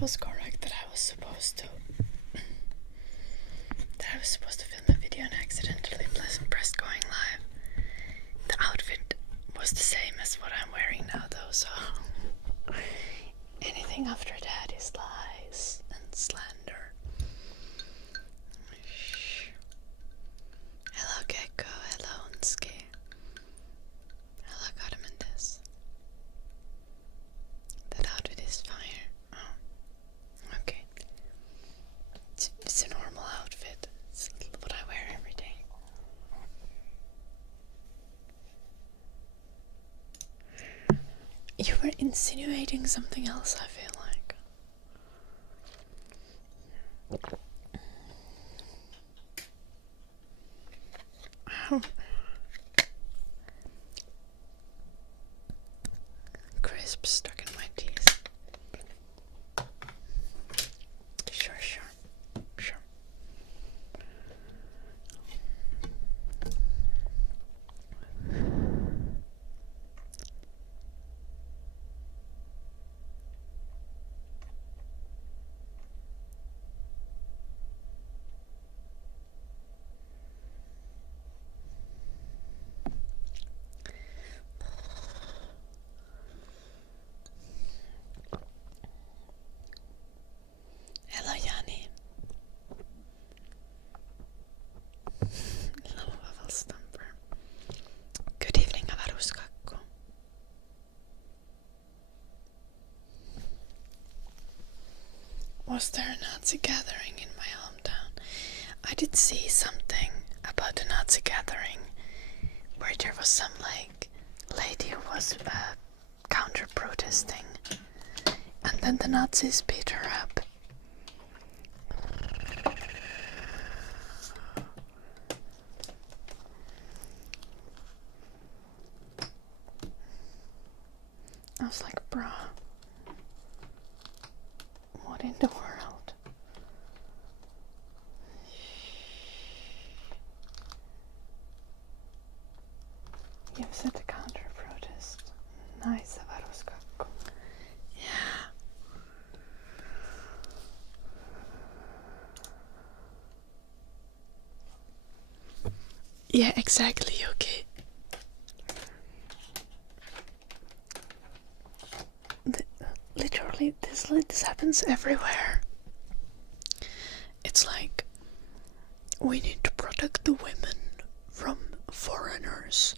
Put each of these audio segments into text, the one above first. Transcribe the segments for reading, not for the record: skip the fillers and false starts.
was correct that I was supposed to film a video and accidentally pressed going live. The outfit was the same as what I'm wearing now though, so anything after that is lies and slander. Hello Gecko, hello Unski. Hello Gardamantis. That outfit is fire. Oh, okay. It's a normal outfit. It's what I wear every day. You were insinuating something else, I feel like. Crisp stuck in my teeth. Sure. Hello Jani. Hello Waffle Stumper. Good evening Avaruskakko. Was there a Nazi gathering in my hometown? I did see something about a Nazi gathering where there was some lady who was counter-protesting, and then the Nazis beat her up. I was like, bruh, what in the world? You've said the counter-protest. Nice, Avaruskakko. Yeah. Yeah, exactly, Yuki. Literally, this happens everywhere. It's like, we need to protect the women from foreigners.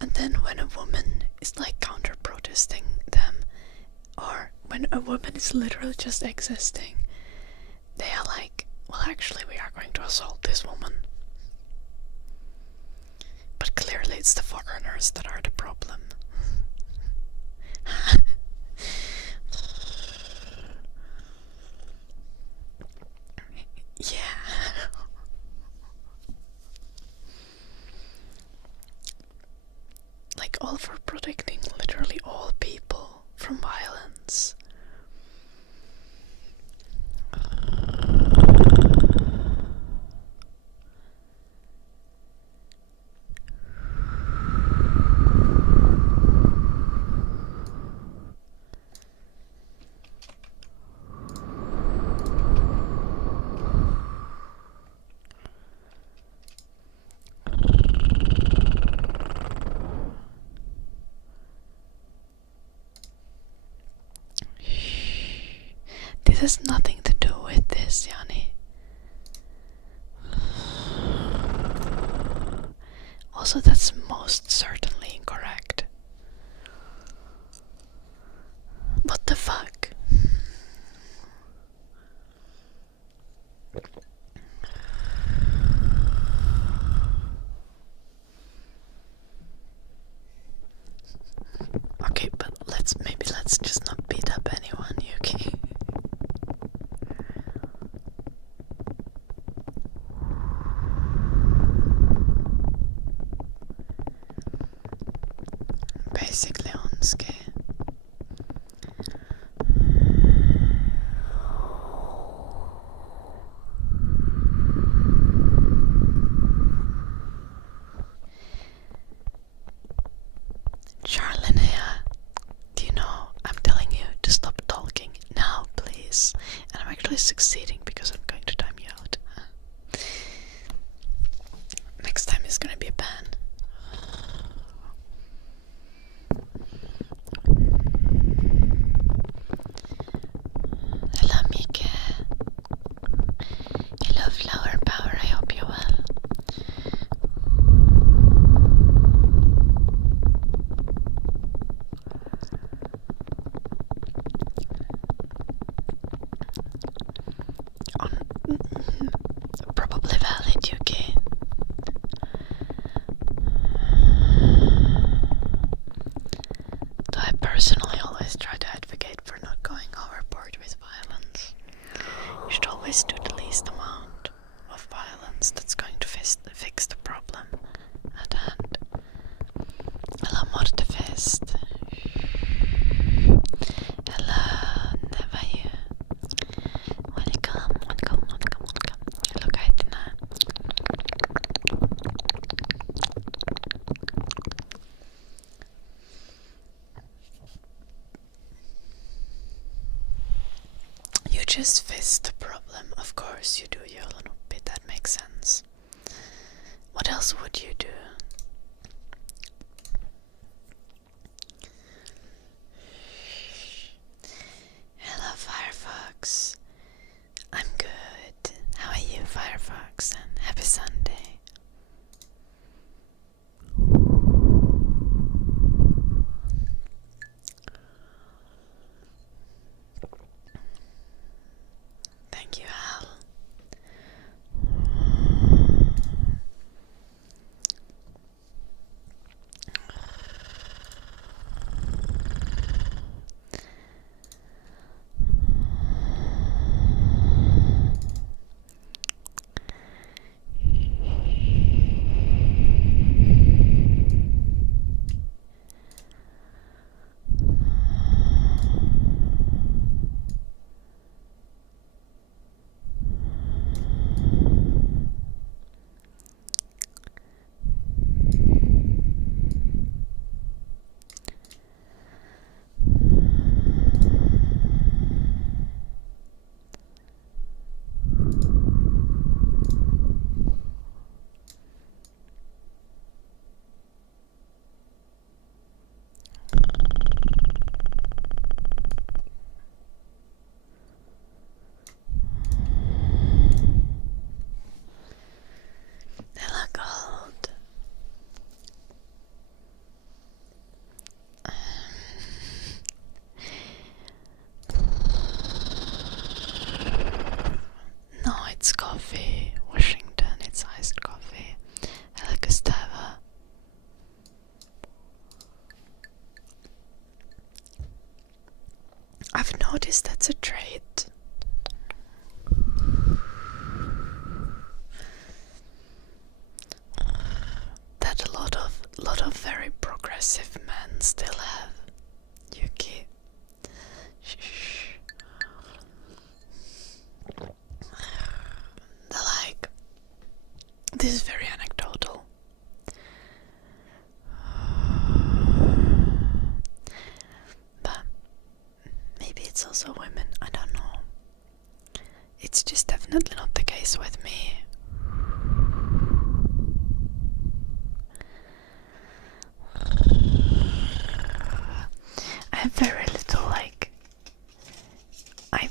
And then when a woman is like counter-protesting them, or when a woman is literally just existing, they are like, well actually we are going to assault this woman. But clearly it's the foreigners that are the problem. Yeah. Like, all for protecting literally all people from violence. This has nothing to do with this, Yanni. Also, that's most certainly incorrect. What the fuck? Okay, but let's just not beat up anyone, Yuki. Basically on scale. Charlinea, do you know I'm telling you to stop talking now, please? And I'm actually succeeding because I'm going to time you out. Next time is gonna be a ban. Hello, Mika. Hello, Flower Power. I hope you're well. Probably valid, UK. Though I personally always try to advocate for not going overboard with violence. You should always do the least amount of violence that's going to fix the problem at hand. Hello, Mortefest. Hello, Nevayu. Welcome. Hello, Kaitina. You just fist the problem, of course you do, Yolonupi, that makes sense. What else would you do? Hello, Firefox. I'm good. How are you, Firefox? And happy Sunday. Thank you, Al. Hello, Gold. No, it's coffee. Washington, it's iced coffee. Hello, Gustava. I've noticed that's a trait. That a lot of very progressive men still have. Yuki. Shh. They're like, this is very anecdotal. But maybe it's also women, I don't know. It's just definitely not the case with me. I have very little, I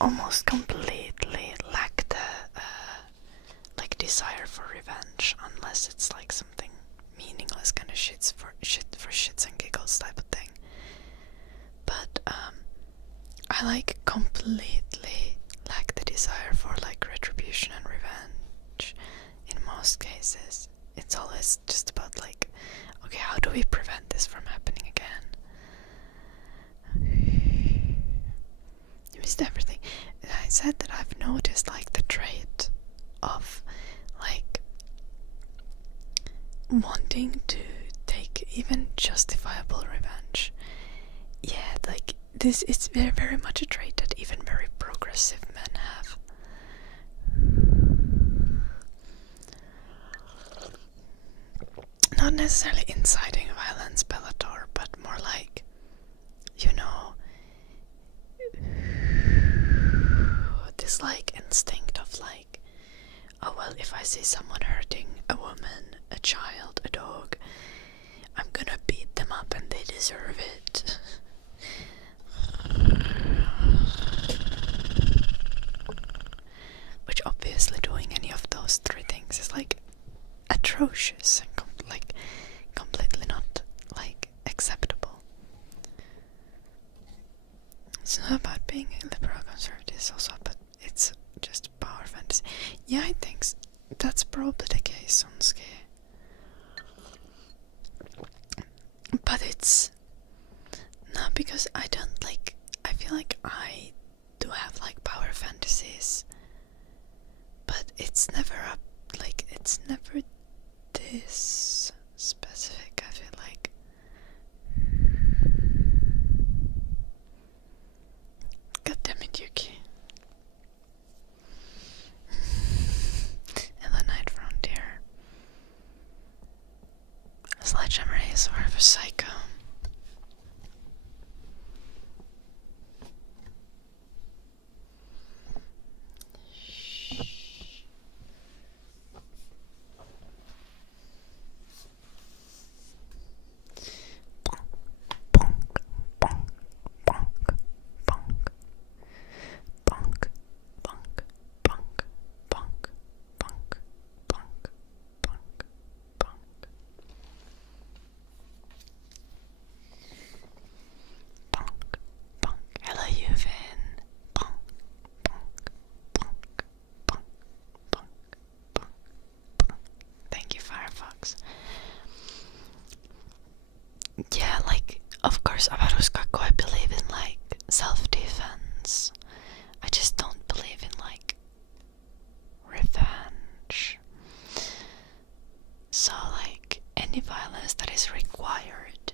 almost completely lack the desire for revenge, unless it's like something meaningless, kind of shits and giggles type of thing. But I completely lack the desire for retribution and revenge. In most cases, it's always just about okay, how do we prevent this from happening again? You missed everything. And I said that I've noticed the trait of wanting to take even justifiable revenge. Yeah, this is very, very much a trait that even very progressive men have. Not necessarily inciting violence, Bellator, but more this like instinct of like, oh well, if I see someone hurting a woman, a child, a dog, I'm gonna beat them up and they deserve it. Which obviously doing any of those three things is like atrocious and like completely not like acceptable. It's not about being a liberal conservative, it's also, but it's just power fantasy. Yeah, I think that's probably the case on Ski. But it's not because I don't like, I feel like I do have like power fantasies, but it's never up, like it's never this specific, I feel like. God damn it, Yuki. In the Night Frontier. Sledgehammer is sort of a psycho. Yeah, like, of course, Avaruskako, I believe in, like, self-defense. I just don't believe in, like, revenge. So, like, any violence that is required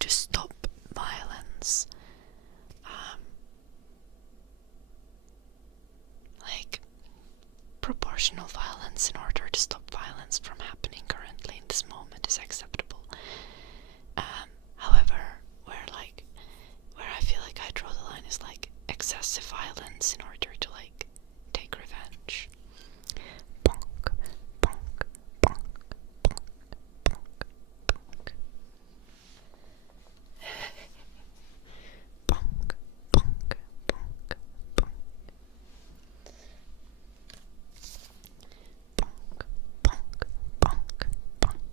to stop violence, like, proportional violence in order to stop violence from happening currently in this moment is acceptable. However, where I feel like I draw the line is like excessive violence in order to like take revenge. Bonk, bonk, bonk, bonk, bonk, bonk. Bonk, bonk, bonk, bonk. Bonk, bonk, bonk, bonk.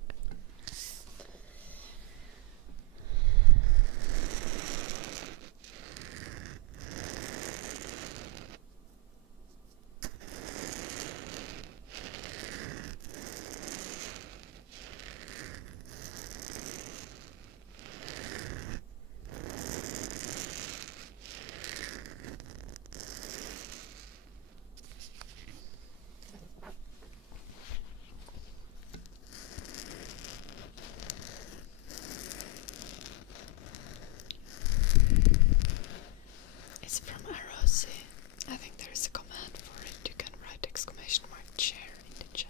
It's from Arose. I think there's a command for it. You can write exclamation mark chair in the chat.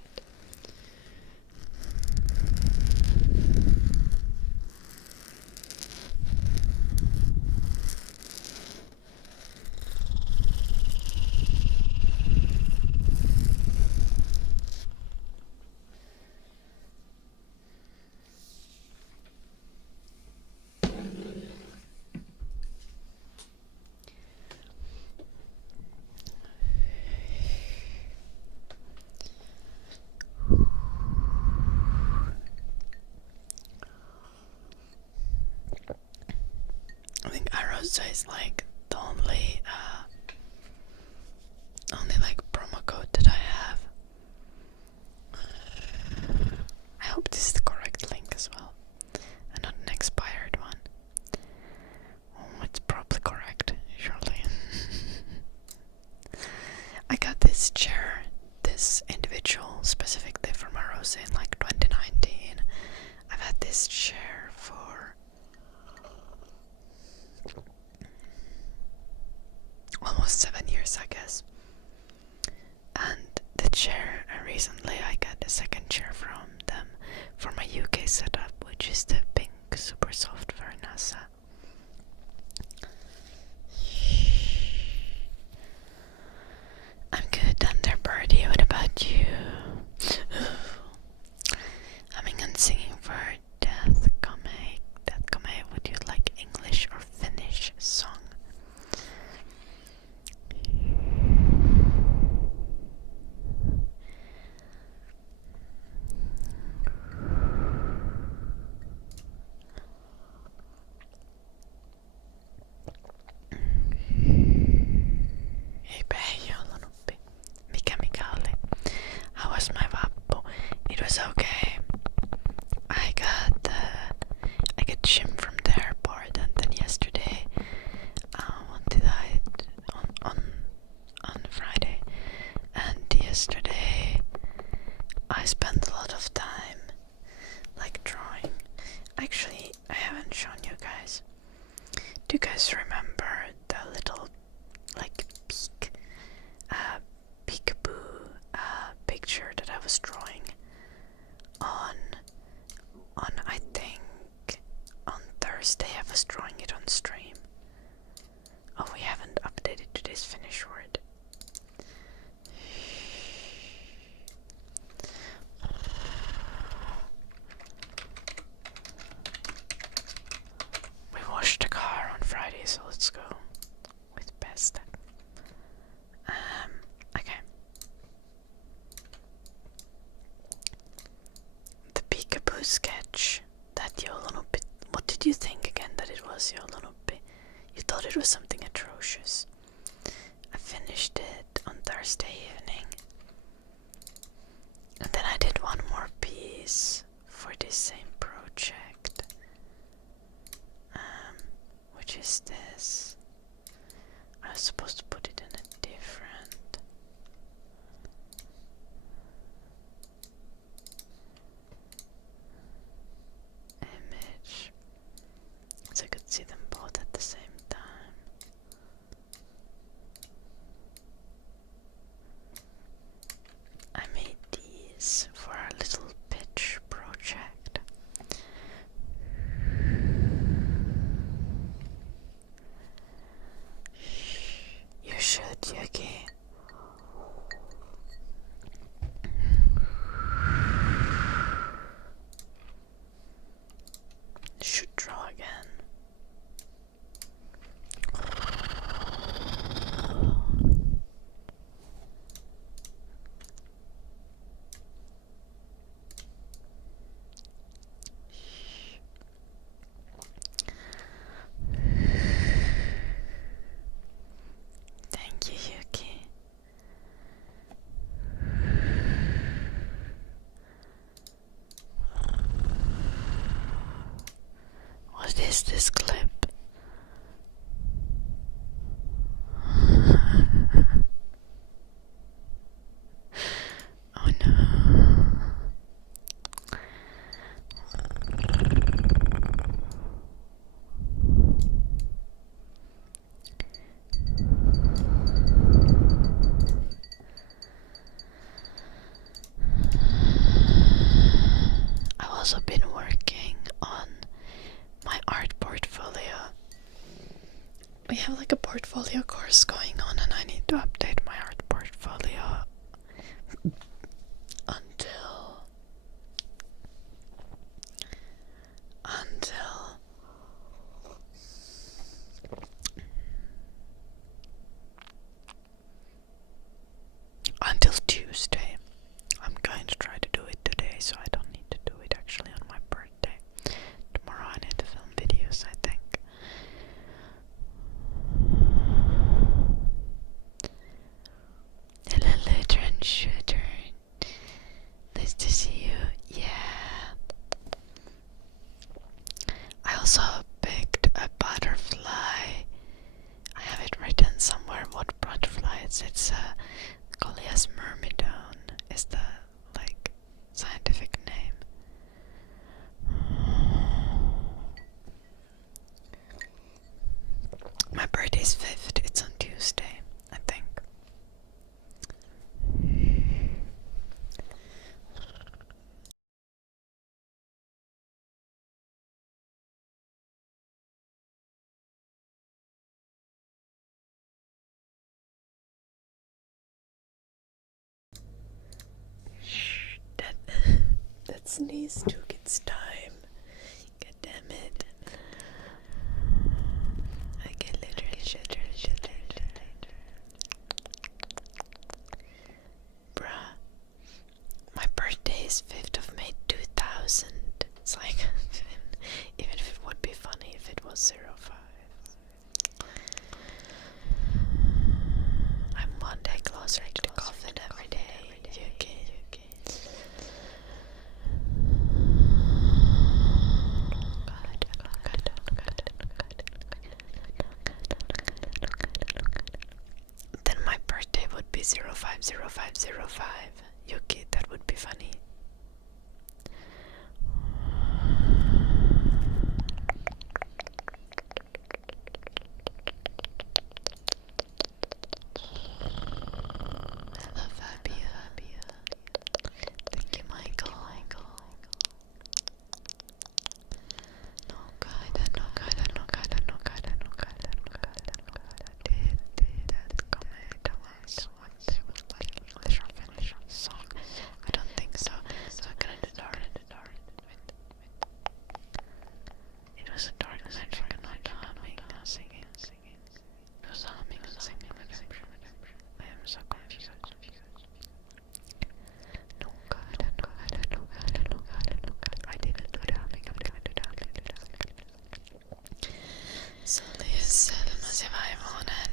I think Arose is like the only like promo code that I have. I hope this is the correct link as well, and not an expired one. Oh, it's probably correct, surely. I got this chair, this individual specifically from Arose in like 2019. I've had this chair for almost 7 years, I guess. And the chair, recently I got a second chair from them for my UK setup, which is the pink super soft Vernasa. would you? Humming and singing for death. Would you like English or Finnish song? Eipä hei ollut nuppi. Mikä oli? How was my vappu? It was okay. I got Jim from the airport, and then yesterday, what did I on Friday? And yesterday, I spent a lot of time like drawing. Actually, I haven't shown you guys. Do you guys remember the little like peekaboo picture that I was drawing on I think on Thursday? I was drawing it on stream. Oh, we haven't updated to this Finnish word. We washed the car on Friday, so let's go with best. Okay. The peekaboo sketch that Joulunuppi. What did you think again that it was, Joulunuppi? You thought it was something atrocious. I finished it on Thursday evening. And then I did one more piece for this same project. Which is this. I was supposed to put it in a different image, so I could see them both at the same time. I made these for our little pitch project. You should, Yuki. Should draw again. Thank you, Yuki. What is this clip? Oh no. I've also been working on my art portfolio. We have like a portfolio course going on, and I need to update my art portfolio until Tuesday. I'm going to try to do it today, so I don't need to do it actually on my birthday. Tomorrow I need to film videos, I think. Hello, Litter and Shooter. Nice to see you. Yeah. I also picked a butterfly. I have it written somewhere what butterfly it's. It's Collias myrmidon is the like scientific name. My birthday's 5th. It's on Tuesday, I think. sneeze took its time. God damn it. I get literally shit. Bruh. My birthday is 5th of May 2000. It's like, even if it would be funny if it was 05. I'm one day closer to the coffin every day. Then my birthday would be 050505. Yuki, that would be funny. I love Fabia. Thank you, Michael. No God. Song. I don't think so. So I couldn't do dark. It was a dark magic and not humming, not singing. It was humming and singing. I am so confused. No God. I didn't do the humming. I'm gonna do the humming. Så lyser mens jeg var I månen.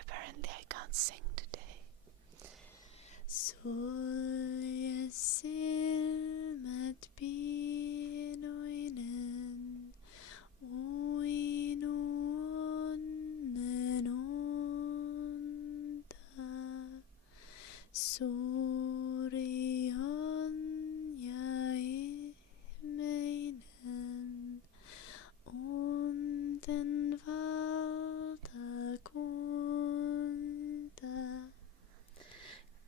Apparently I can't sing today. Solgjelsilmet pinoinen uinonnen onta Sorion ja ihmeinen onten valtakunta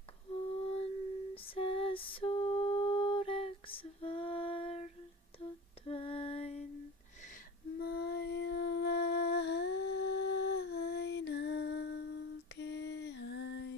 kun sä suureks vartut vain mailla aina aukeain.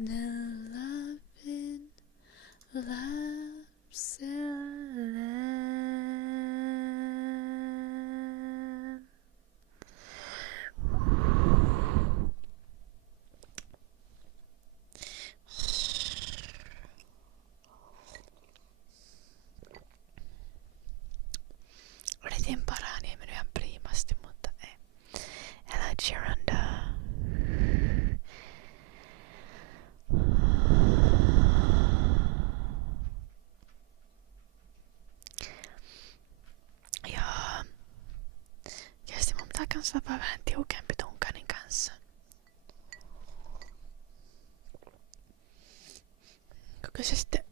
No love in Lapsaland. Yritin parhaani, ei mennyt ihan priimasti, mutta ei. Hello Giranda. Ja tietysti mun pitää kans tapaa vähän tiukempi Tunkanin kanssa. Koko se sitten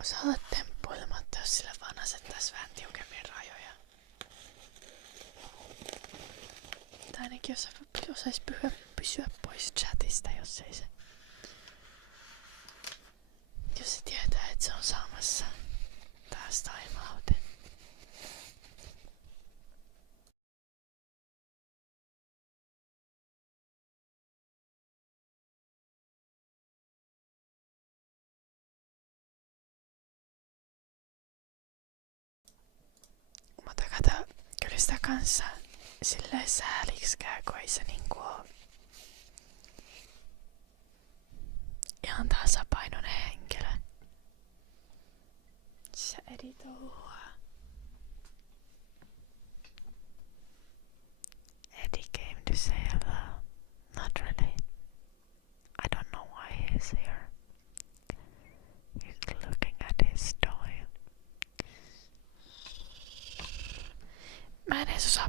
osaa olla temppuilematta, jos sille vaan asettais vähän tiukemmin rajoja. Tai ainakin osais pysyä pois chatista, jos ei se... Jos se tietää, että se on saamassa taas time-outin. Mutta kato, kyllä sitä kanssa silleen sääliksikään, kun ei se niinku oo ihan tasapainoinen henkilö. Se editouhua. Eddie came to say hello. Not really. I don't know why he's here. He's looking at his toy. Mä en edes osaa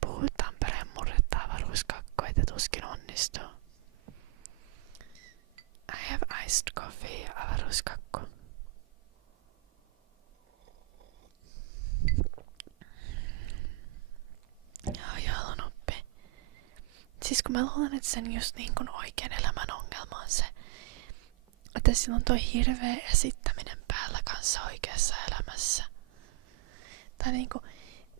puhua Tampereen murretta avaruuskakkoita, tuskin onnistuu. I have iced coffee, avaruuskakko. Joo, noppi. Siis kun mä luulen, että sen just niin kuin oikean elämän ongelma on se, että sillä on toi hirveä esittäminen päällä kanssa oikeassa elämässä. Tai niinku,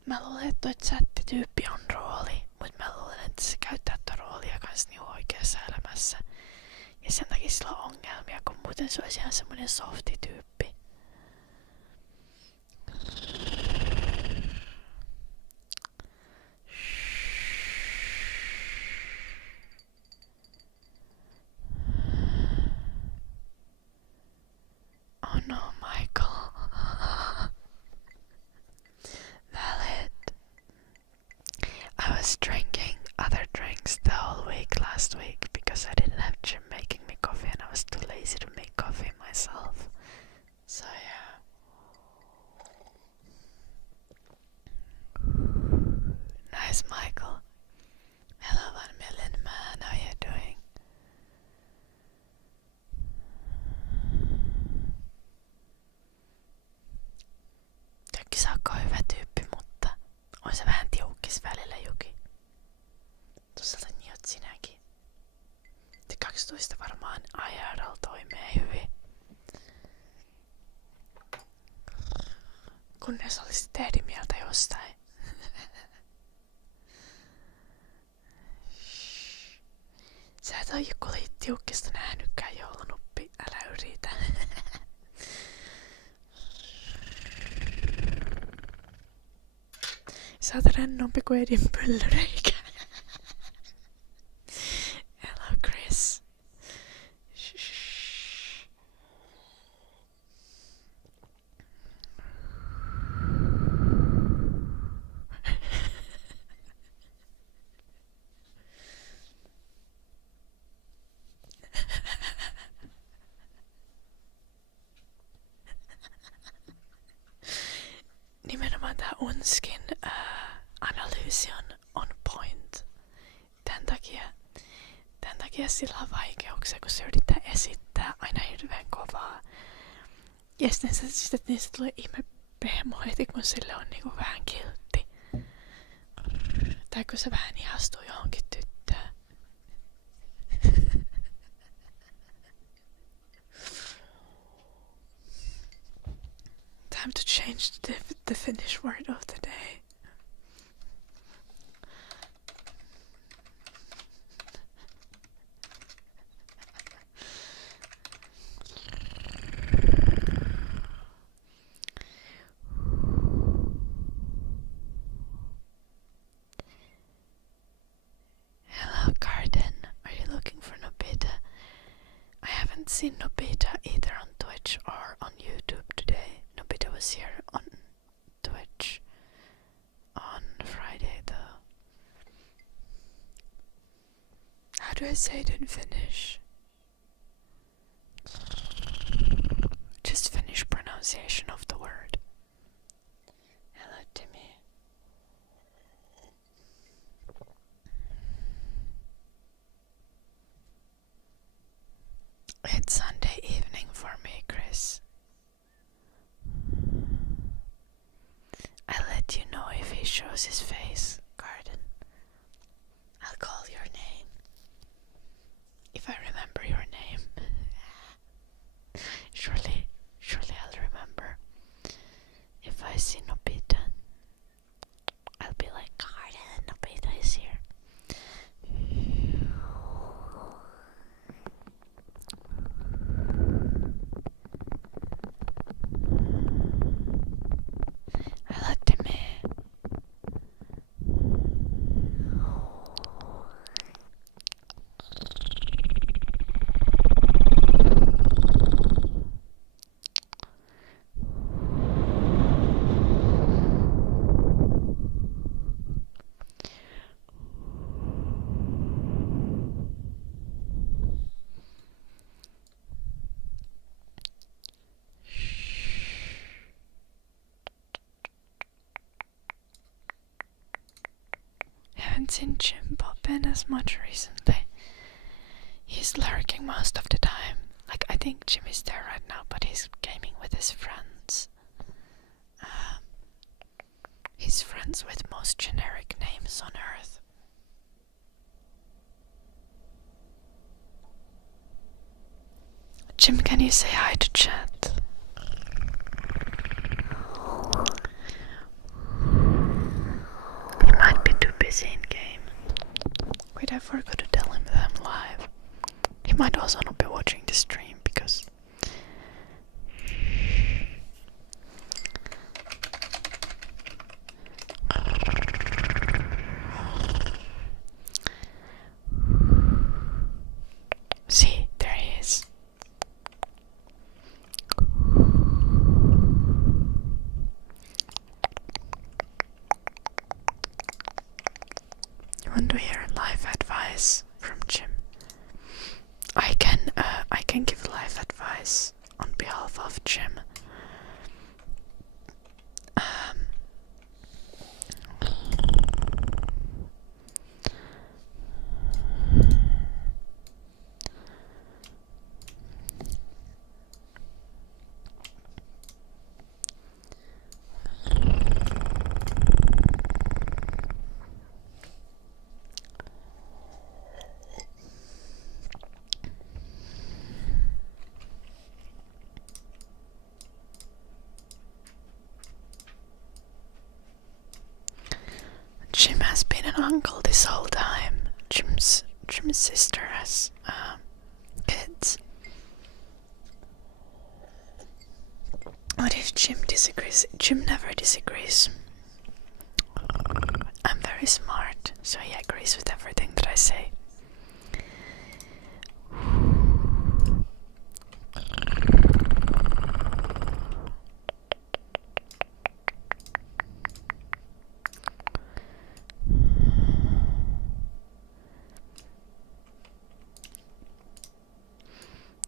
mä luulen, että toi chattityyppi on rooli, mut mä luulen, että se käyttää toi roolia kans niinku oikeassa elämässä. Ja sen takia sillä on ongelmia, kun muuten se olisi ihan semmonen softi-tyyppi. Oh no, Michael. Valid. I was drinking other drinks the whole week last week because I didn't have Jim making me coffee and I was too lazy to make coffee myself. So yeah. Nice, Michael. Hello, 1 million man. How are you doing? Saakka on hyvä tyyppi, mutta on se vähän tiukkis välillä Juki. Tuossa niot sinäkin. Te 12 varmaan IRL toimii hyvin. Kunnes olisit eri mieltä jostain. Sä et oo joku tiukkista nähnytkään joulunuppi, älä yritä. Sä oot rennompi kuin Edin pyllyreikä. Hello Chris. Nimenomaan tää Unskin analyysi on point. Tän takia sillä on vaikeuksia, kun se yrittää esittää aina hirveän kovaa. Ja sitten niistä tulee ihme pehmo heti, kun sille on niinku vähän kiltti. Tai kun se vähän ihastuu johonkin tyttöön. Time to change the Finnish word of the day. haven't seen Nobita either on Twitch or on YouTube today. Nobita was here on Twitch on Friday though. How do I say it in Finnish? Just Finnish pronunciation of the word. Hello, Timmy. It's Sunday evening for me, Chris. I'll let you know if he shows his face, Garden. I'll call your name. If I remember your name. Surely I'll remember. If I see Nobita, I'll be like, Garden, Nobita is here. Hello, Timmy. Haven't seen Jim pop in as much recently. He's lurking most of the time. Like, I think Jim is there right now, but he's gaming with his friends. He's friends with most generic names on earth. Jim, can you say hi to chat? He might be too busy in game. Wait, I forgot to tell him that I'm live. He might also not be watching the stream because see, there he is. You want to hear life advice from Jim? I can give life advice on behalf of Jim. Jim has been an uncle this whole time. Jim's sister has kids. What if Jim disagrees? Jim never disagrees. I'm very smart, so he agrees with everything that I say.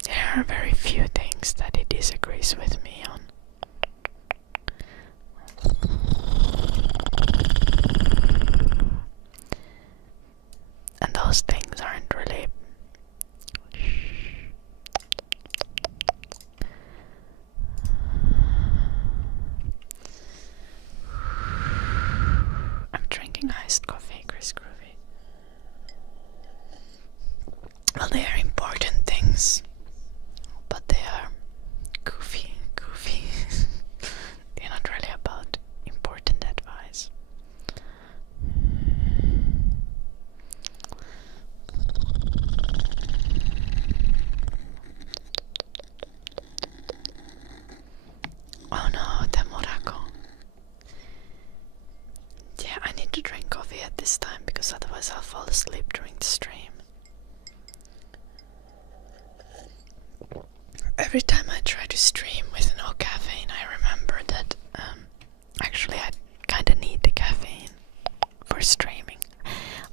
There are very few things that he disagrees with me on. And those things aren't really I'm drinking iced coffee, Chris Groovy. Well, they are important things, but they are goofy. They're not really about important advice. Oh no, the Morocco. Yeah, I need to drink coffee at this time because otherwise I'll fall asleep during the stream. every time I try to stream with no caffeine, I remember that actually I kinda need the caffeine for streaming.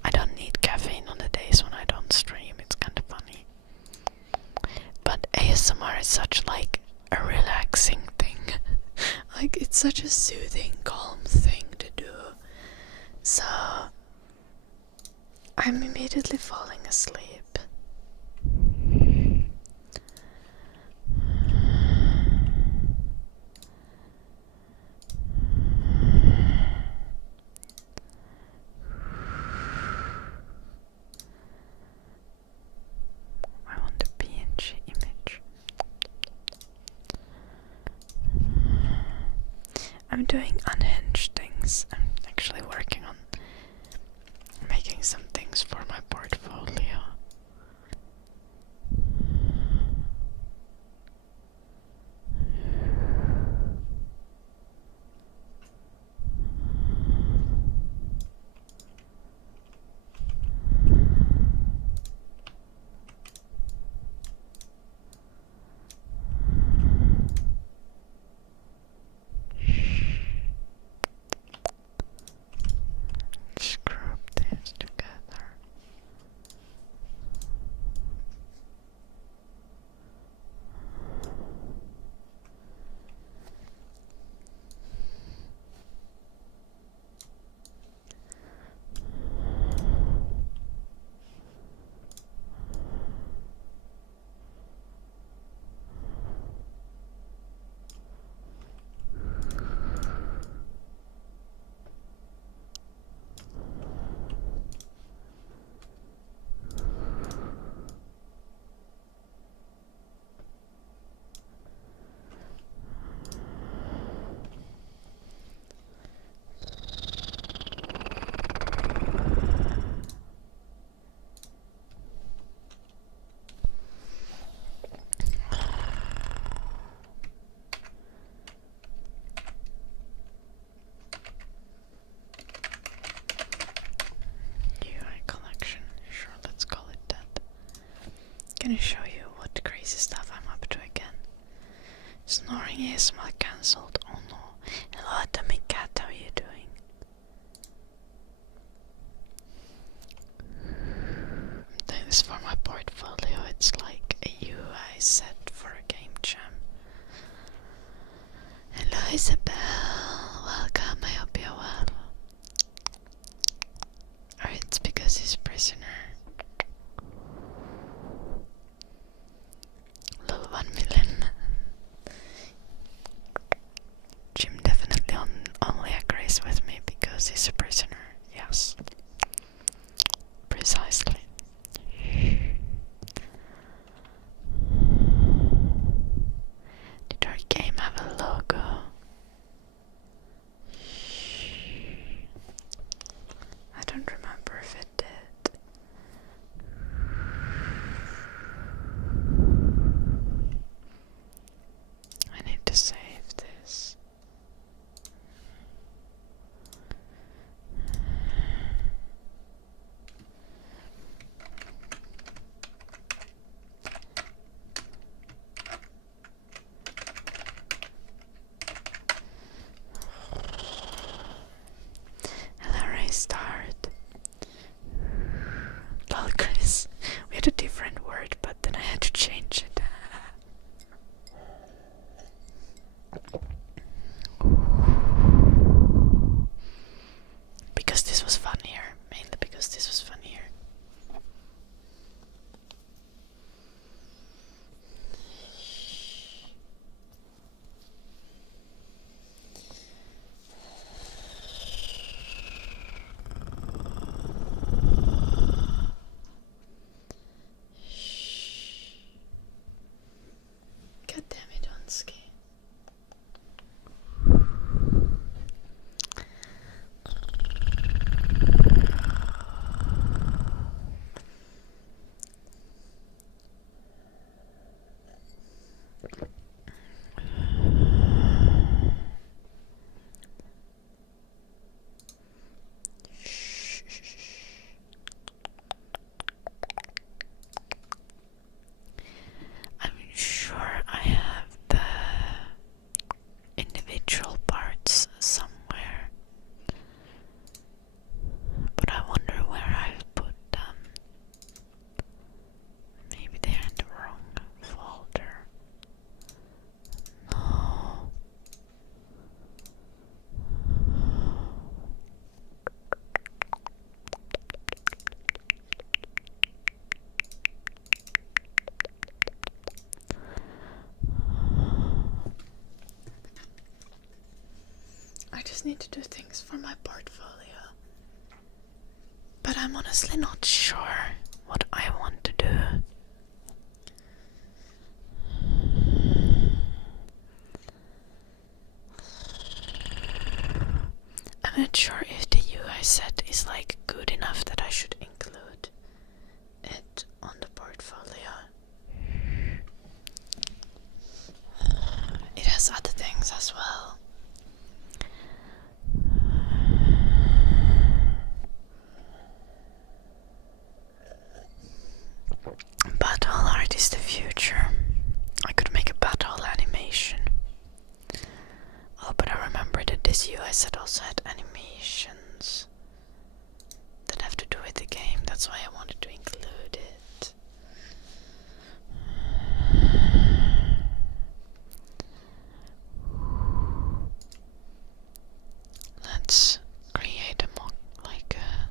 I don't need caffeine on the days when I don't stream. It's kinda funny. But ASMR is such like a relaxing thing. Like it's such a soothing, calm thing to do. So I'm immediately falling asleep. I want the ENG image. I'm doing unhinged things. I'm actually working on making some things for my portfolio. Just group this together. UI collection, sure, let's call it that. Gonna show you what crazy stuff I'm up to again. Snoring ASMR cancelled. Oh no. Hello, Atomic Cat, how are you doing? I'm doing this for my portfolio. It's like a UI set for a game jam. Hello, Isabel. Welcome. I hope you're well. Or it's because he's a prisoner. Level 1 million. Jim definitely only agrees with me because he's a prisoner. Yes. Precisely. Did our game have a logo? I don't remember if it did. I need to save this. Hello, restart. Lol, Chris. We had a different word, but then I had to change it. Because this was funnier. Mainly because this was funnier. God damn it, Onsky. I'm sure I just need to do things for my portfolio. But I'm honestly not sure what I want to do. I'm not sure if the UI set is like good enough that I should include it on the portfolio. It has other things as well. Battle art is the future. I could make a battle animation. Oh, but I remember that this UI set also had animations that have to do with the game. That's why I wanted to include it. Let's create a mock, like a...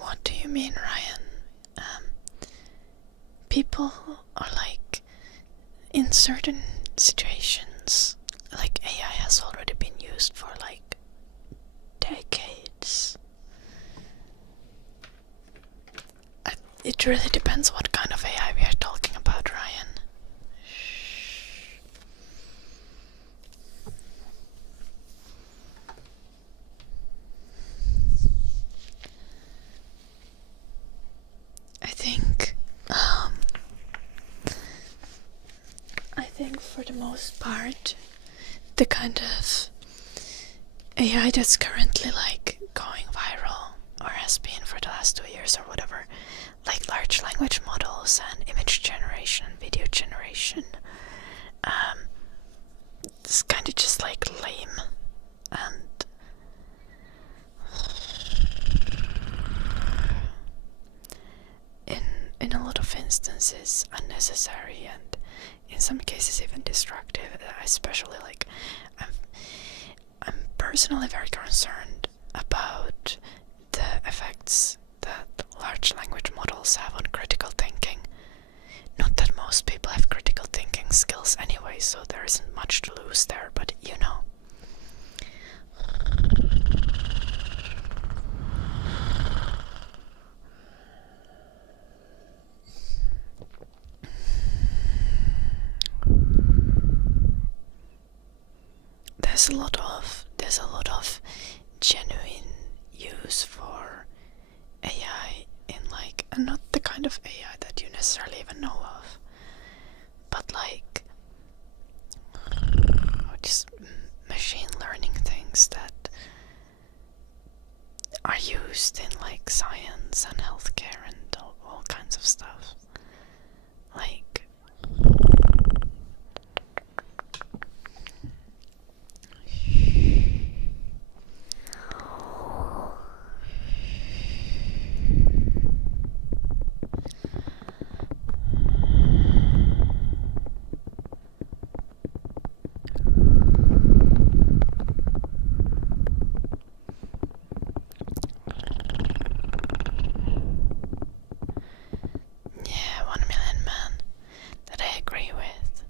What do you mean, Ryan? People are like, in certain situations, like AI has already been used for like decades. It really depends what kind of AI we are talking about, Ryan. I think for the most part, the kind of AI that's currently like going viral, or has been for the last 2 years or whatever, like large language models and image generation, video generation, it's kind of just like lame and in a lot of instances unnecessary, and in some cases even destructive. Especially like I'm personally very concerned about the effects that large language models have on critical thinking. Not that most people have critical thinking skills anyway, so there isn't much to lose there, but you know. There's a lot of genuine use for AI in like, and not the kind of AI that you necessarily even know of, but like just machine learning things that are used in like science and healthcare and all kinds of stuff. Like, yeah, 1 million man that I agree with.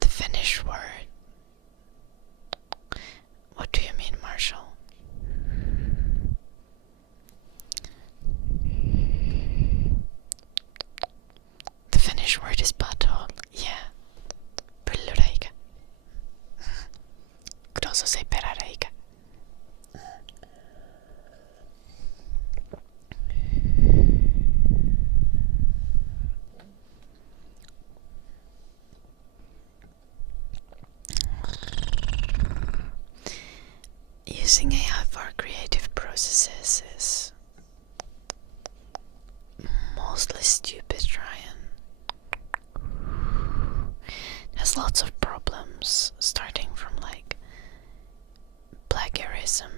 The Finnish word. What do you mean, Marshall? The Finnish word is butthole. Yeah. Pyllyreikä. Could also say peräreikä. Using AI for creative processes is mostly stupid, Ryan. There's lots of problems, starting from like plagiarism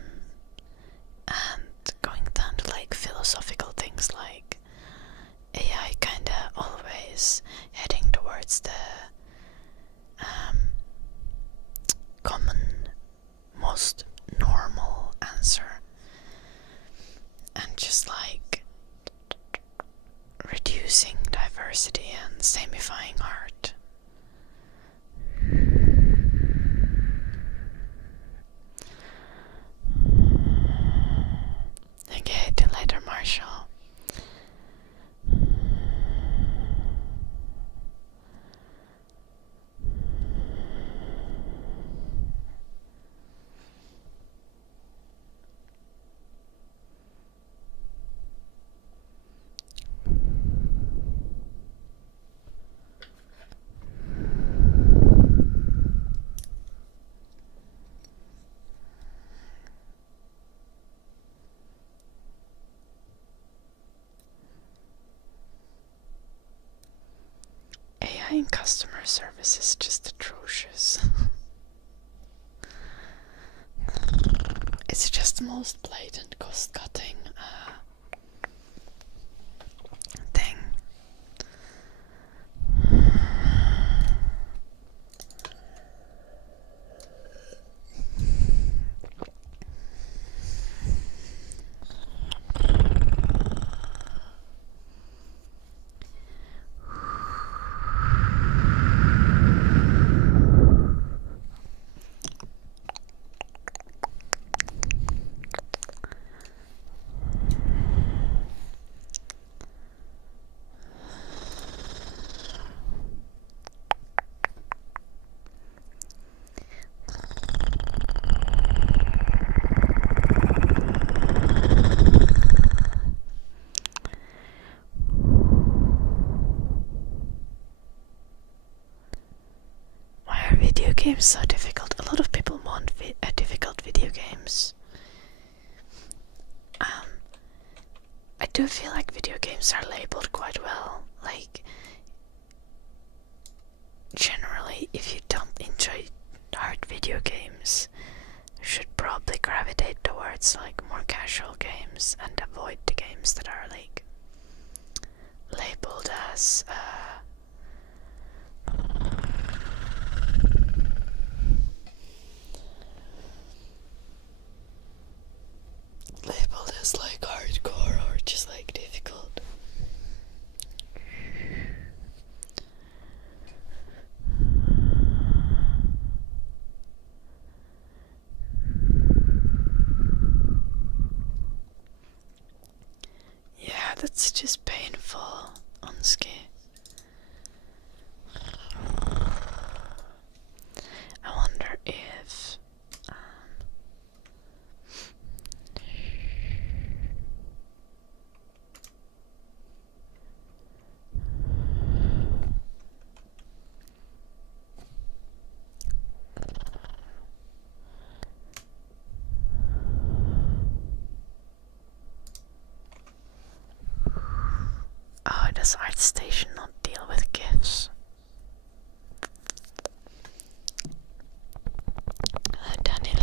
and philosophical things like AI kinda always heading towards the common, most normal answer, and just like reducing diversity and samifying art. Okay, till later, Marshall. AI in customer service is just atrocious. It's just the most blatant cost-cutting thing. Video games so difficult. A lot of people want difficult video games. I do feel like video games are labeled quite well. Like, generally, if you don't enjoy hard video games, you should probably gravitate towards like more casual games and avoid the games that are like labeled as like hardcore or just like difficult. Yeah, that's just painful, honestly. I wonder if does ArtStation not deal with GIFs? Daniel.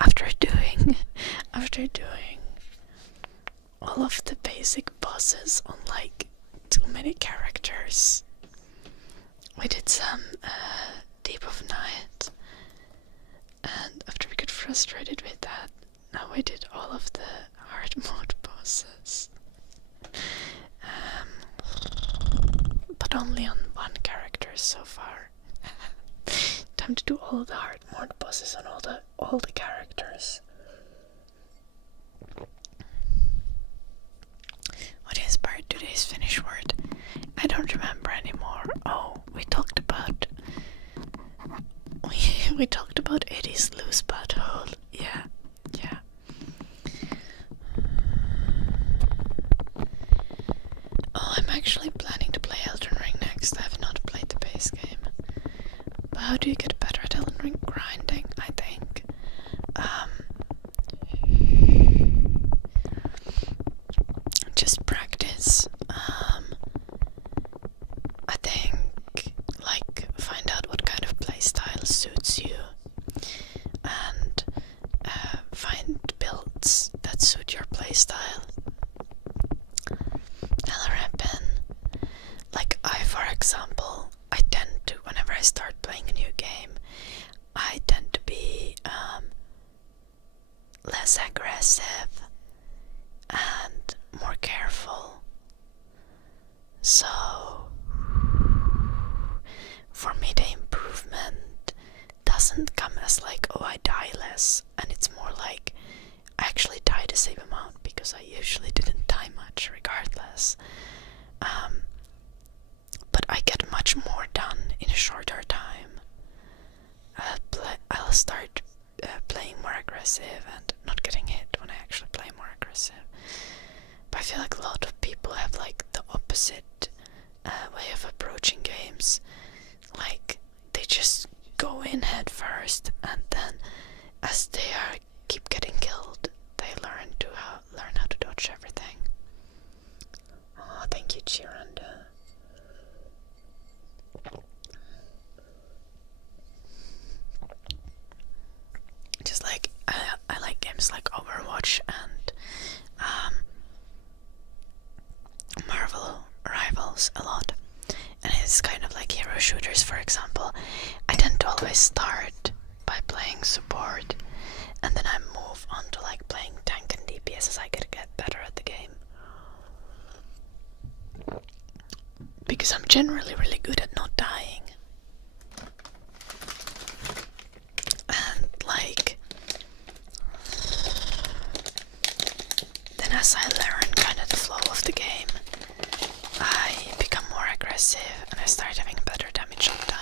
after doing all of the basic bosses on like too many characters, we did some Deep of Night, and after we got frustrated with that, now we did all of the hard mode bosses. But only on one character so far. Time to do all the hard mode bosses on all the characters. What inspired today's finish word? I don't remember anymore. Oh, we talked about Eddie's loose butthole. Yeah. Oh, I'm actually planning to play Elden Ring next. I have not played the base game. But how do you get better at Elden Ring? Grinding, I think. Just practice. I think, like, find out what kind of playstyle suits you, and find builds that suit your playstyle. Like for example, I tend to, whenever I start playing a new game, I tend to be less aggressive and more careful. So, for me the improvement doesn't come as like, oh, I die less, and it's more like I actually die the same amount because I usually didn't die much regardless. But I get much more done in a shorter time. I'll start playing more aggressive and not getting hit when I actually play more aggressive. But I feel like a lot of people have like the opposite way of approaching games. Like they just go in head first, and then as they keep getting killed, they learn how to dodge everything. Oh, thank you, Chiranda. Just like I like games like Overwatch and Marvel Rivals a lot, and it's kind of like hero shooters. For example, I tend to always start by playing support, and then I move on to like playing tank and DPS as I get better at the game, because I'm generally really good at not dying. And like, then as I learn kind of the flow of the game, I become more aggressive and I start having better damage all the time.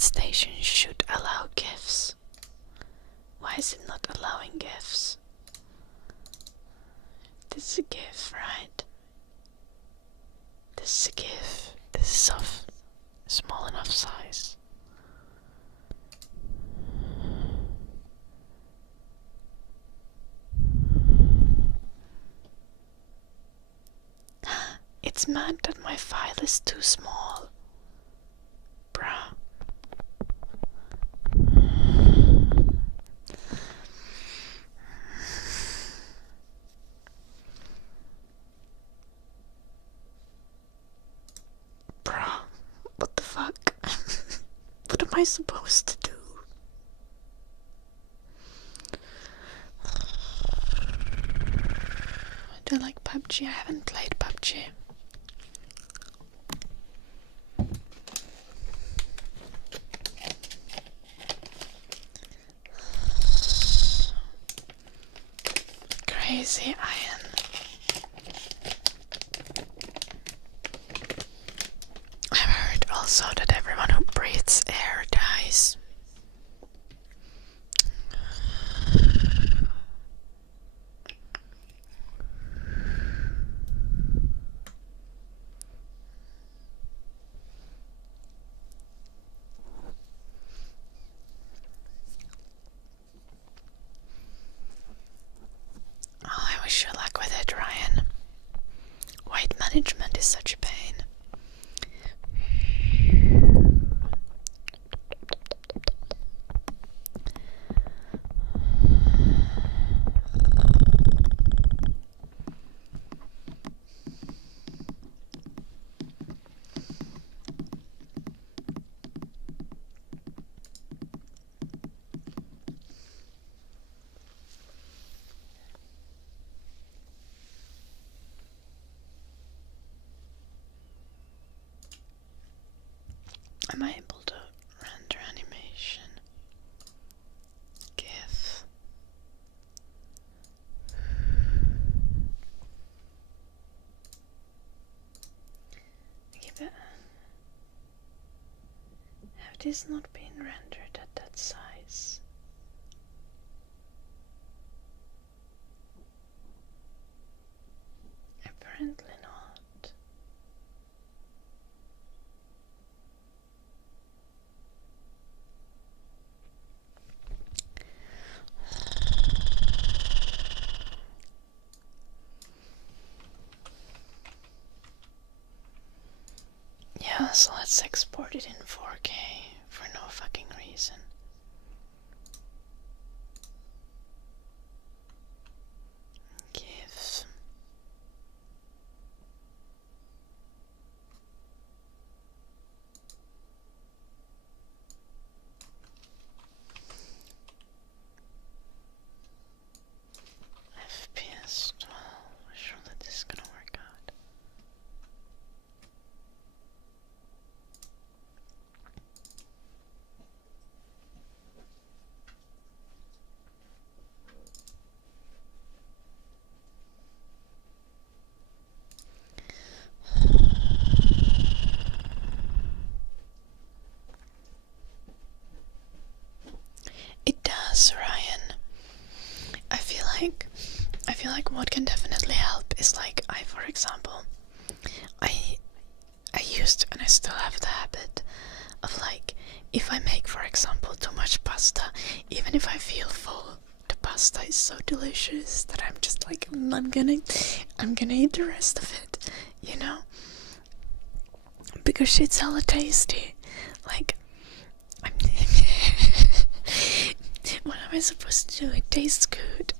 Station should allow GIFs. Why is it not allowing GIFs? This is a GIF, right? This is a GIF. This is of small enough size. It's mad that my file is too small. Bruh. What the fuck? What am I supposed to do? Do I like PUBG? I haven't played PUBG. Crazy Iron. management is such a pain. Am I able to render animation? GIF. Have this not been rendered at that size? Apparently not. Yeah, so let's export it in 4K for no fucking reason. GIF. FPS 12. Sure that this is gonna work out. It does, Ryan. I feel like what can definitely help is like for example, I used to, and I still have the habit of like, if I make, for example, too much pasta, even if I feel full, the pasta is so delicious that I'm just like, I'm gonna eat the rest of it, you know? Because it's hella tasty. Like, what am I supposed to do? It tastes good.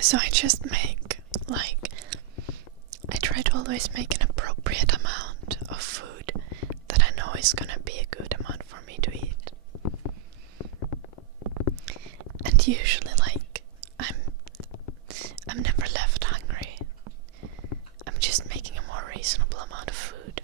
So I just make, like, I try to always make an appropriate amount of food that I know is gonna be a good amount for me to eat. And usually, like, I'm never left hungry. I'm just making a more reasonable amount of food.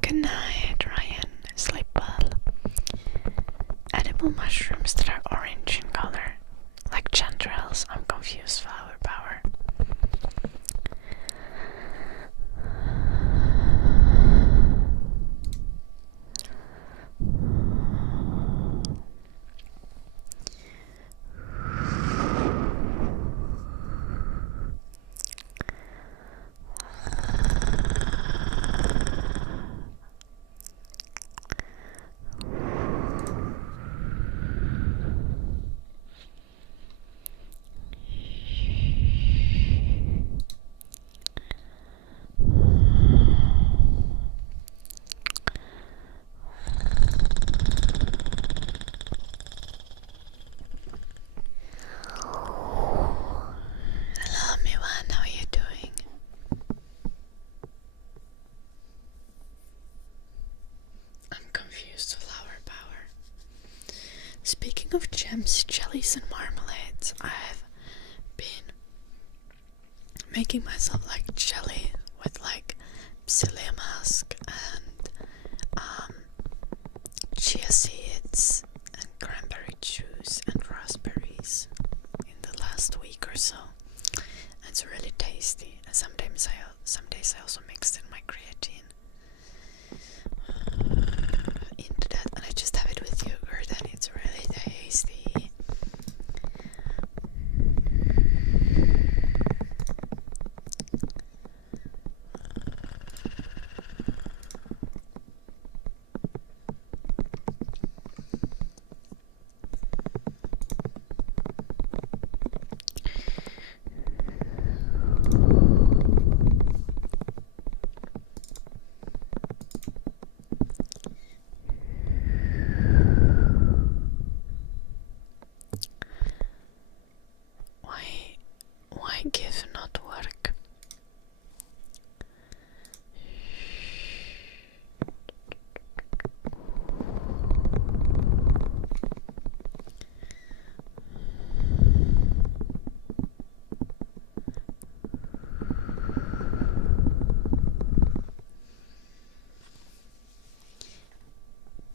Good night, Ryan. Sleep well. Edible mushrooms that are orange in color, like chanterelles. I'm confused. Flower power. Speaking of gems, jellies and marmalades, I've been making myself like jelly with like psyllium husk and chia seeds and cranberry juice and raspberries in the last week or so. And it's really tasty. And some days I also mixed in my creatine into that, and I just have it with yogurt, and it's really tasty. Why give not work?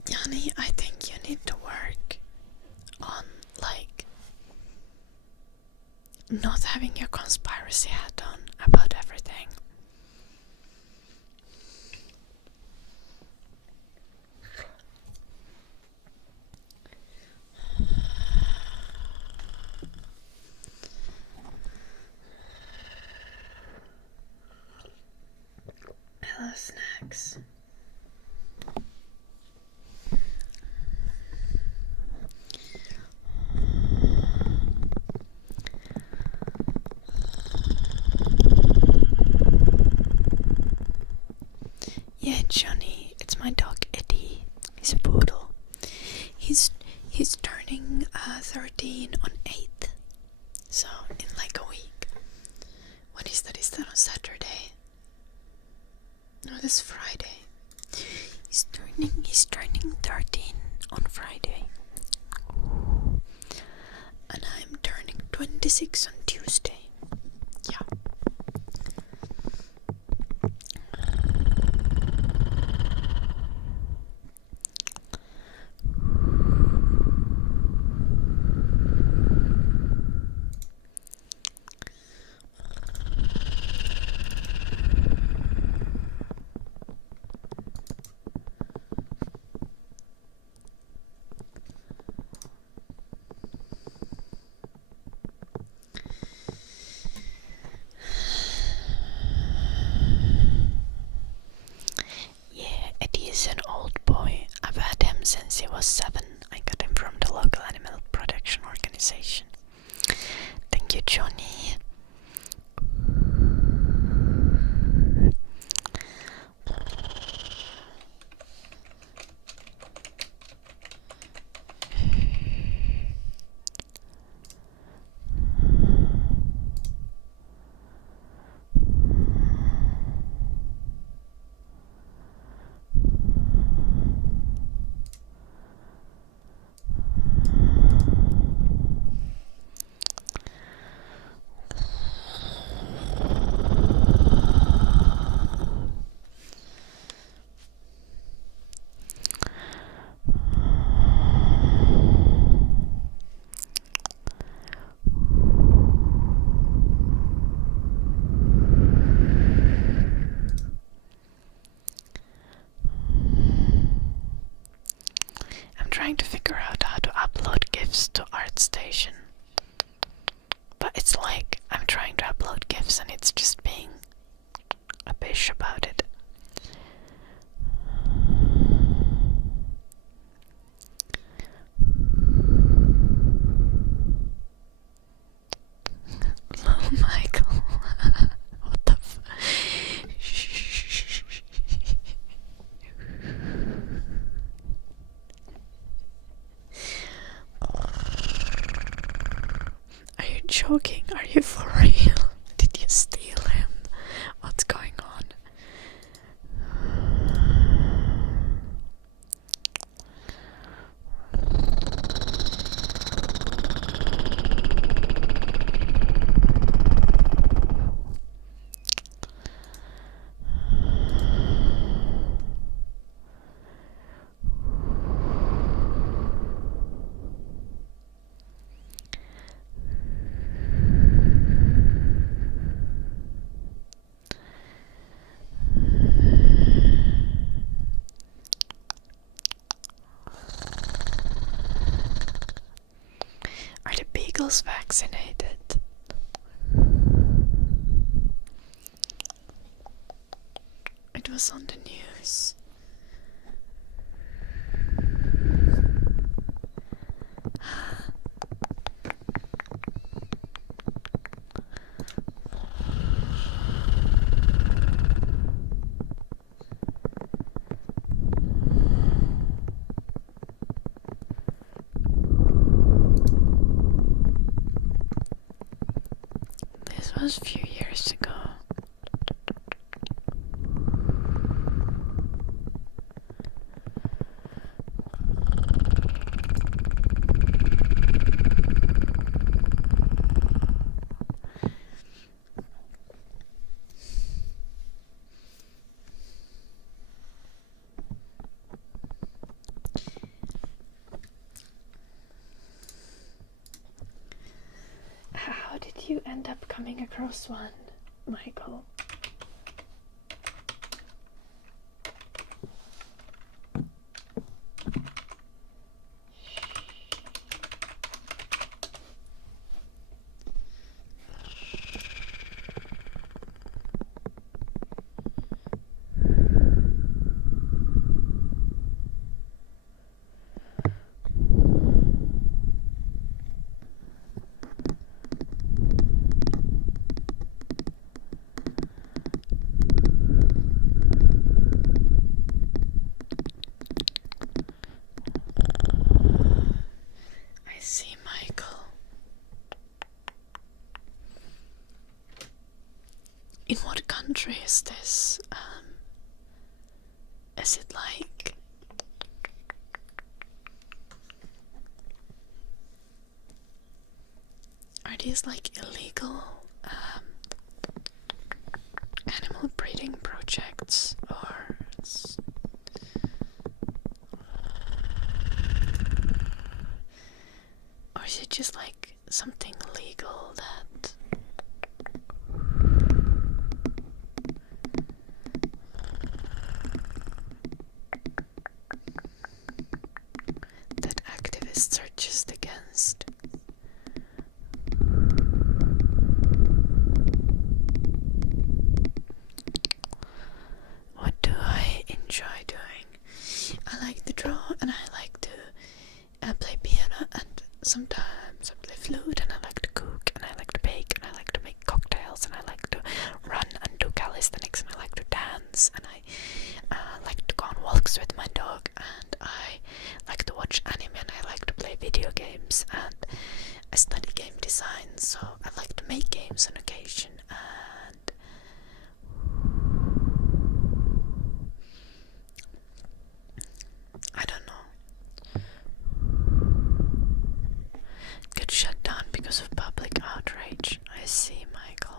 Yanni, I think you need to work on like not having your conspiracy hat on about everything. I love snacks. Yeah, Johnny, it's my dog Eddie. He's a poodle. He's turning 13 on 8th. So in like a week. When is that? Is that on Saturday? No, this Friday. He's turning 13 on Friday. And I'm turning 26 on Tuesday. Yeah. He's an old boy. I've had him since he was 7. I got him from the local animal protection organization. Thank you, Johnny. Trying to figure out how to upload GIFs to ArtStation, but it's like I'm trying to upload GIFs and it's just being a bitch about it. Oh, Michael. What the Are you joking? Are you for real? Did you steal him? What's going on? eagles vaccinated. It was on the news. This was a few years ago. How did you end up coming across one, Michael? See, Michael. In what country is this? Is it like... Are these like illegal animal breeding projects, or... Or is it just like something legal that activists are just against? What do I enjoy doing? I like to draw, and I like to play piano, and sometimes I play flute, and I like to cook, and I like to bake, and I like to make cocktails, and I like to run and do calisthenics, and I like to dance, and I like to go on walks with my dog, and I like to watch anime, and I like to play video games, and I study game design, so I like to make games on occasion, and I don't know. Got shut down because of public outrage. I see, Michael.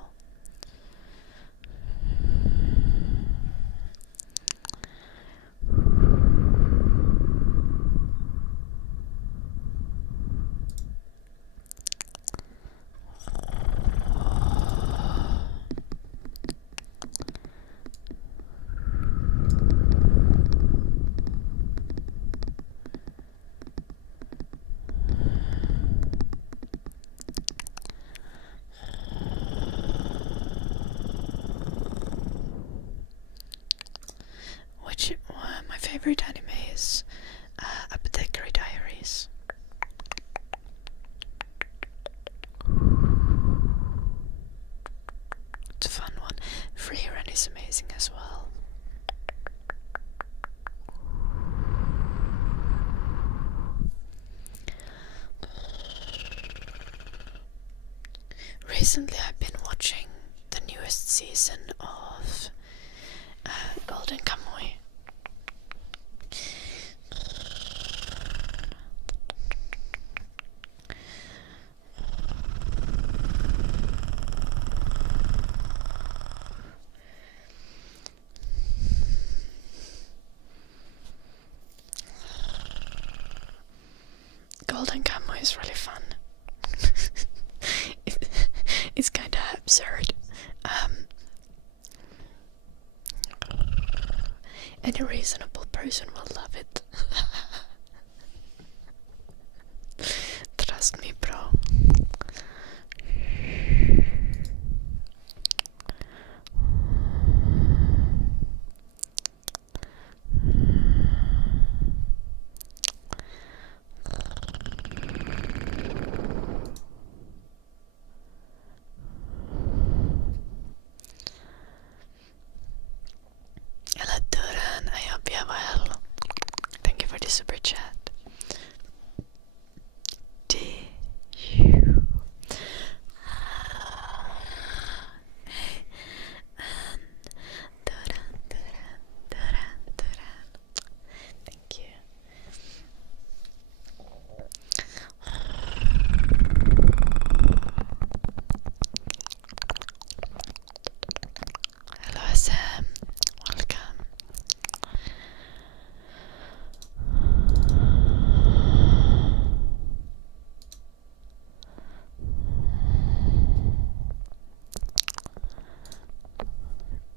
My favorite anime is Apothecary Diaries. It's a fun one. Freerun is amazing as well. Recently I've been watching the newest season of Golden Kamuy. Golden Kamuy is really fun. It's kinda absurd. Any reasonable person will love it. Trust me, bro. super chat. Did you? Thank you. Hello Sam, welcome.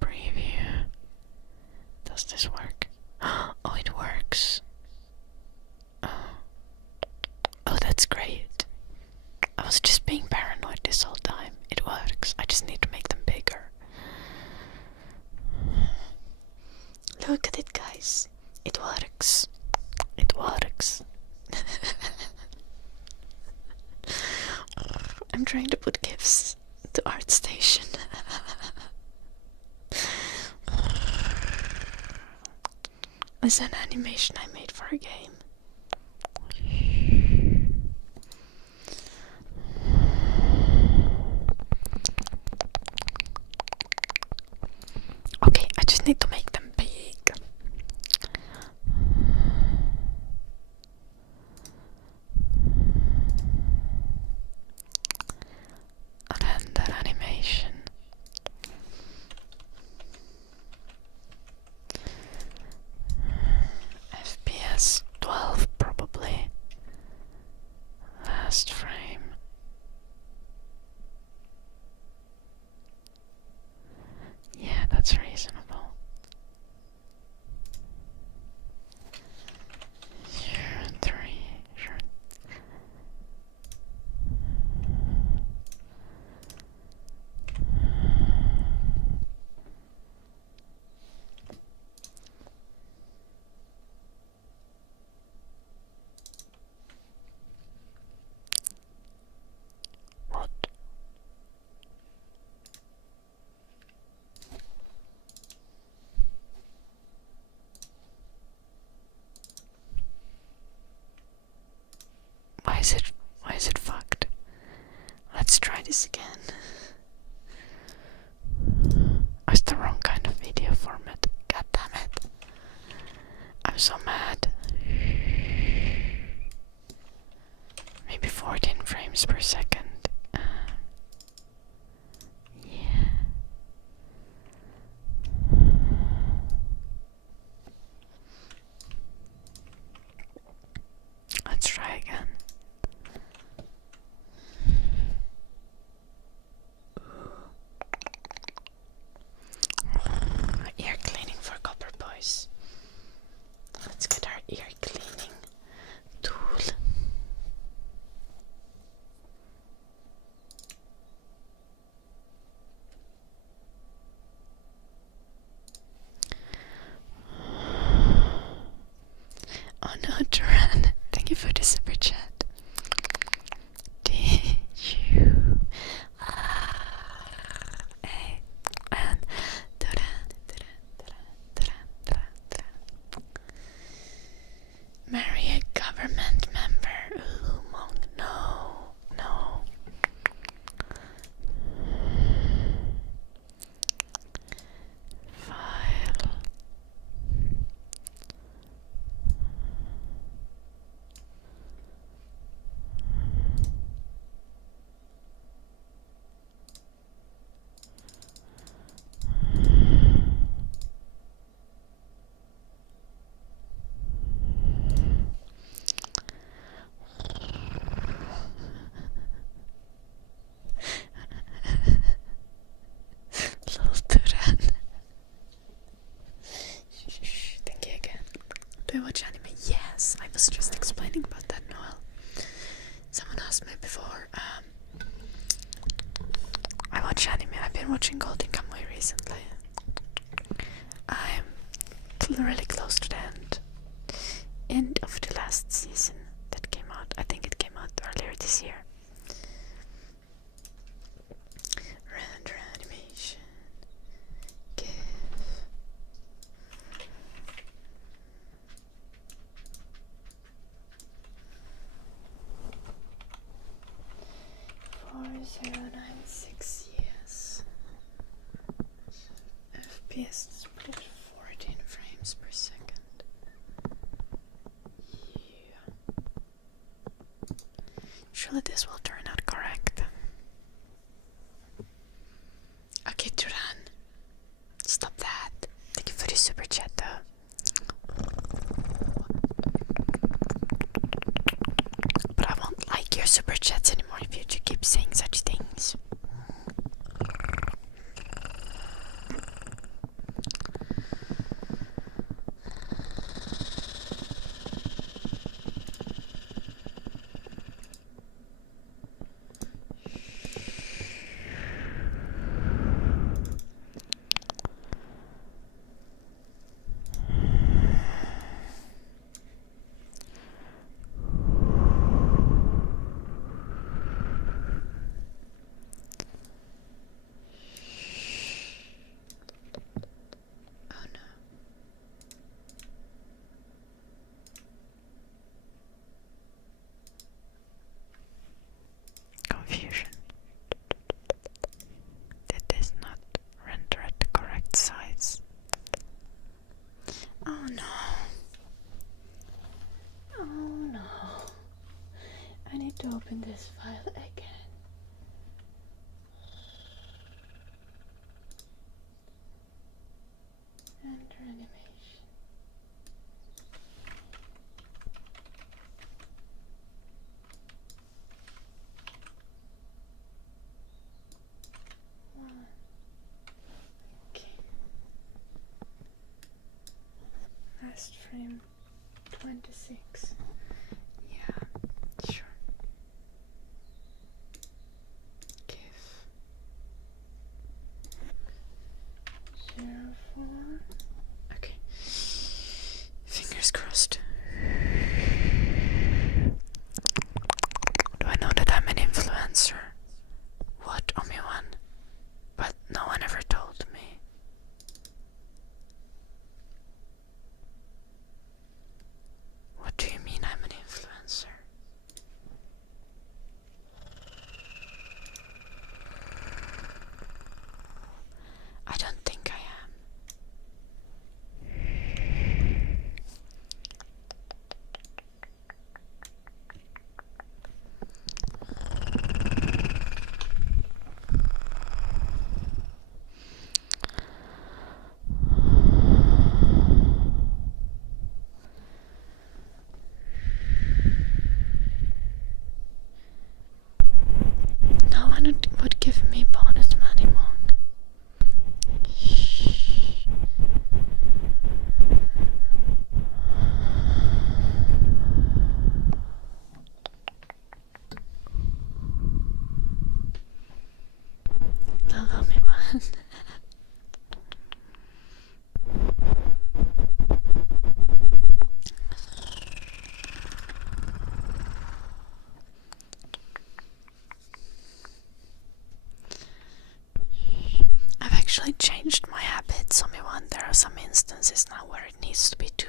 Preview. Does this work? Oh, it works. Oh, that's great. I was just being paranoid this whole time. It works. I just need to make them bigger. Look at it, guys. It works. It works. I'm trying to put gifs to ArtStation. It's an animation I made for a game. Okay, I just need to make them big. Render animation. FPS 12 probably. Last frame. Yeah, that's reasonable. Sure, 3, sure. What? Why is it fucked? Let's try this again. Oh, it's the wrong kind of video format. God damn it. I'm so mad. Maybe 14 frames per second. Yeah. Let's try again. Ear cleaning for copper boys. Let's get our ear cleaning tool. Oh no, Duran, thank you for the super chat. Did you? Hey, and marry a government member. Ooh, monk, no, no. File. Little Turan. Thank you again. Do you watch anime? Yes, I was just explaining about that, Noel. Someone asked me before. I watch anime. I've been watching Golden Kamuy recently. I'm really close to the end of the last season that came out. I think it came out earlier this year. Render animation. Give. 096, yes. FPS is put at 14 frames per second. Yeah. Surely this will turn out correct. Okay, Turan. Stop that. Thank you for the super chat though. But I won't like your super chats anymore if you keep saying such things. Confusion. That does not render at the correct size. Oh no. Oh no. I need to open this file again. Enter animation. Okay. Last frame 26. Yeah, sure. GIF 04. Okay. Fingers crossed. Do I know that I'm an influencer? What, Omi-wan? But no one ever told me. What do you mean I'm an influencer? I don't think I am. No one would give me bonus money, Monk. Love me one. I've actually changed my habits, Omi-wan. There are some instances now where it needs to be 2.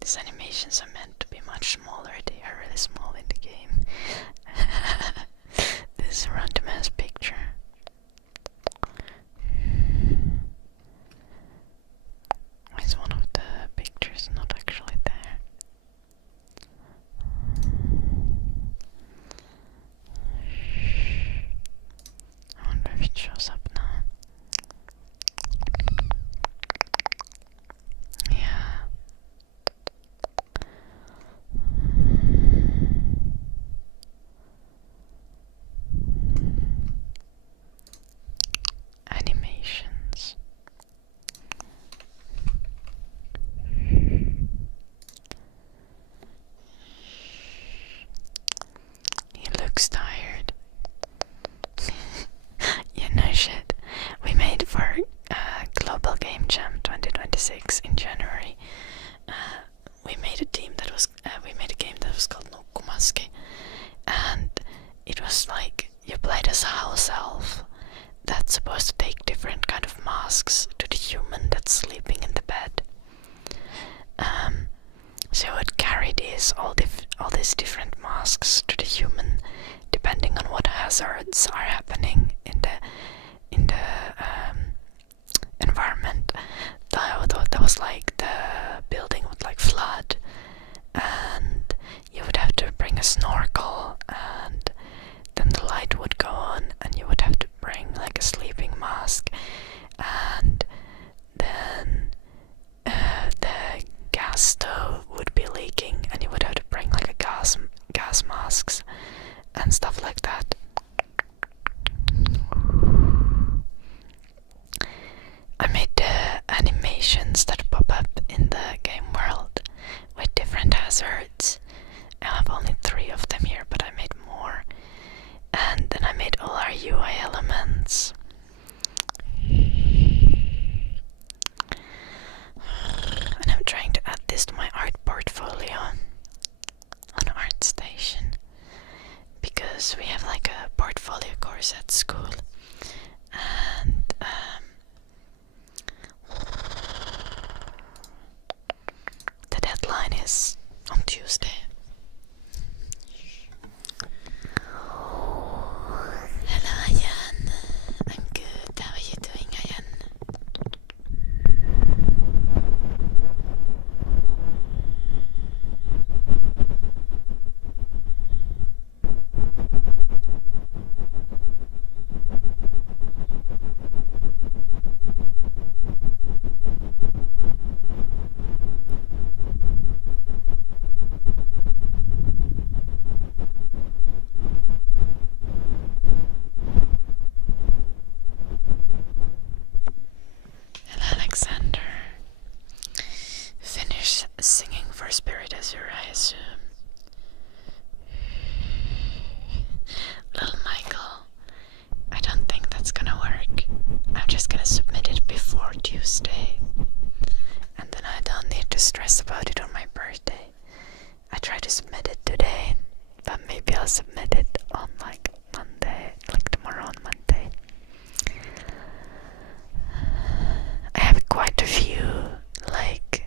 These animations are meant to be much smaller. They are really small in the game. This is a random ass picture. Why is one of the pictures not actually there? I wonder if it shows up now. Yeah. Animations. He looks tired. Yeah, no shit. We made for Global Game Jam 2026 in January. We made a game that was called Nokkumaski, and it was like you played as a house elf that's supposed to take different kind of masks to the human that's sleeping in the bed. So you would carry all these different masks to the human, depending on what hazards are happening in the environment. That was like the building would like flood, and you would have to bring a snorkel, and then the light would go on, and you would have to bring like a sleeping mask, and then the gas stove would be leaking, and you would have to bring like a gas masks and stuff like that. I made the animations that pop up in the game world with different hazards. I have only 3 of them here, but I made more. And then I made all our UI elements. And I'm trying to add this to my art portfolio on ArtStation, because we have like a portfolio course at school, and the deadline is on Tuesday. Hello, Ayan. I'm good. How are you doing, Ayan? Hello, Alexander. Finish singing for Spirit Azure, I assume. Little Michael, I don't think that's gonna work. I'm just gonna submit it before Tuesday, and then I don't need to stress about it on my birthday. I try to submit it today, but maybe I'll submit it on like Monday, like tomorrow on Monday. I have quite a few like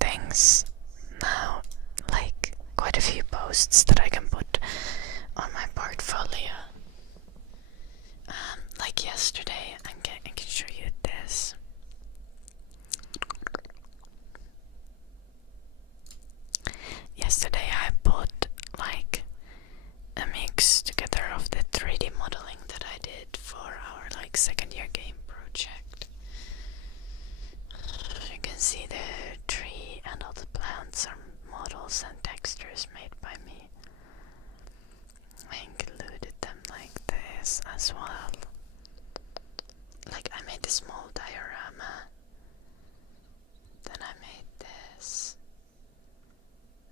things now, like quite a few posts that I can put on my portfolio. Like yesterday, I can show you this. Yesterday I put like a mix together of the 3D modeling that I did for our like second year game project. You can see the tree and all the plants are models and textures made by me. I included them like this as well. Like I made a small diorama, then I made this,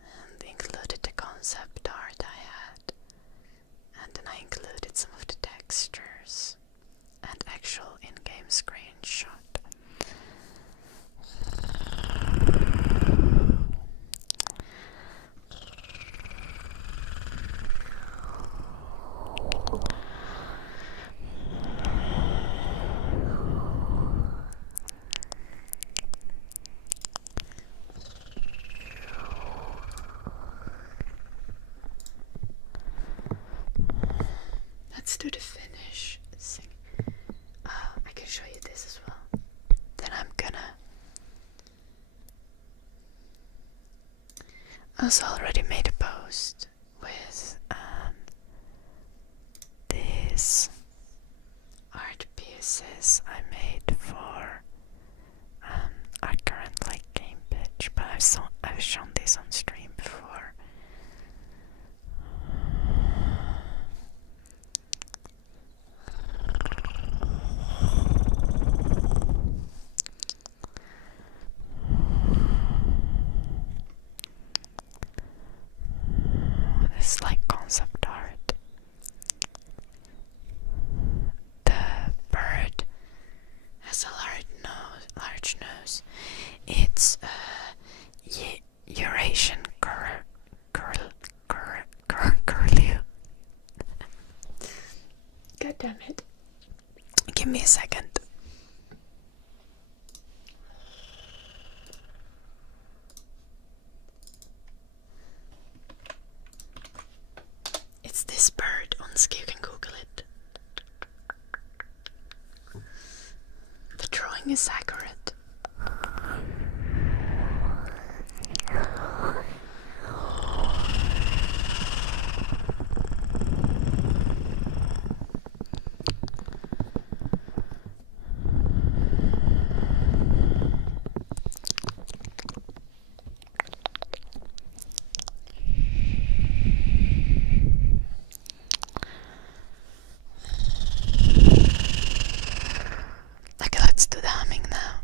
and included the concept art I had, and then I included some of the textures and actual in-game screenshot. also already made a post with these art pieces I made for our current game pitch, but I've shown this on stream before. This is concept art. The bird has a large nose. It's Eurasian curlew. God damn it. Give me a second. It's this bird. Honestly, you can Google it. The drawing is accurate. Okay, let's do the humming now.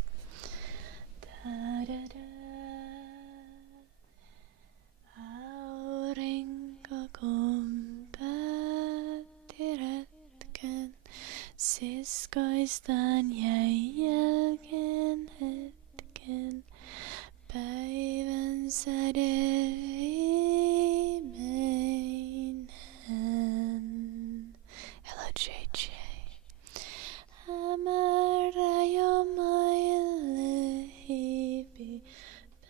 Siskoistaan jäi jälkeen hetken, päivän säde viimeinen. Hello JJ. Hämärä jo maille hiipi,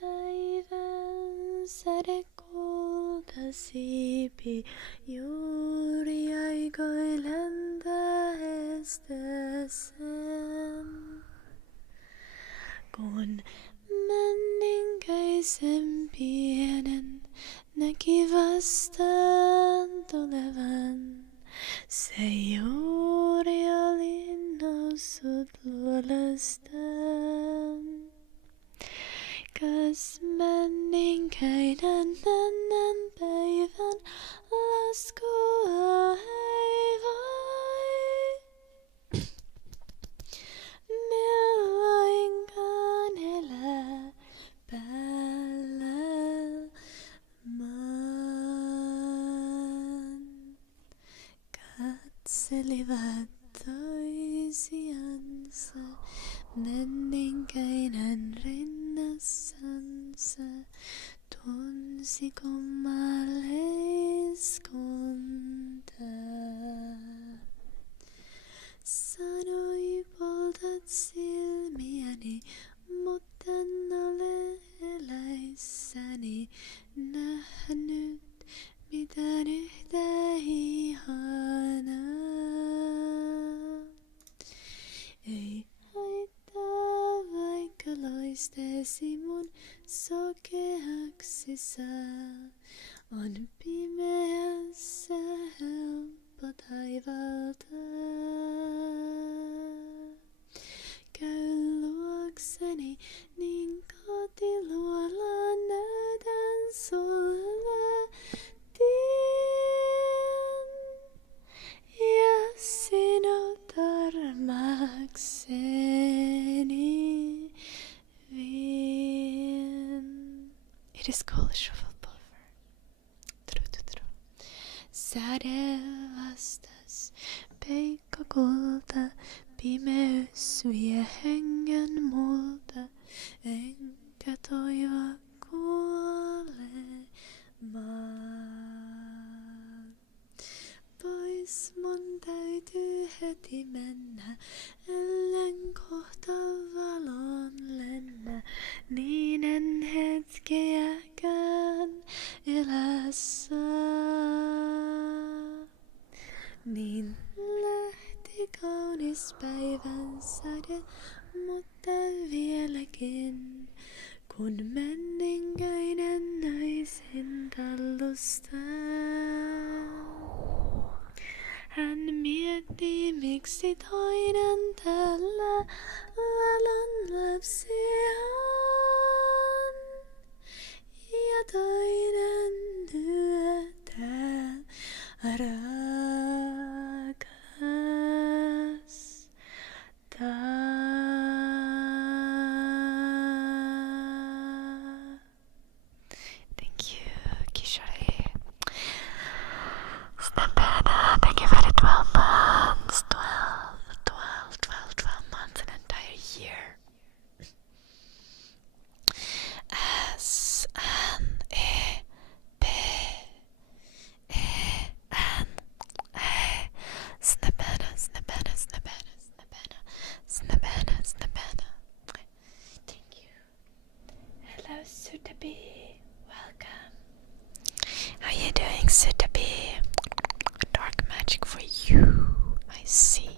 päivän säde kultasiipi, juuri aikoi lentäestösen. Kun menninkäisen pienen näki vastaan tulevan, se juuri oli noussut luolastaan. Kas menninkäinen ennen päivän laskua ei voi, milloinkaan elää päällä maan. Katselivat toisiansa, menninkäinen rinnassansa, tunsi kummaliskunta. Sanoi poltat silmiäni, mutten ole eläissäni nähnyt mitään yhtä ihanaa. Ei haittaa, vaikka loisteesi mun sokeaksi saa. On pimeässä helppo taivaltaa. Käy luokseni, niin kotiluolaan näytän sulle tien. Ja sinut armakseni vien. It is called shufflepulver. Säde vastas, peikko kulta, pimeys vie hengen multa, enkä toivoa kuolemaa. Pois mun täytyy heti mennä, ellen kohta valon lennä, niin en hetkeäkään elää saa. Niin lähti kaunis päivän sade, mutta vieläkin, kun menninkäinen naisi Han med de mixi toinen tällä valon lapsiaan. Ja toinen työtään rakastaa. Thank you, Kishore. Snapana, thank you for the 12 months. 12 months, an entire year. S-N-E-P E-N-E Snapana. Thank you. Hello, Sutabi. Welcome. How you doing, Sutabi? Dark magic for you. I see.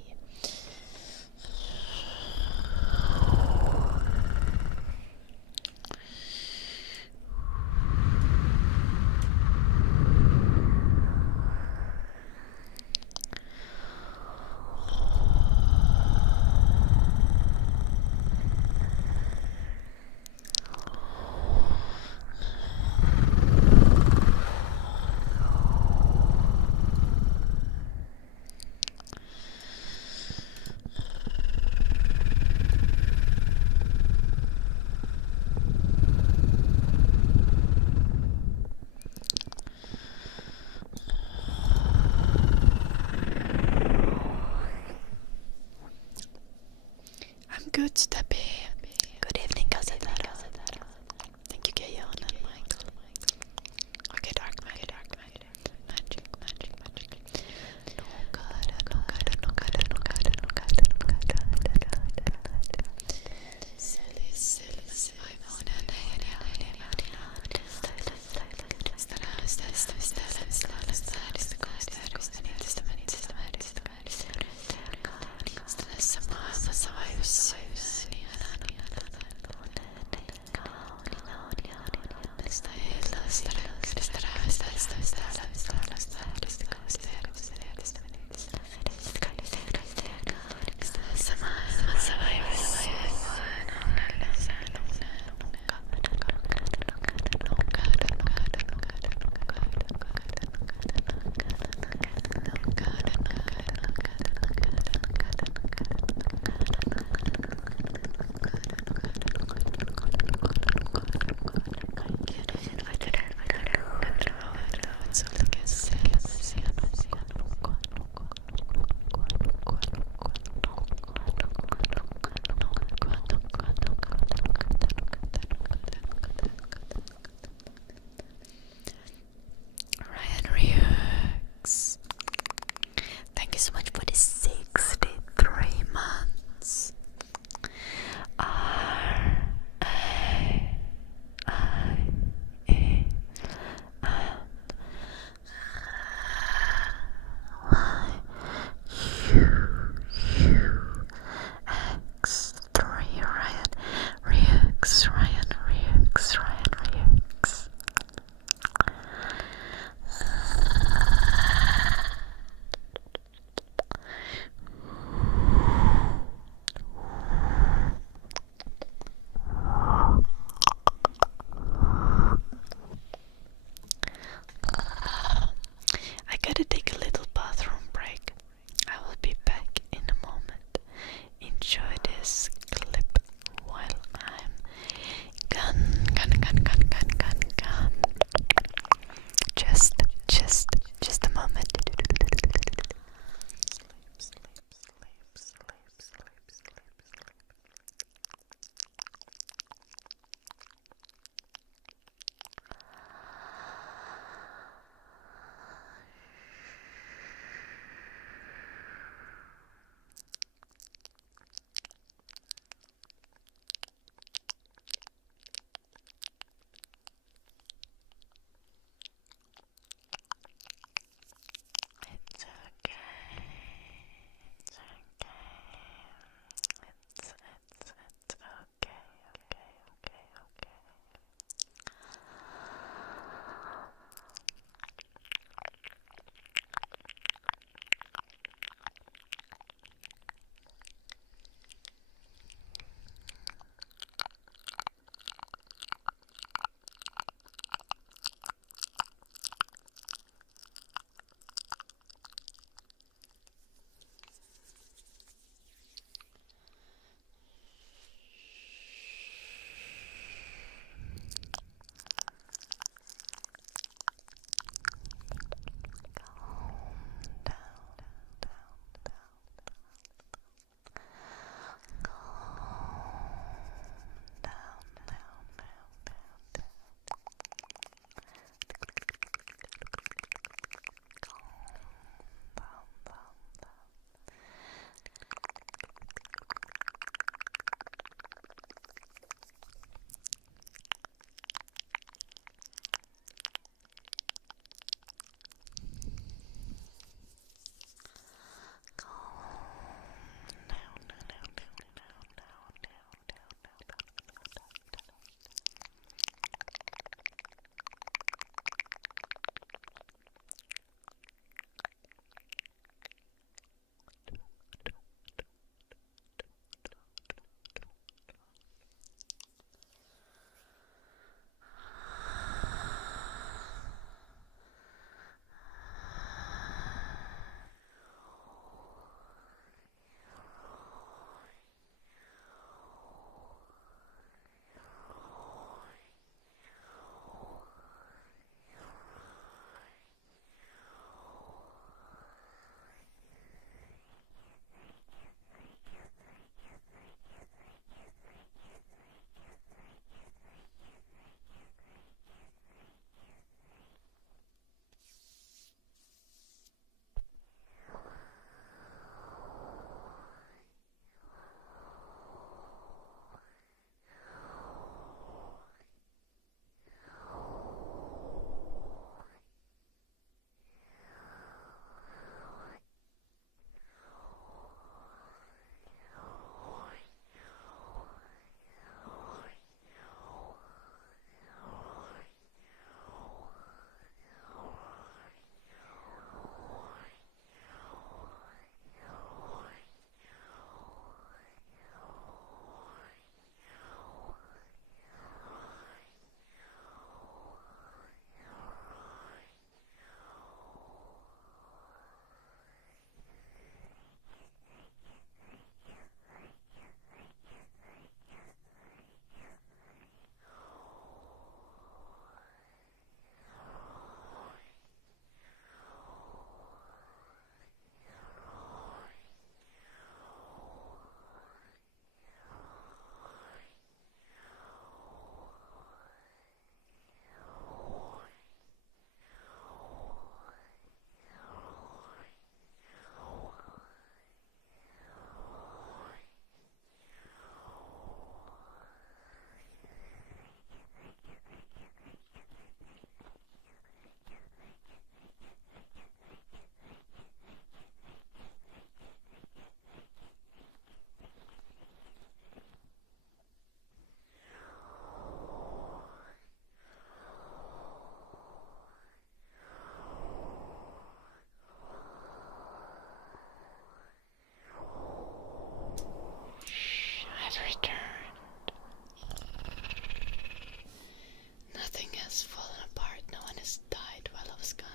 has fallen apart. No one has died while I was gone.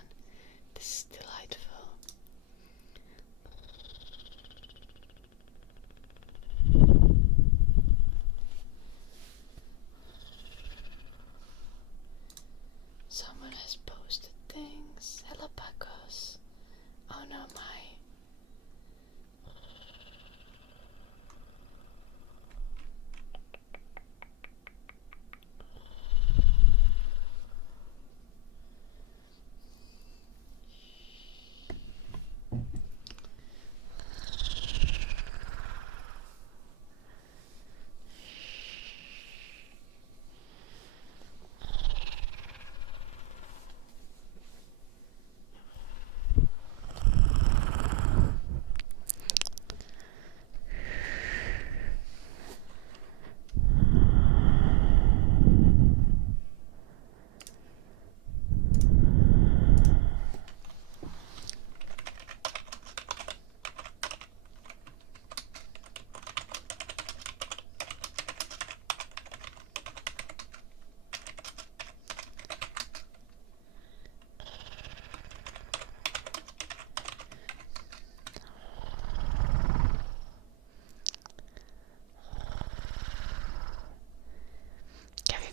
This is delightful. Someone has posted things. Hello, Pacos. Oh no, my.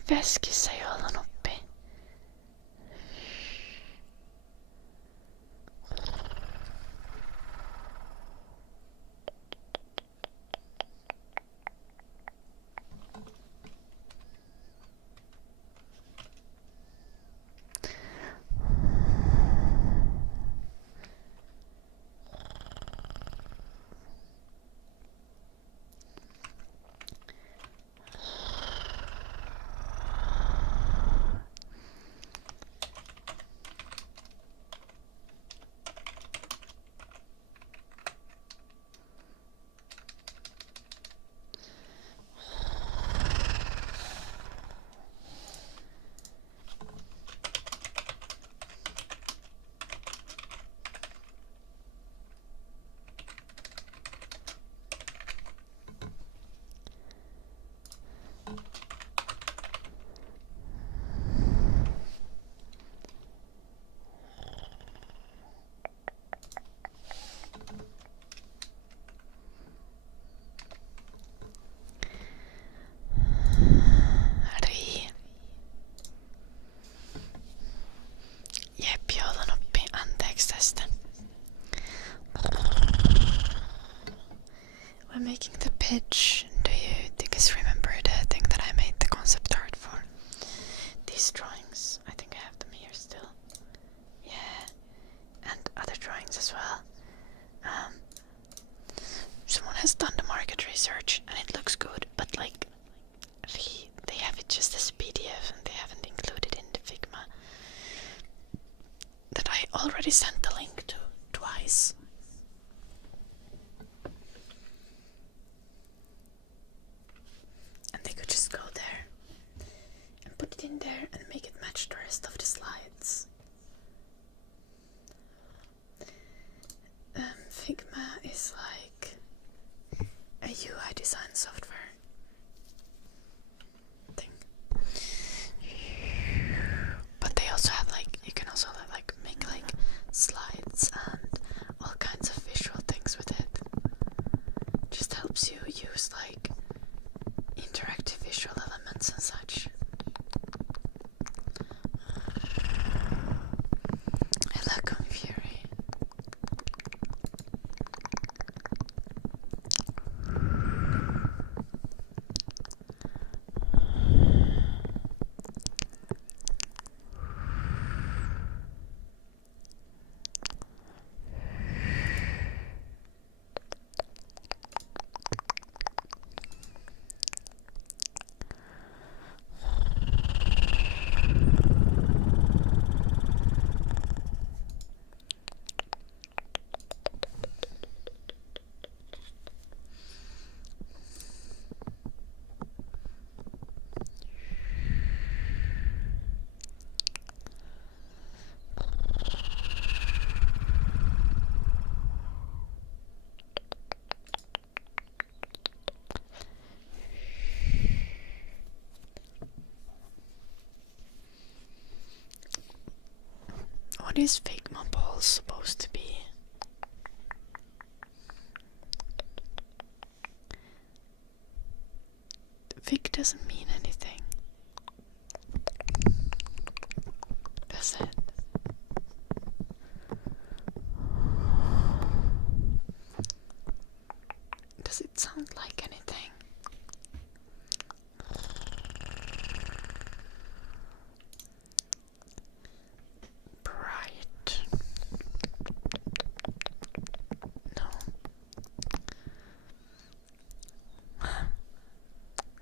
Väskissäjollan oppi. When making the pitch, do you guys remember the thing that I made the concept art for? These drawings, I think I have them here still. Yeah, and other drawings as well. Someone has done the market research and it looks good, but like they have it just as PDF and they haven't included in the Figma that I already sent the link to twice. And they could just go there and put it in there and make it match the rest of the slides. Figma is like a UI design software thing. But they also have like, you can also like make like slides What is Figma balls supposed to be? Fig doesn't mean anything. Does it? Does it sound like anything? Bright. No.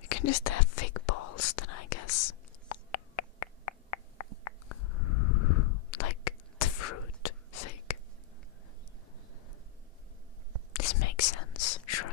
You can just have fig balls then, I guess. Like the fruit fig. This makes sense, surely.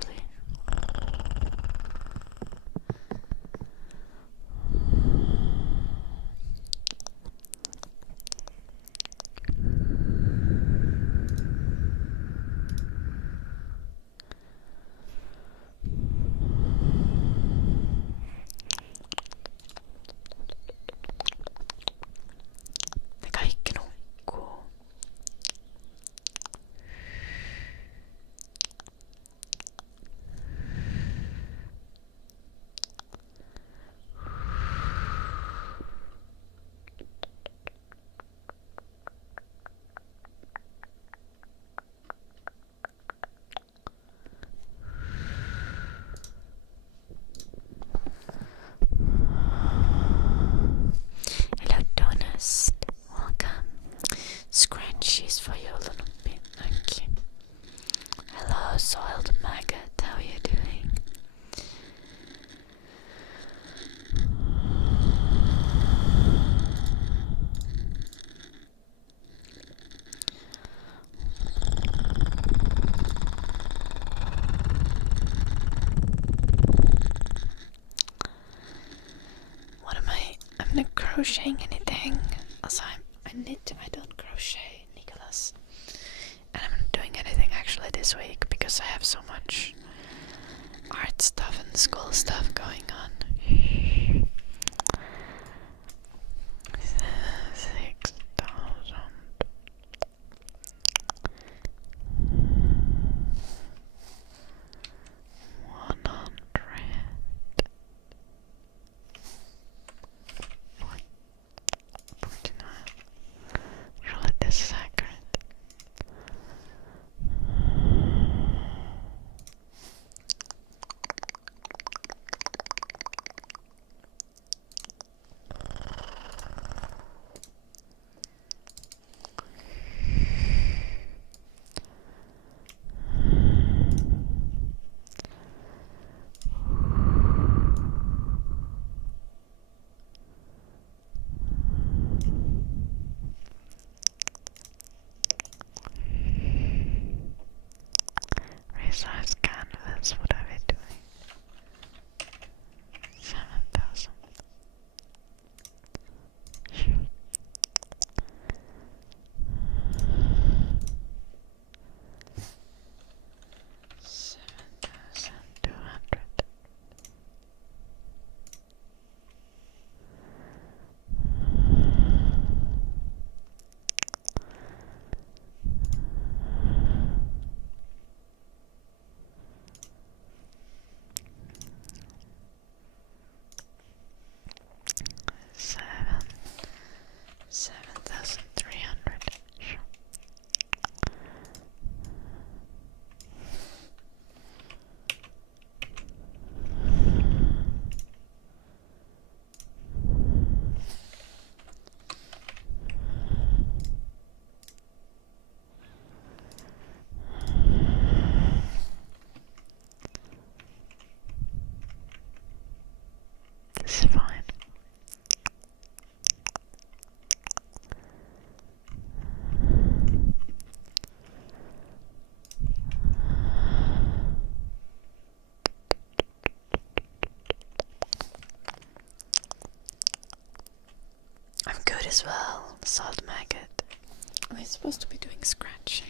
Det kan ikke noe gå. Hello, Donust. Welcome. Scratchies for your little bit. Thank you. Hello, soiled maggot. How are you doing? What am I? I'm not crocheting anything. Also, I don't crochet, Nicholas. And I'm not doing anything actually this week because I have so much art stuff and school stuff going on. 6,000. Surely this is accurate. Resize canvas, what are we doing? 7,000. 7,200. Seven. 7,300. Sure. This is fine. I'm good as well, salt maggot. Am I supposed to be doing scratching?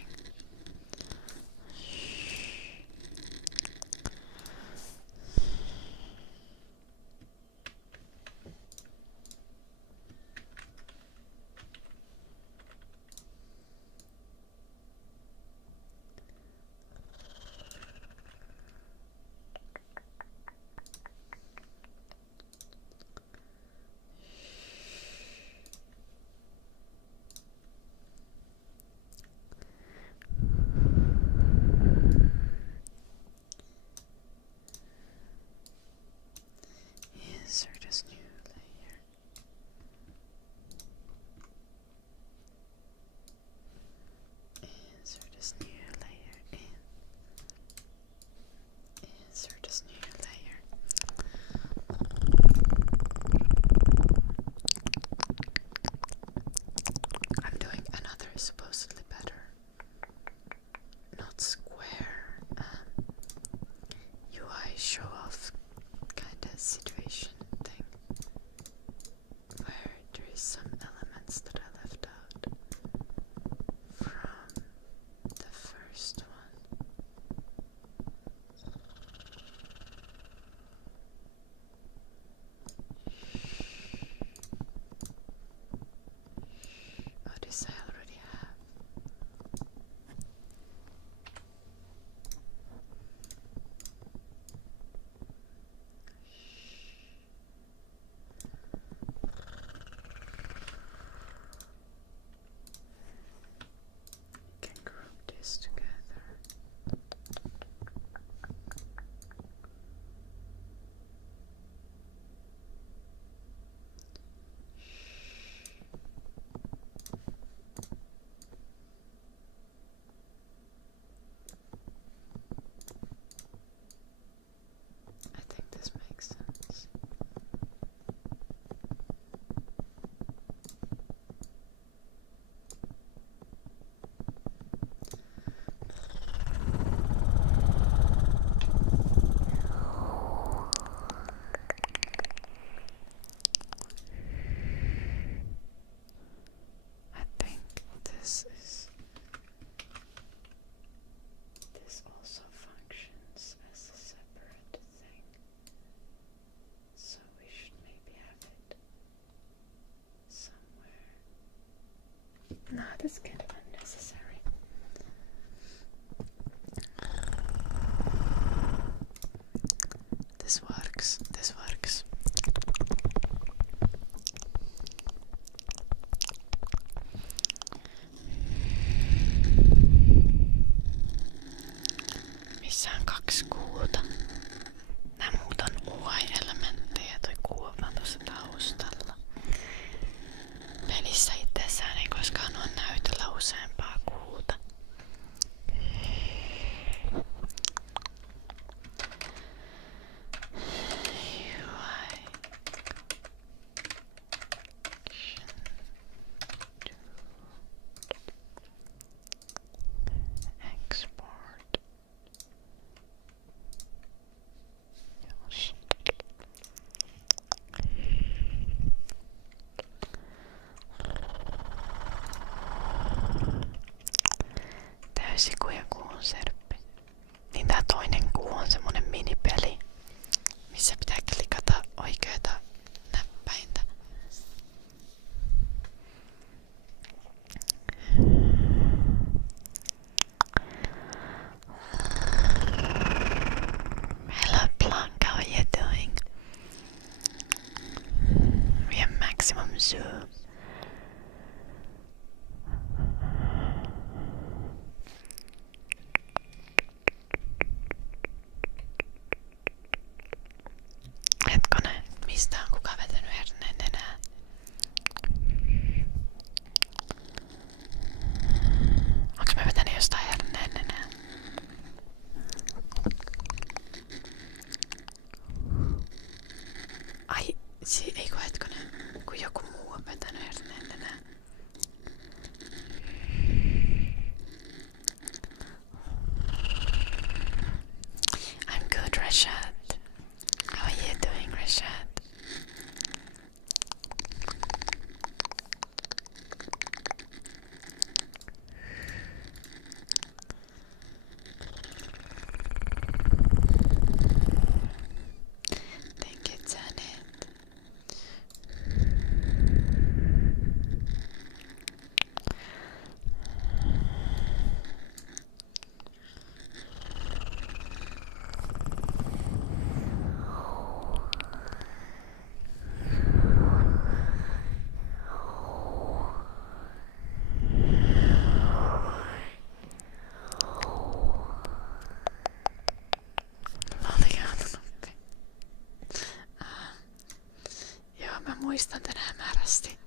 That is kind of unnecessary. This works. This works. Missä on 2 kuuta? Nää muut on UI-elementtejä, toi kuu vaan tuossa taustalla. Pelissä itsessään ei koskaan ole näytöllä useampaa kuuta. Export. Jos. Täysikuu ja kuun serppi. Niin tää toinen kuu on semmonen minipeli, missä pitää klikata oikeita näppäintä. Hello Blanca, how are you doing? We have maximum zoom. Hetkonen, mistä on kuka vetänyt herneen nenää? Onks mä vetänyt jostain herneen nenää? Ai, eikö hetkonen, kun joku muu on vetänyt herneen nenää. I'm good, Rashad. How are you doing, Rashad? Thank you, Janet. Loliaantunoppi. Joo, mä muistan tän hämärästi.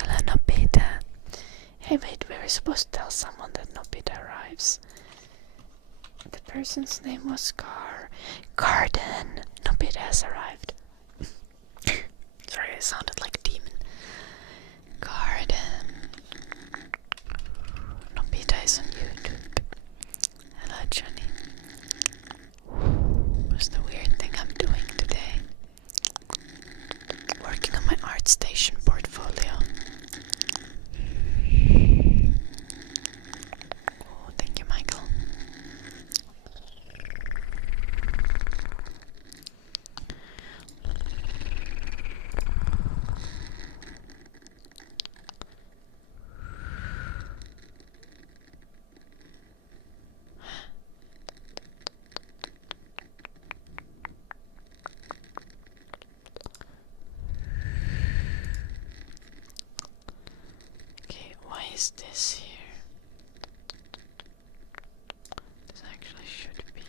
Hello, Nobita. Hey, wait, we're supposed to tell someone that Nobita arrives. The person's name was Garden. Nobita has arrived. Sorry, I sounded like a demon. Garden. Nobita is on YouTube. Hello, Johnny. What's the weird thing I'm doing today? Working on my ArtStation portfolio. Oh, thank you, Michael. Okay, why is this here? This actually should be here.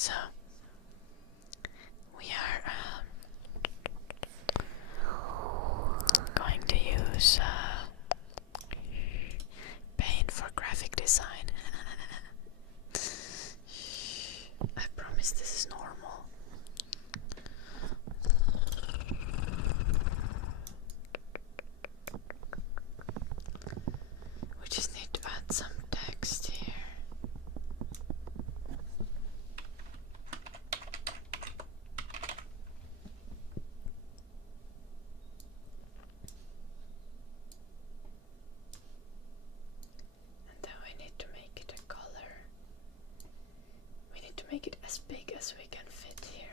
So we are going to use paint for graphic design. I promise this is normal. We just need to add some text here. And then we need to make it a color. We need to make it as big as we can fit here.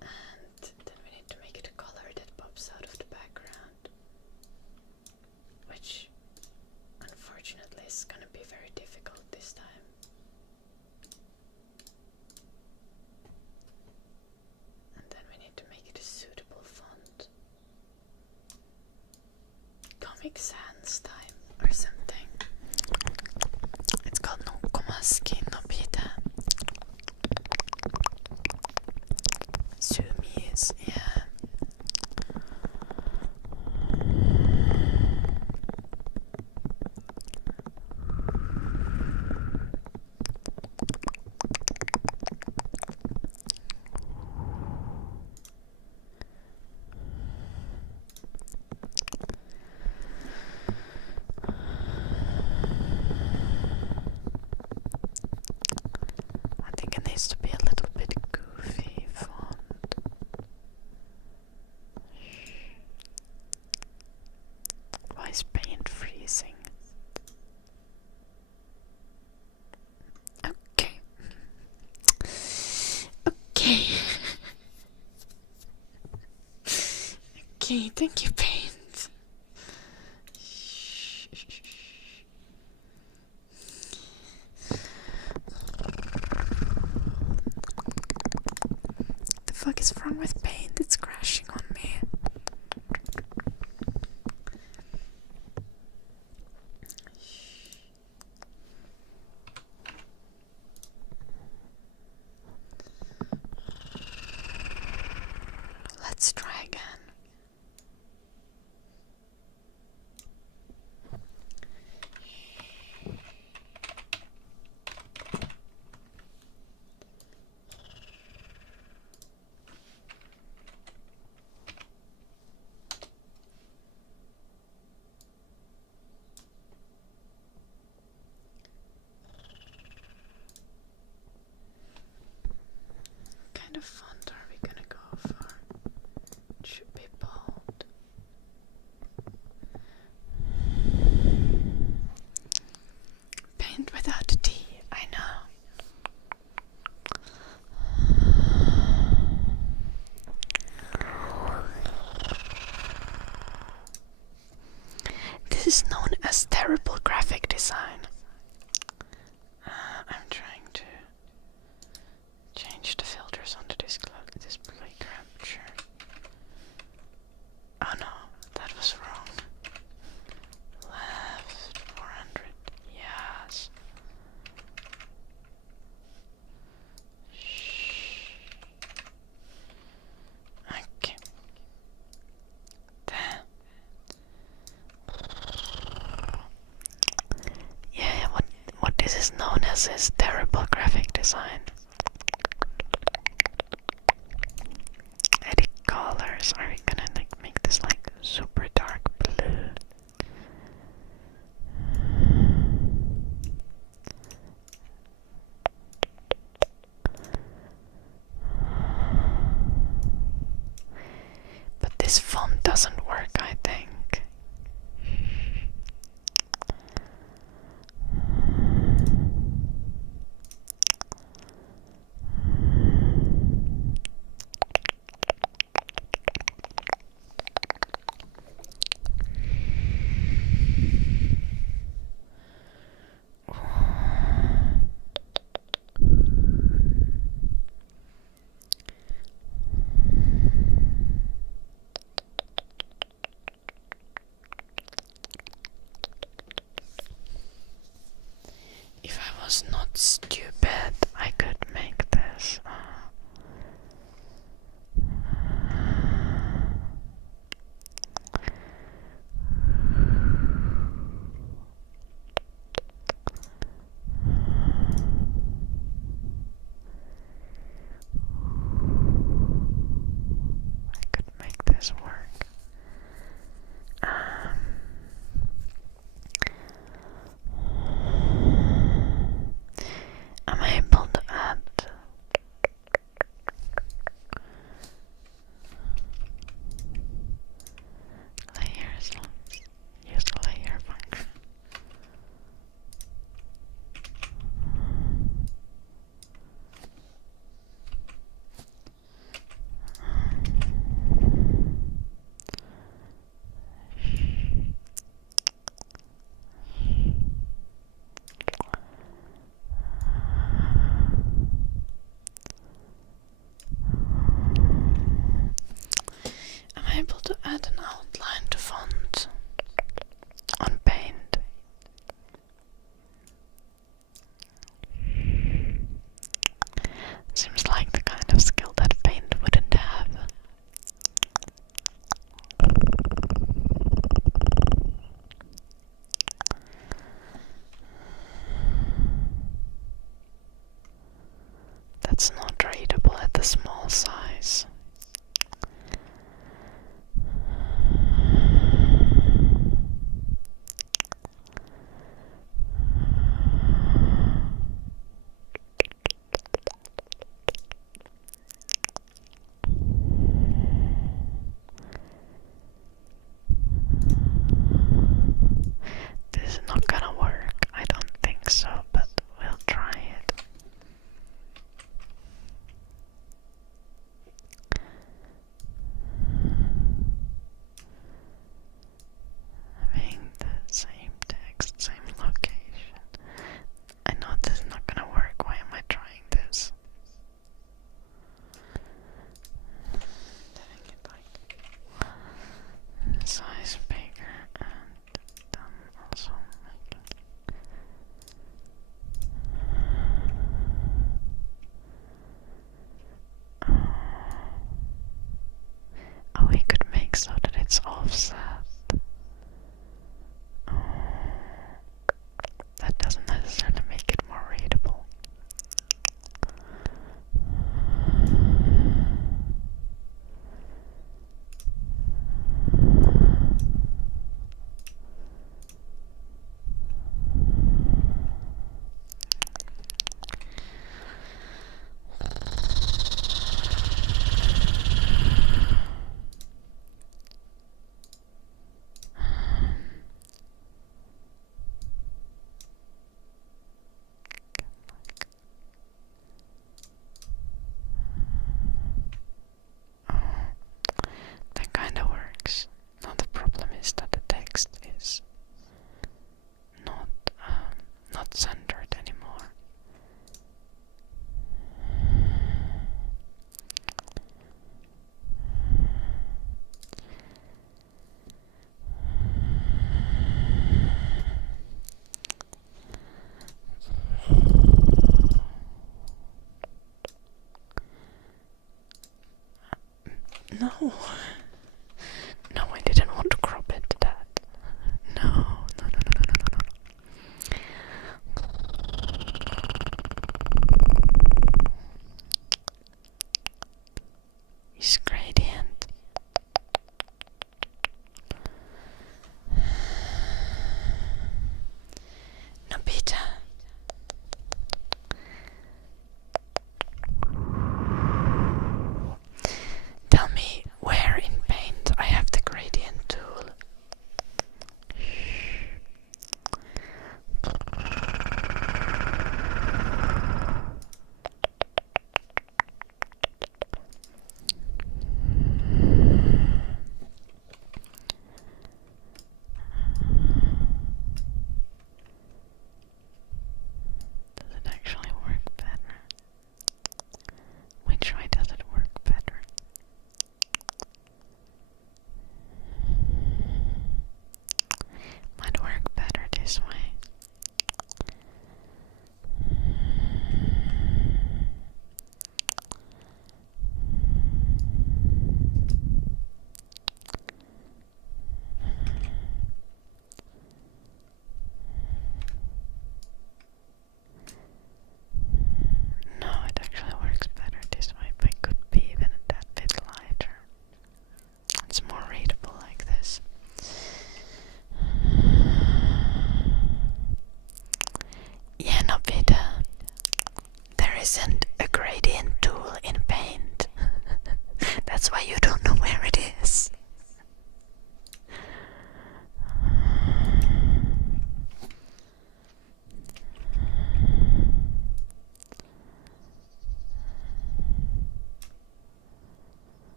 And then we need to make it a color that pops out of the background, which unfortunately is gonna be very difficult this time. And then we need to make it a suitable font. Comic Sans time or something. It's called No Komaski no Pita. Sumis, yeah. I think it needs to be a little bit goofy font. Why is paint freezing? Okay. Okay. Okay, thank you, paint. The fuck is wrong with paint? It's crashing on me. Let's try again. What kind of font are we gonna go for? It should be bold. Paint without a T, I know. This is known as terrible graphic design. I'm trying to change the filters on the display capture. Oh no, that was wrong. Left 400, yes. Okay. There. Yeah, what this is known as is terrible graphic design. Edit colors. Are we gonna make this like super dark blue? But this font doesn't work, I think. was not stupid. I could make this. I could make this work. Am I able to add layers? Let's use the layer function. Am I able to add an outline to font on Paint? Seems like the kind of skill that Paint wouldn't have. That's not readable at the small size. This is not gonna work. I don't think so, but we'll try it. isn't a gradient tool in Paint. That's why you don't know where it is.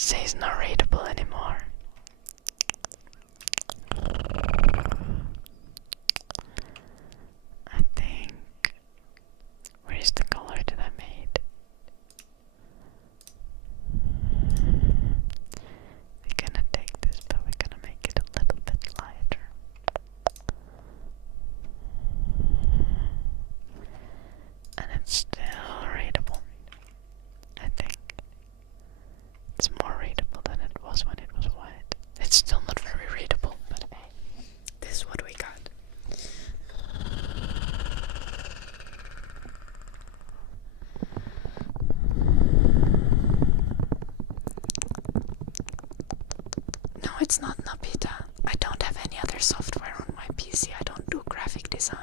Say's not readable anymore. I think... Where is the color that I made? We're gonna take this, but we're gonna make it a little bit lighter. And it's still readable, I think. It's more readable than it was when it was white. It's still not very readable, but hey, this is what we got. No, it's not Nabita. I don't have any other software on my PC. I don't do graphic design.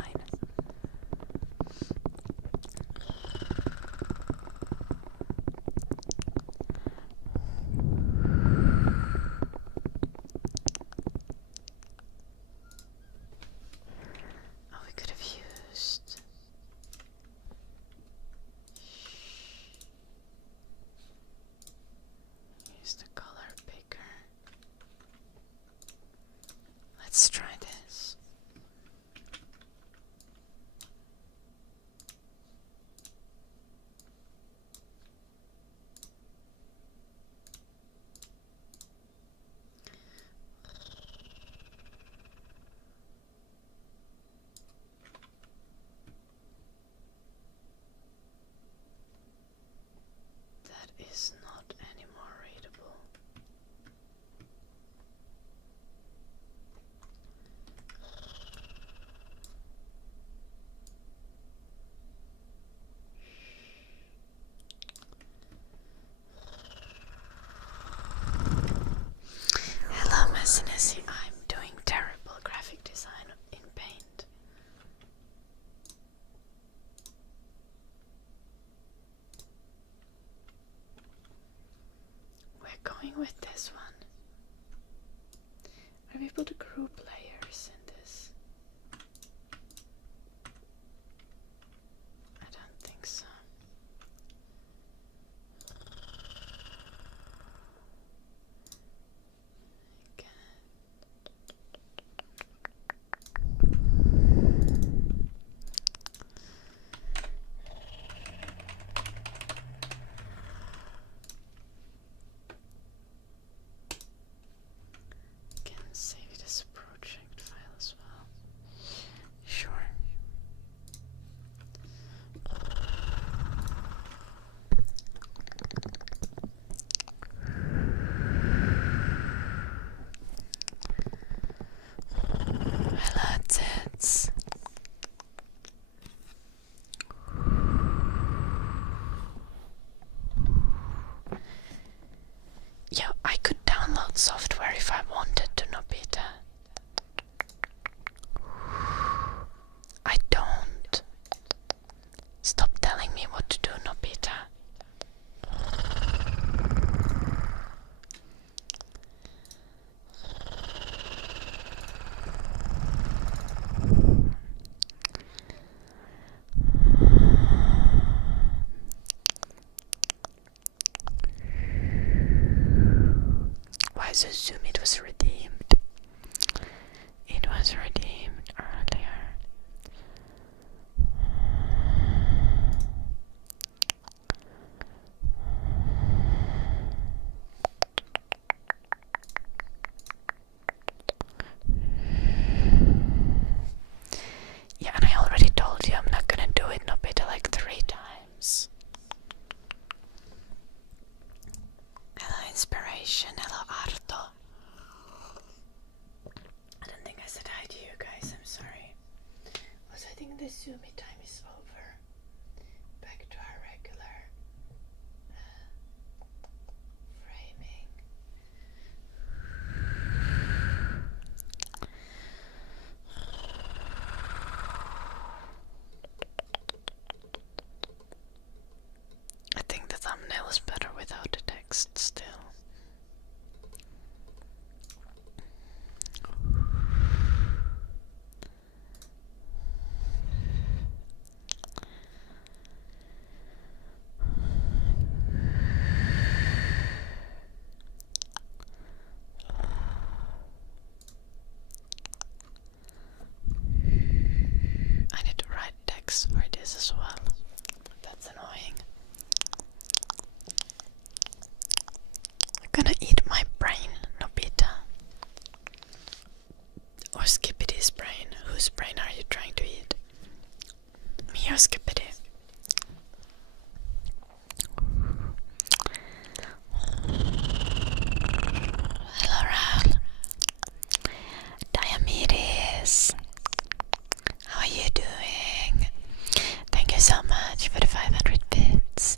Let's try this. That is not any more readable. Hello, Messinessy. I'm doing terrible graphic design in Paint. We're going with this one. Are we able to group layers in this? I don't think so. Okay. download software if I wanted to, Nobita. I don't. Stop telling me what to do, Nobita. Why is assume it was redeemed? It was redeemed earlier. Yeah, and I already told you I'm not gonna do it no better like 3 times. Hello Inspiration, hello Arto. I don't think I said hi to you guys, I'm sorry. Also, I think the Zoomy time is over. Back to our regular framing. I think the thumbnail is better without the text still. I need to write text for this as well. That's annoying. I'm gonna eat my brain, Nobita. Or Skippity's brain. Whose brain are you trying to eat? Me or Skippity? Hello, Raul. Diomedes. How are you doing? Thank you so much for the 500 bits.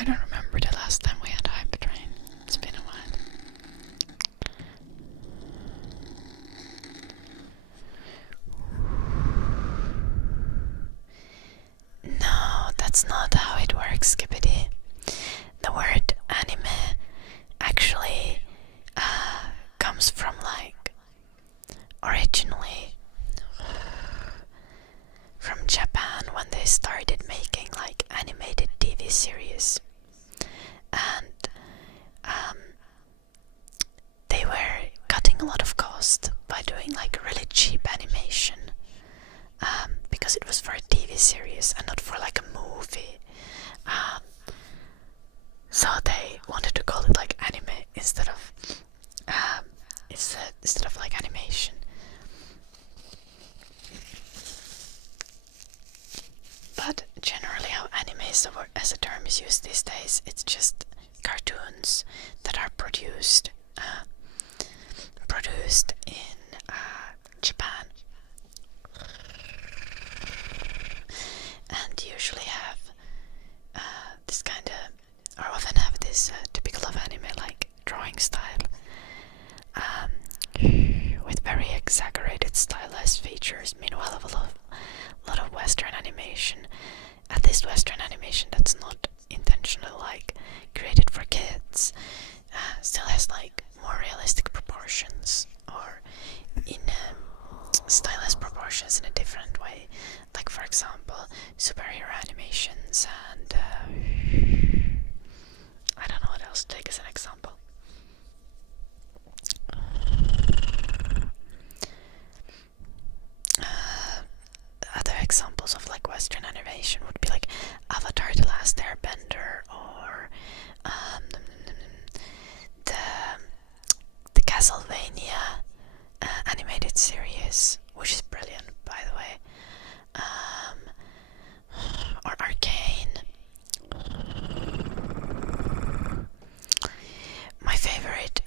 I don't remember the last time we had a hype train. It's been a while. No, that's not how it works, Skippity. The word anime actually comes from like originally from Japan when they started making like animated TV series, and they were cutting a lot of cost by doing like really cheap animation, because it was for a TV series and not for like a movie. So they wanted to call it like anime instead of like animation. But generally how anime as a term is used these days, it's just cartoons that are produced in Japan, and usually have this kind of, or often have this typical of anime like drawing style, with very exaggerated stylized features. Meanwhile, have a lot of Western animation, at least Western animation that's not intentionally like created for kids, still has like more realistic proportions, or in stylized proportions in a different way. Like for example, superhero animations, and I don't know what else to take as an example. Other examples of like Western animation would be like Avatar: The Last Airbender, or the Castlevania animated series, which is brilliant, by the way, or Arcane. My favorite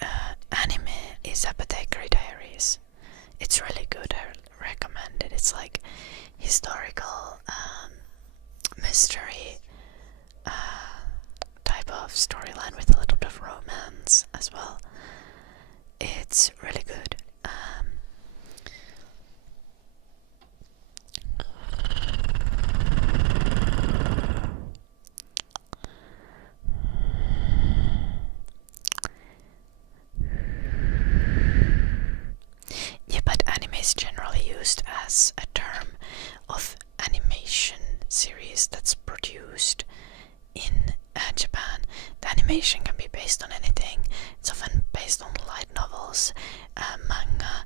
anime is Apothecary Diaries. It's really good. I recommend it. It's like historical mystery type of storyline with a little bit of romance as well. It's really good. Yeah, but anime is generally used as a term of animation series that's produced in Japan. The animation can be based on anything. It's often based on light novels, manga,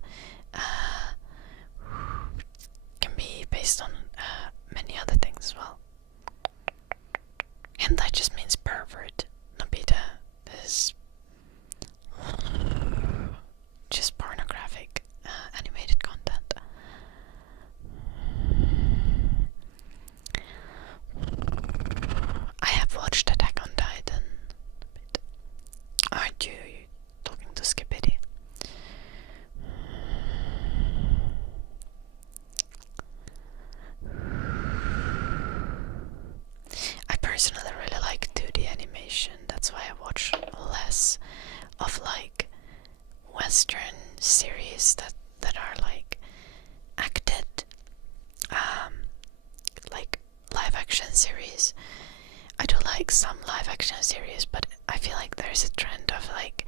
can be based on many other things as well. Hentai just means pervert. Nobita is just pornographic animated content. I have watched Attack on Titan a bit. Aren't you talking to Skippity? I personally really like 2D animation. That's why I watch less of like Western series that are like acted, like live action series. I do like some live action series, but I feel like there's a trend of like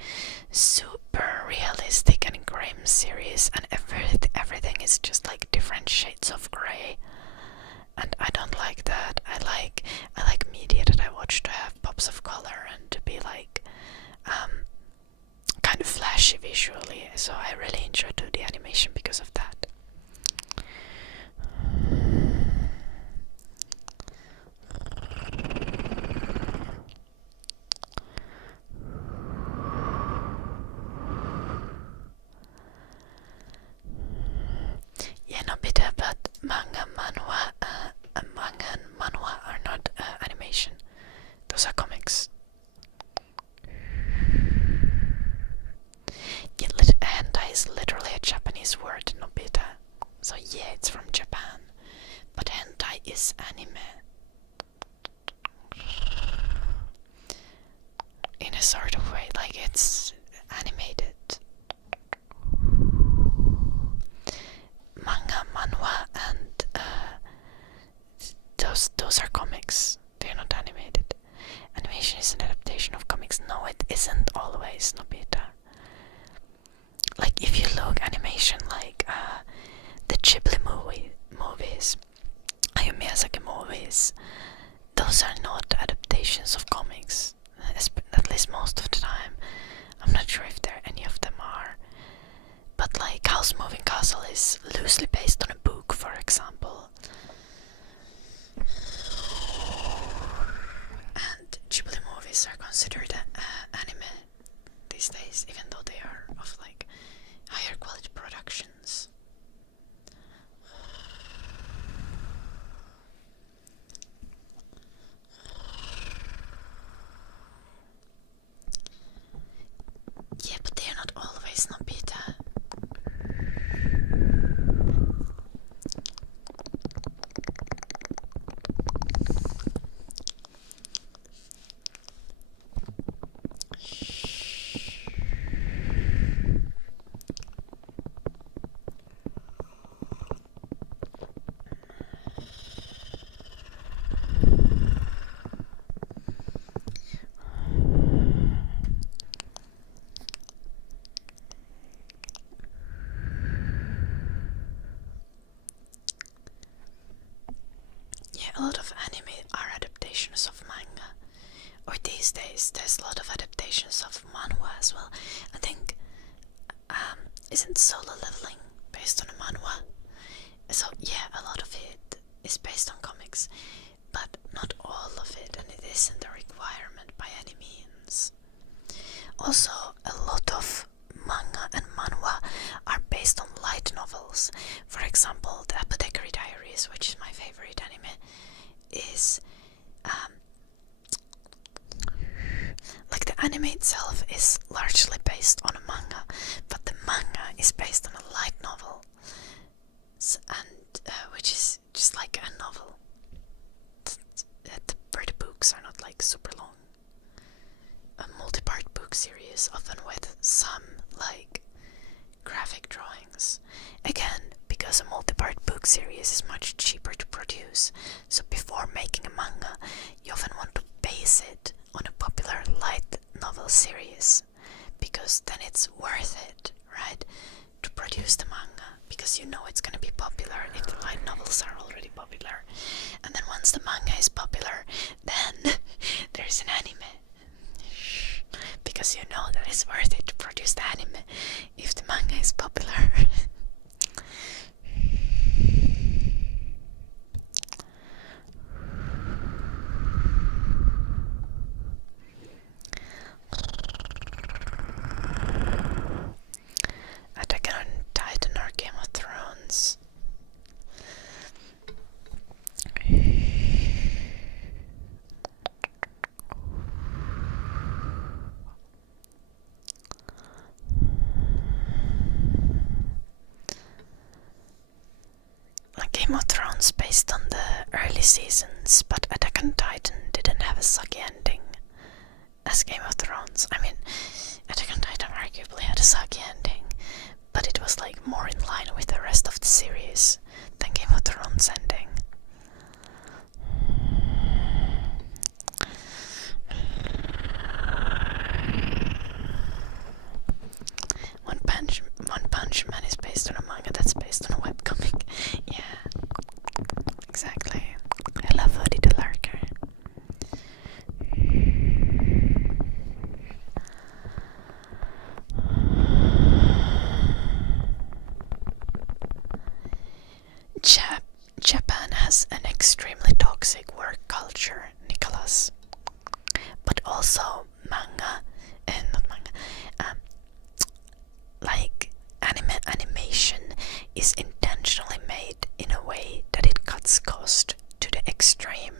super realistic and grim series, and everything is just like different shades of grey, and I don't like that. I like media that I watch to have pops of color and to be like kind of flashy visually, so I really enjoy 2D animation because of that. Yeah, no bit, but manga and manhwa are not animation. isn't always Nobita. Like if you look animation like the Ghibli movies, Hayao Miyazaki movies, those are not adaptations of comics, at least most of the time. I'm not sure if any of them are. But like House Moving Castle is loosely based on a book, for example. And Ghibli movies are considered anime these days, even though they are of like higher quality productions. Yeah, but they are not always Nobita. A lot of anime are adaptations of manga, or these days there's a lot of adaptations of manhwa as well. I think isn't Solo Leveling based on a manhwa? So yeah, a lot of it is based on comics, but not all of it, and it isn't a requirement by any means. Also, a lot of manga and manhwa are based on light novels. For example, The Apothecary Diaries, which is my favorite anime, is like the anime itself is largely based on a manga, but the manga is based on a light novel, and which is just like a novel. Where the books are not like super long. A multi-part book series, often with some like graphic drawings. Again, because a multi-part book series is much cheaper to produce, so before making a manga, you often want to base it on a popular light novel series, because then it's worth it, right, to produce the manga, because you know it's gonna be popular if the light novels are already popular. And then once the manga is popular, then there's an anime, because you know that it's worth it to produce the anime if the manga is popular. Attack on Titan or Game of Thrones. Game of Thrones based on the early seasons, but Attack on Titan didn't have a sucky ending as Game of Thrones. I mean, Attack on Titan arguably had a sucky ending, but it was like more in line with the rest of the series than Game of Thrones ending. One Punch Man is based on a manga that's based on a webcomic. Yeah, exactly. I love Woody the Larker. Japan has an extremely toxic work culture, Nicholas. But also manga, not manga, like animation is intentionally made in a way that it cuts cost to the extreme.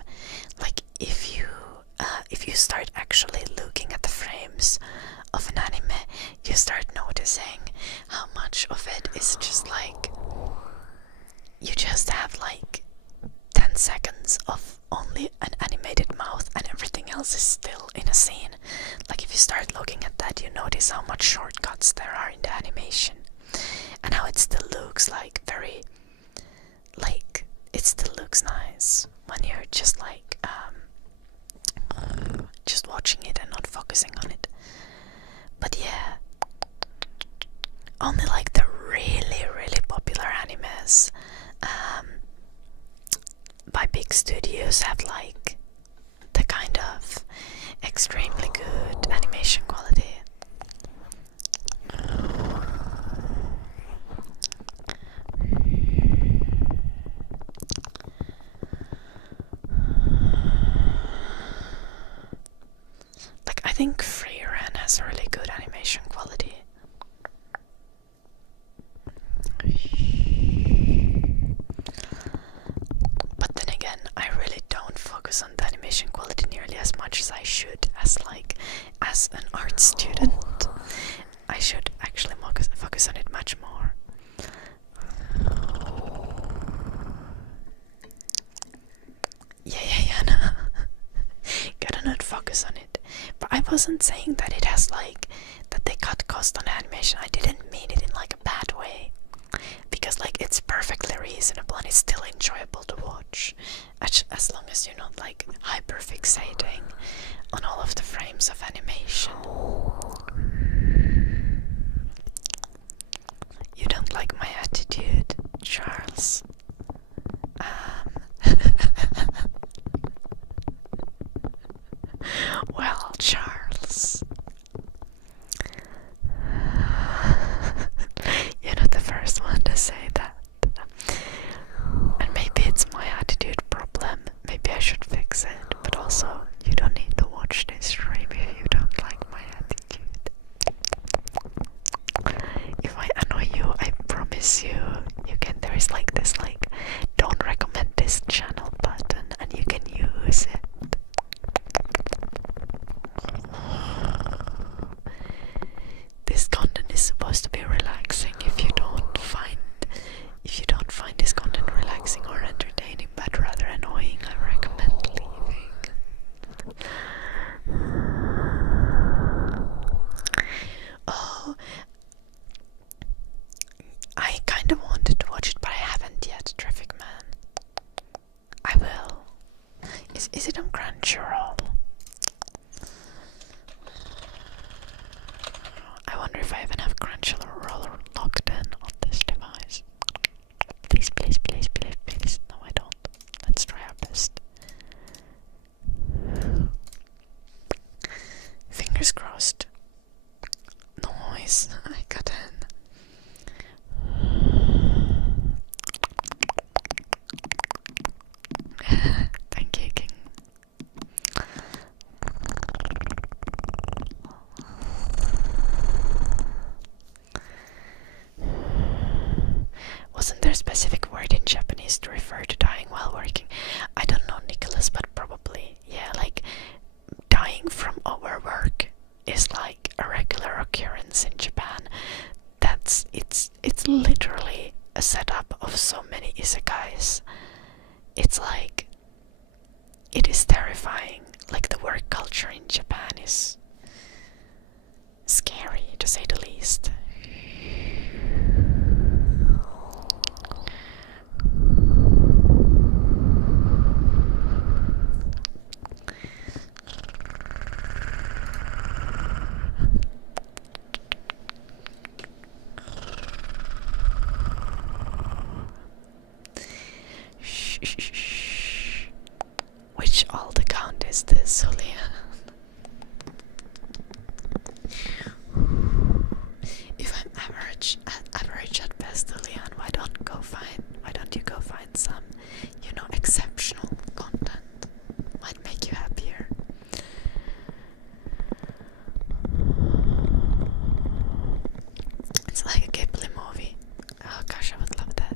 Like if you start actually looking at the frames of an anime, you start noticing how much of it is just like you just have like 10 seconds of only an animated mouth and everything else is still in a scene. Like if you start looking at that, you notice how much shortcuts there are in the animation and how it still looks like very, like it still looks nice when you're just like just watching it and not focusing on it. extremely good animation quality. Like, I think Freerun has a really good animation quality. But then again, I really don't focus on the animation quality nearly as much as I should, as an art student. I should actually focus on it much more. Yeah, no. Gotta not focus on it. But I wasn't saying that it has that they cut cost on animation. I didn't mean it in a bad way. Because it's perfectly reasonable and it's still enjoyable to watch. As long as you're not hyper fixating on all of the frames of animation. You don't like my attitude, Charles. Well, Charles. You're not the first one to say that. And maybe it's my attitude problem. Maybe I should fix it. But also, you don't need to watch this stream if you don't like my attitude. If I annoy you, I promise you, there is this don't recommend this channel button and you can use it. This content is supposed to be relaxing. If you don't find this content relaxing or entertaining but rather annoying, I recommend leaving. Oh, I kind of wanted to watch it, but I haven't yet. Traffic Man. I will. Is it on Crunchyroll? I wonder if I even have Crunchyroll logged in on this device. Please, please, please, please, please. No, I don't. Let's try our best. Fingers crossed. Noise. I got in. Thank you, King. Wasn't there a specific word in Japanese to refer to dying while working? I don't know, Nicholas, but probably. Yeah, dying from overwork is a regular occurrence in Japan. It's literally a setup of so many isekais. It's it is terrifying. The work culture in Japan is scary, to say the least. Which old account is this, Julian? If I'm average at best, Julian, why don't you go find some, exceptional content? Might make you happier. It's like a Ghibli movie. Oh gosh, I would love that.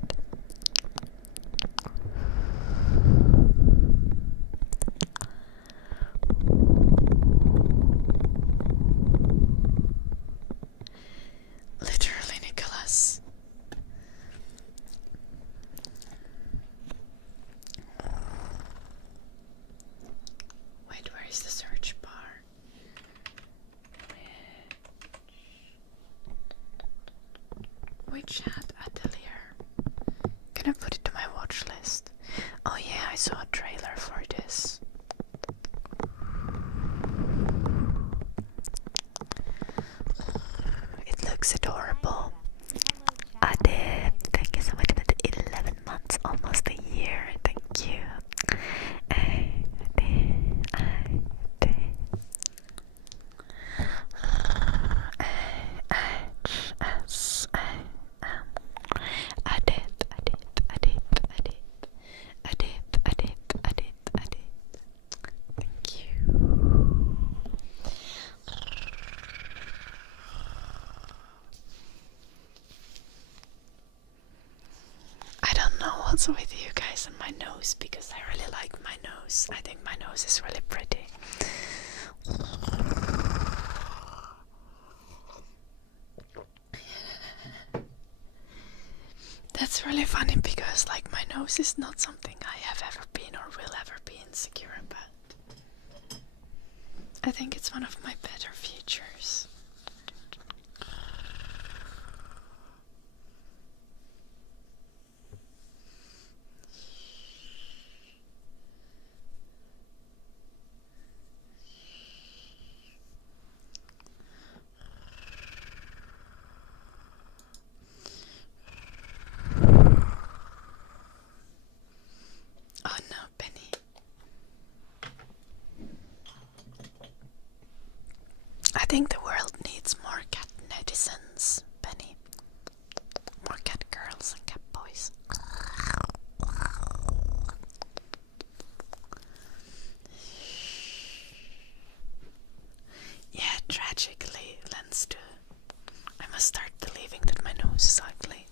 also with you guys and my nose, because I really like my nose. I think my nose is really pretty. That's really funny because like my nose is not something I have ever been or will ever be insecure about. I think it's one of my better features. Oh no, Penny. I think the world needs more cat netizens, Penny. More cat girls and cat boys. Yeah, tragically, Lens too. I must start believing that my nose is ugly.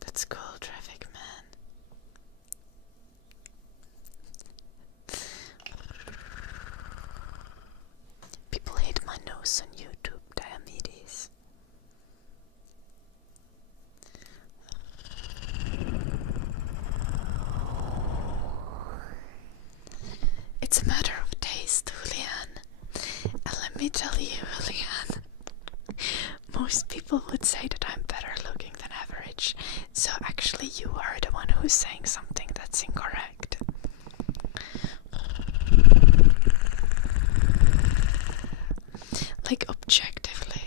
That's cool, traffic man. People hate my nose on YouTube, Diomedes. It's a matter of taste, Julian. And let me tell you, Julian, most people would say that I'm better looking than average. So actually you are the one who's saying something that's incorrect. Like objectively.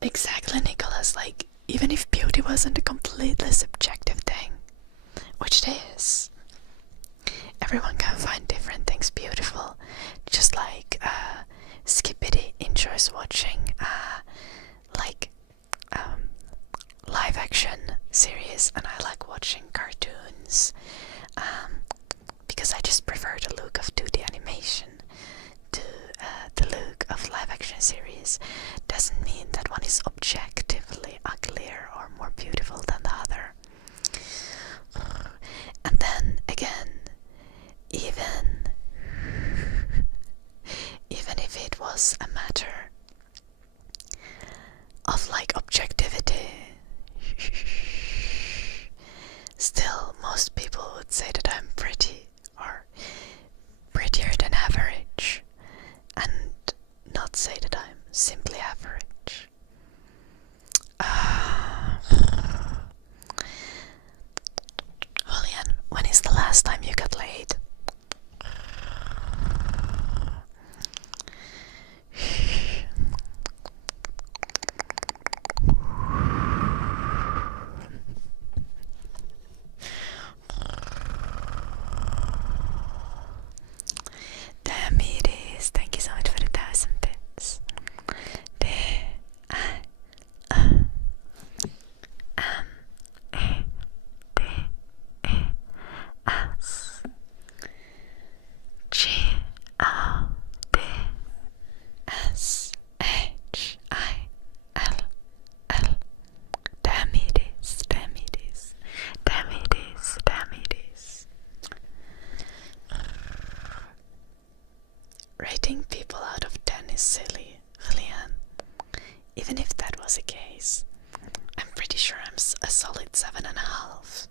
Exactly, Nicholas. Like, even if beauty wasn't a completely subjective thing, which it is, everyone can find different things beautiful. Just like Skippity enjoys watching live action series, and I like watching cartoons because I just prefer the look of 2D animation to the look of live action series. Doesn't mean that one is objectively uglier or more beautiful than the other. And then again, even if it was a matter of like objectivity, still most people would say that I'm pretty or prettier than average, and not say that I'm simply average. Julian, when is the last time you got laid? Diomedes, thank you so much for the 1,000 bits. Rating people out of 10 is silly, Julian. Even if that was the case, I'm pretty sure I'm a solid 7.5,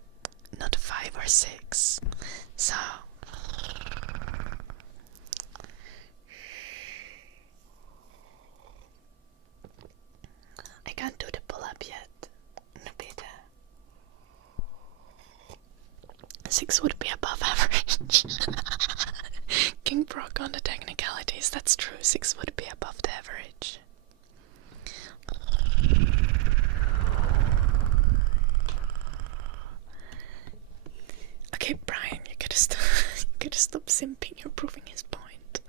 not 5 or 6. So I can't do the pull-up yet. No beta. 6 would be above average. King Brock on the technicalities, that's true. 6 would be above the average. gotta stop simping. You're proving his point.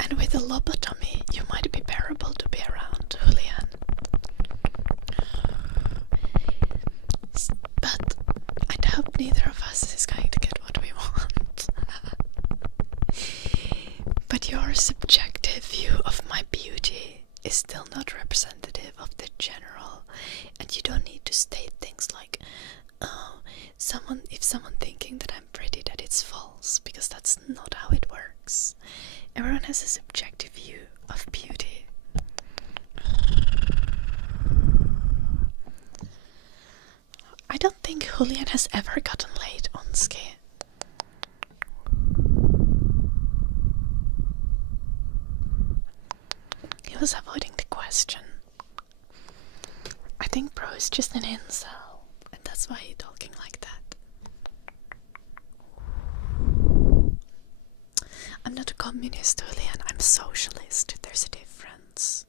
And with a lobotomy, you might be bearable to be around, Julian. But I hope neither of us is going to get what we want. But your subjective view of my beauty is still not representative of the general, and you don't need to state things like, oh, if someone thinking that I'm pretty, that it's false, because that's not how it works. Everyone has a subjective view of beauty. I don't think Julian has ever gotten laid on ski. He was avoiding the question. I think bro is just an incel, and that's why he's talking like that. I'm not a communist, Julian. I'm a socialist. There's a difference.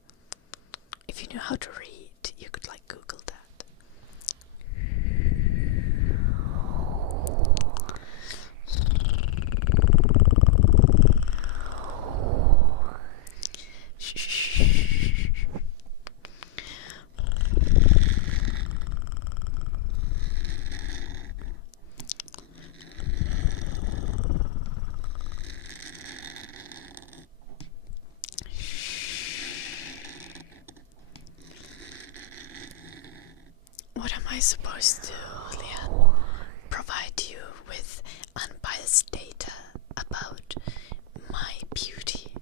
If you knew how to read, you could like Google that. What am I supposed to, Julian? Provide you with unbiased data about my beauty?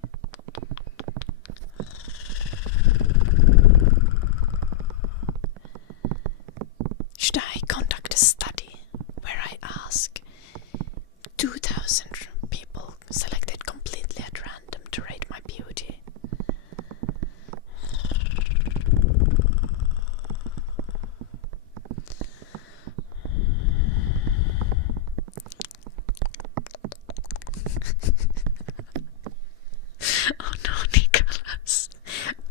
Should I conduct a study where I ask 2,000 people selected completely at random to rate my beauty? Oh no, Nicholas.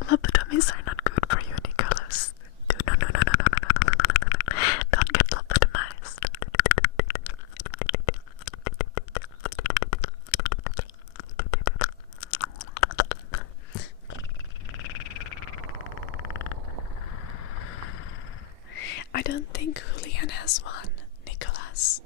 Lobotomies are not good for you, Nicholas. No. Don't get lobotomized. I don't think Julian has one, Nicholas.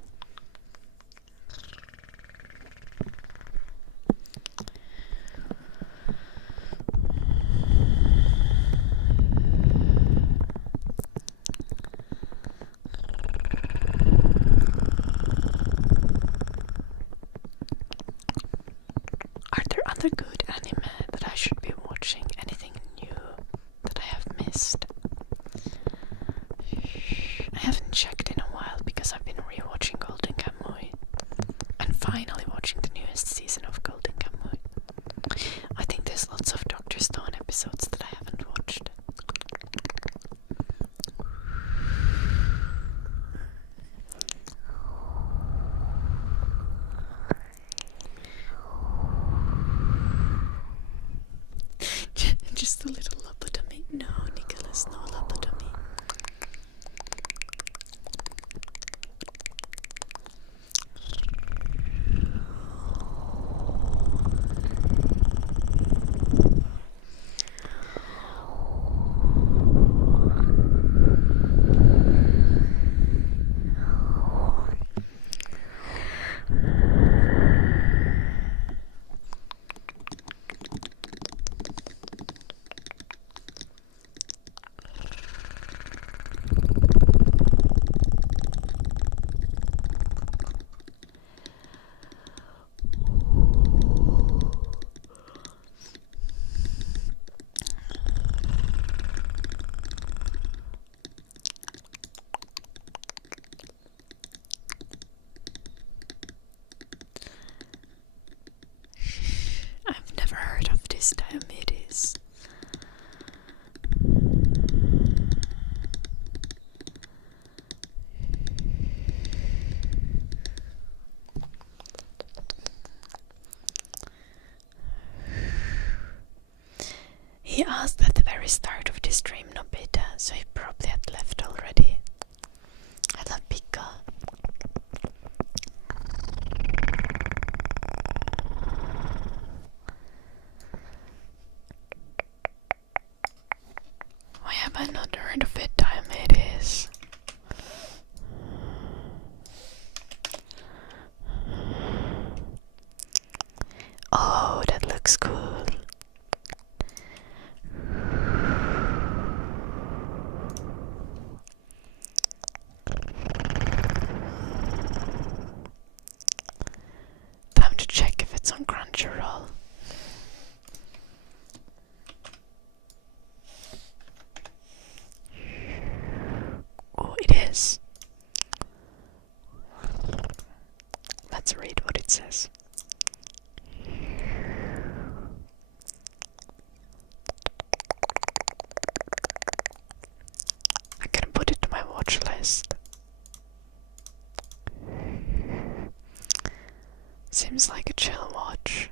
Are there other good anime that I should be watching? Anything new that I have missed? I haven't checked in a while because I've been rewatching Golden Kamuy and finally watching the newest season of Golden Kamuy. I think there's lots of Dr. Stone episodes that I haven't watched. Just a little lobotomy. No, Nicholas, no lobotomy. I've never heard of this Diomedes. paused at the very start of this stream, no beta, so he probably had left already. I love Pika. Why have I not heard of it? Time it is. Oh, that looks cool. Time to check if it's on Crunchyroll. Oh, it is. Let's read what it says. I can put it to my watch list. Seems like a chill watch.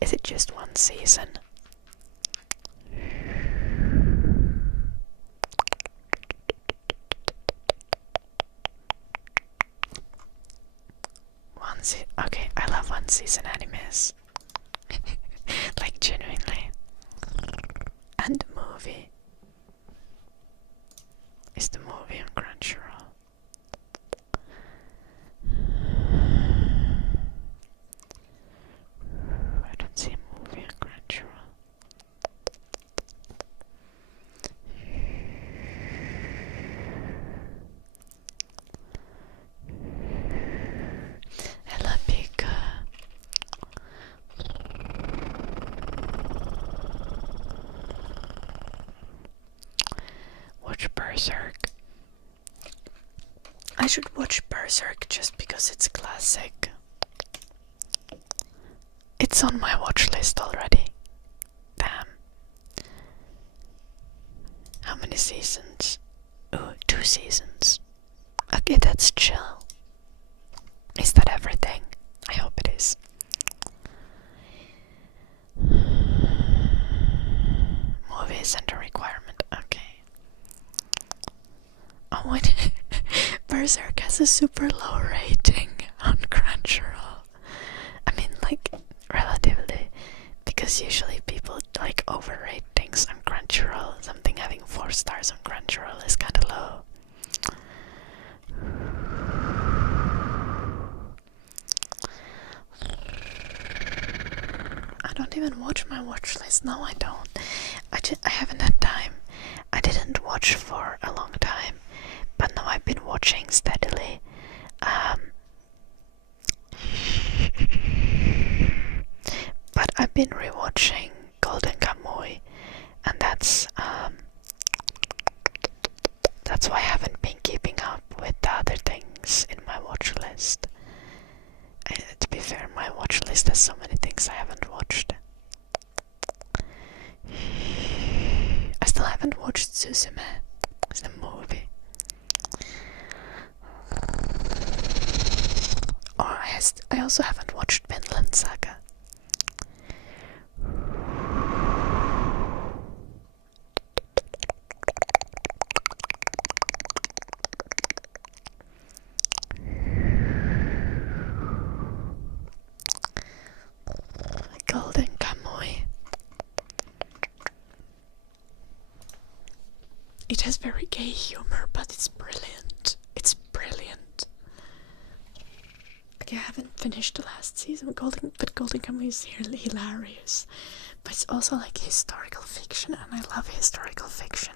Is it just one season? Okay, I love one season animes. Like genuinely. And the movie. Is the movie on Crunchyroll? I don't see a movie on Crunchyroll. Hello, Pika. Watch Berserk. I should watch Berserk just because it's classic. It's on my watch list already. Damn. How many seasons? Oh, 2 seasons. Okay, that's chill. Is that everything? I hope it is. Movie isn't a requirement. Okay. Oh, wait. Berserk has a super low rating on Crunchyroll. I mean, like, relatively. Because usually people, like, overrate things on Crunchyroll. Something having 4 stars on Crunchyroll is kinda low. I don't even watch my watch list. No, I don't. I haven't had time. I didn't watch for a long time, but now I've been watching steadily. But I've been rewatching Golden Kamuy, and that's why I haven't been keeping up with the other things in my watch list. To be fair, my watch list has so many things I haven't watched. I still haven't watched Suzume. It's the movie. Oh, I also haven't watched Vinland Saga. Golden Kamuy. It has very gay humor, but it's brilliant. It's brilliant. Okay, I haven't finished the last season, but Golden Kamuy is hilarious. But it's also like historical fiction, and I love historical fiction.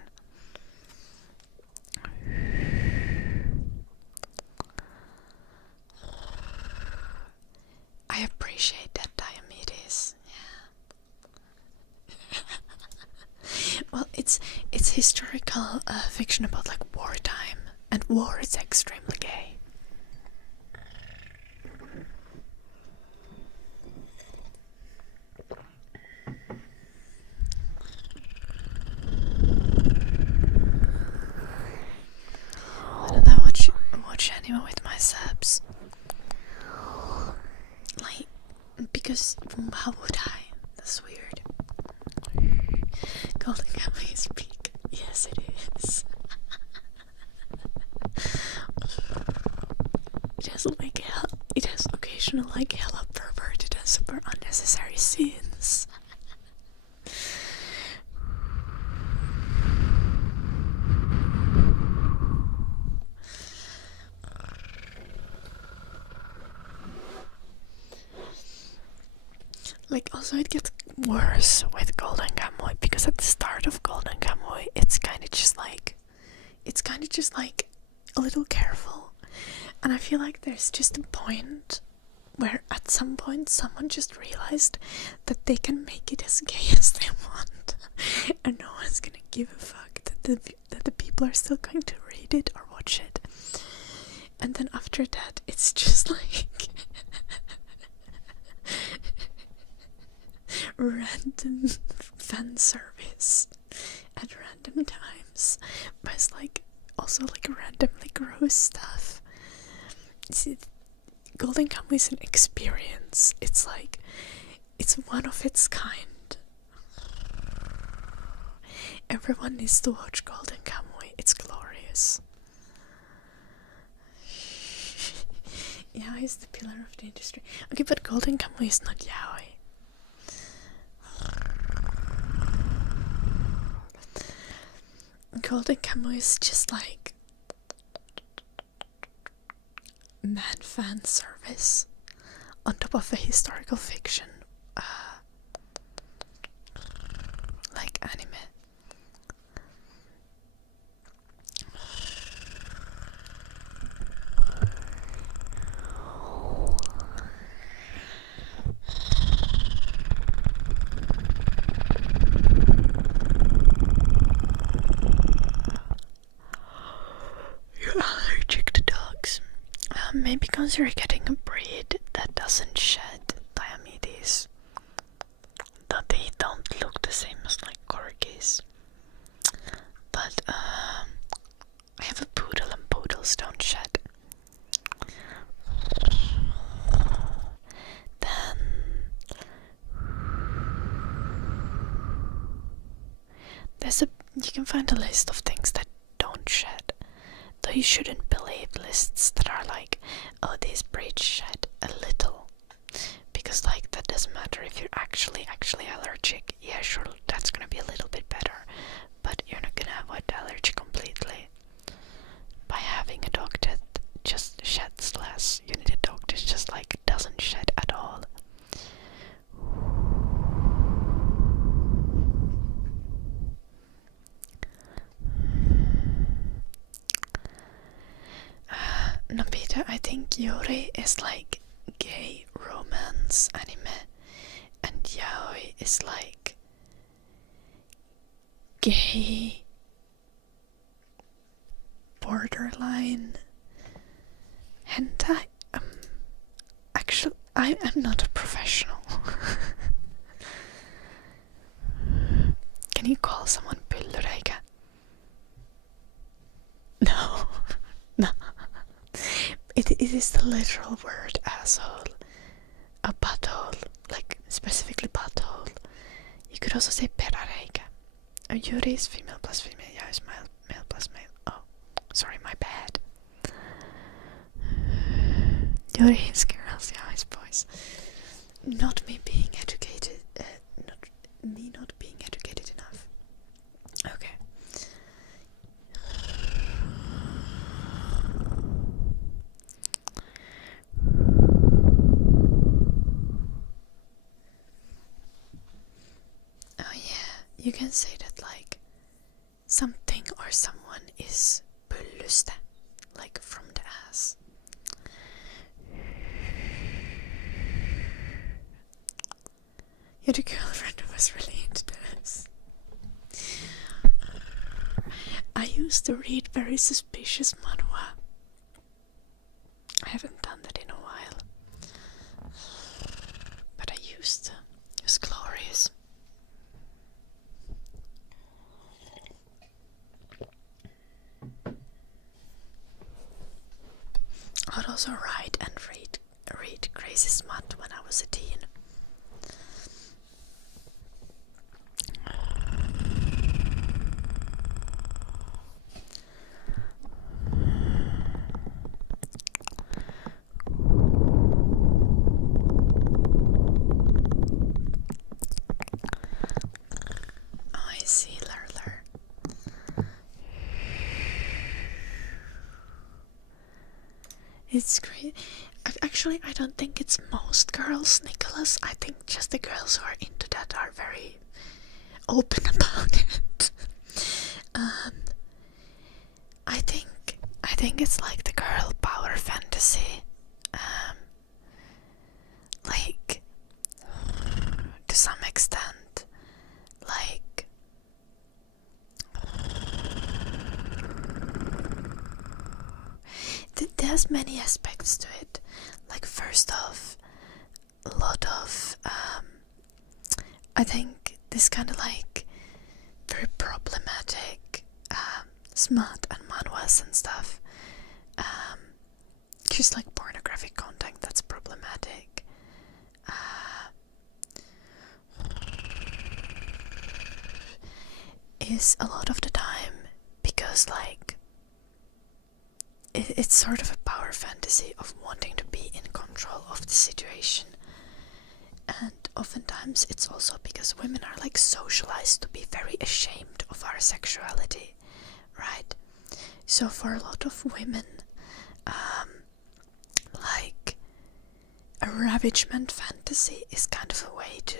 I appreciate that Diomedes. Yeah. Well, it's historical fiction about like wartime, and war is extremely gay. Why don't I watch anime with my subs? course, how would I? That's weird. Golden Kamuy is peak. Yes, it is. It has occasional like hella perverted and super unnecessary scenes. Like, also it gets worse with Golden Kamuy, because at the start of Golden Kamuy it's kind of just like a little careful, and I feel like there's just a point where at some point someone just realized that they can make it as gay as they want and no one's gonna give a fuck that the people are still going to read it or watch it. And then after that it's just like random fan service at random times, but it's like also like randomly gross stuff. See, Golden Kamuy is an experience. It's like, it's one of its kind. Everyone needs to watch Golden Kamuy. It's glorious. Yaoi is the pillar of the industry. Okay, but Golden Kamuy is not yaoi. Golden Kamuy is just like mad fan service on top of a historical fiction, like anime. You're allergic to dogs. Maybe because you're getting a breed that doesn't shed diabetes. That they don't look the same as like corgis. But I have a poodle and poodles don't shed. Then you can find a list of things that don't shed. Though you shouldn't believe lists that are like, oh, these breeds shed a little, because like that doesn't matter if you're actually allergic. Yeah, sure, that's gonna be a little bit better, but you're not gonna avoid the allergy completely by having a dog that just sheds less. You need a dog that just like doesn't shed at all. Nobita, I think Yuri is like gay romance anime, and yaoi is like gay borderline hentai. Actually, I am not a professional. Can you call someone pyllureikä? No, no. It is the literal word asshole. A butthole, like specifically butthole. You could also say perareikä. Yuri is female plus female, yeah, is male plus male. Oh, sorry, my bad. Yuri is girls, yeah, is boys. Not me being educated, not being educated enough. Okay. Oh yeah, you can say that like something or someone is pyllystä, like from the ass. You had a girlfriend who was really into this. I used to read very suspicious manhwa. I haven't done that in a while, but I used to. It was glorious. I would also write and read crazy smut when I was a teen. It's great. Actually, I don't think it's most girls, Nicholas. I think just the girls who are into that are very open about it. I think it's like the girl power fantasy. Like, to some extent, like, there's many aspects to it. Like, first off, a lot of, I think this kind of like very problematic, smut and manhwas and stuff, just like pornographic content that's problematic. Is a lot of the time because like it's sort of a power fantasy of wanting to be in control of the situation, and oftentimes it's also because women are like socialized to be very ashamed of our sexuality, right? So for a lot of women, like a ravagement fantasy is kind of a way to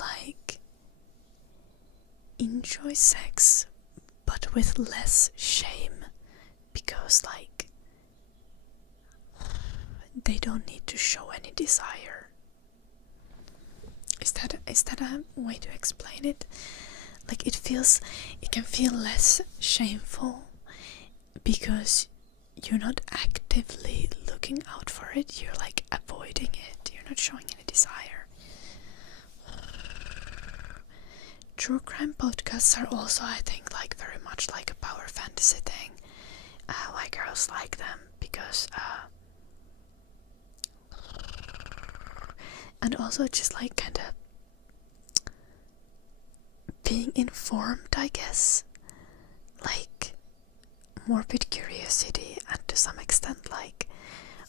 like enjoy sex but with less shame, because like they don't need to show any desire. Is that a way to explain it? Like it can feel less shameful because you're not actively looking out for it, you're like avoiding it, you're not showing any desire. True crime podcasts are also, I think, like very much like a power fantasy thing. Why girls like them, because and also just like kind of being informed, I guess, like morbid curiosity, and to some extent like,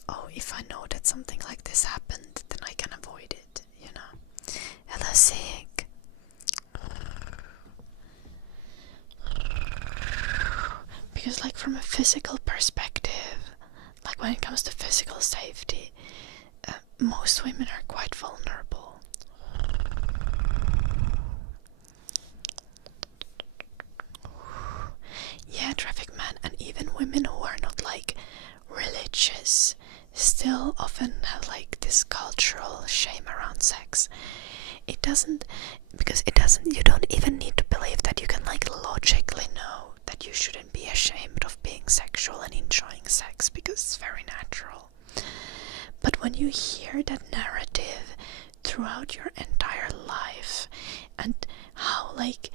oh, if I know that something like this happened, then I can avoid it, you know. Hello, Sig. Because like from a physical perspective, like when it comes to physical safety, most women are quite vulnerable. Yeah, traffic man, and even women who are not like religious still often have like this cultural shame around sex. You don't even need to believe that you can like logically know that you shouldn't be ashamed of being sexual and enjoying sex, because it's very natural. But when you hear that narrative throughout your entire life, and how like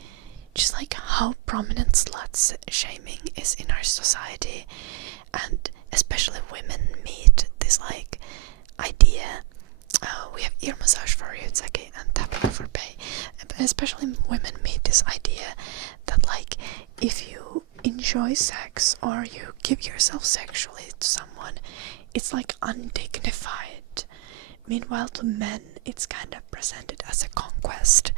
just like how prominent slut shaming is in our society, and especially women meet this like idea, we have ear massage for you, Zeki, and tapping for pay, but especially women meet this idea that like if you enjoy sex or you give yourself sexually to someone, it's like undignified. Meanwhile, to men, it's kind of presented as a conquest.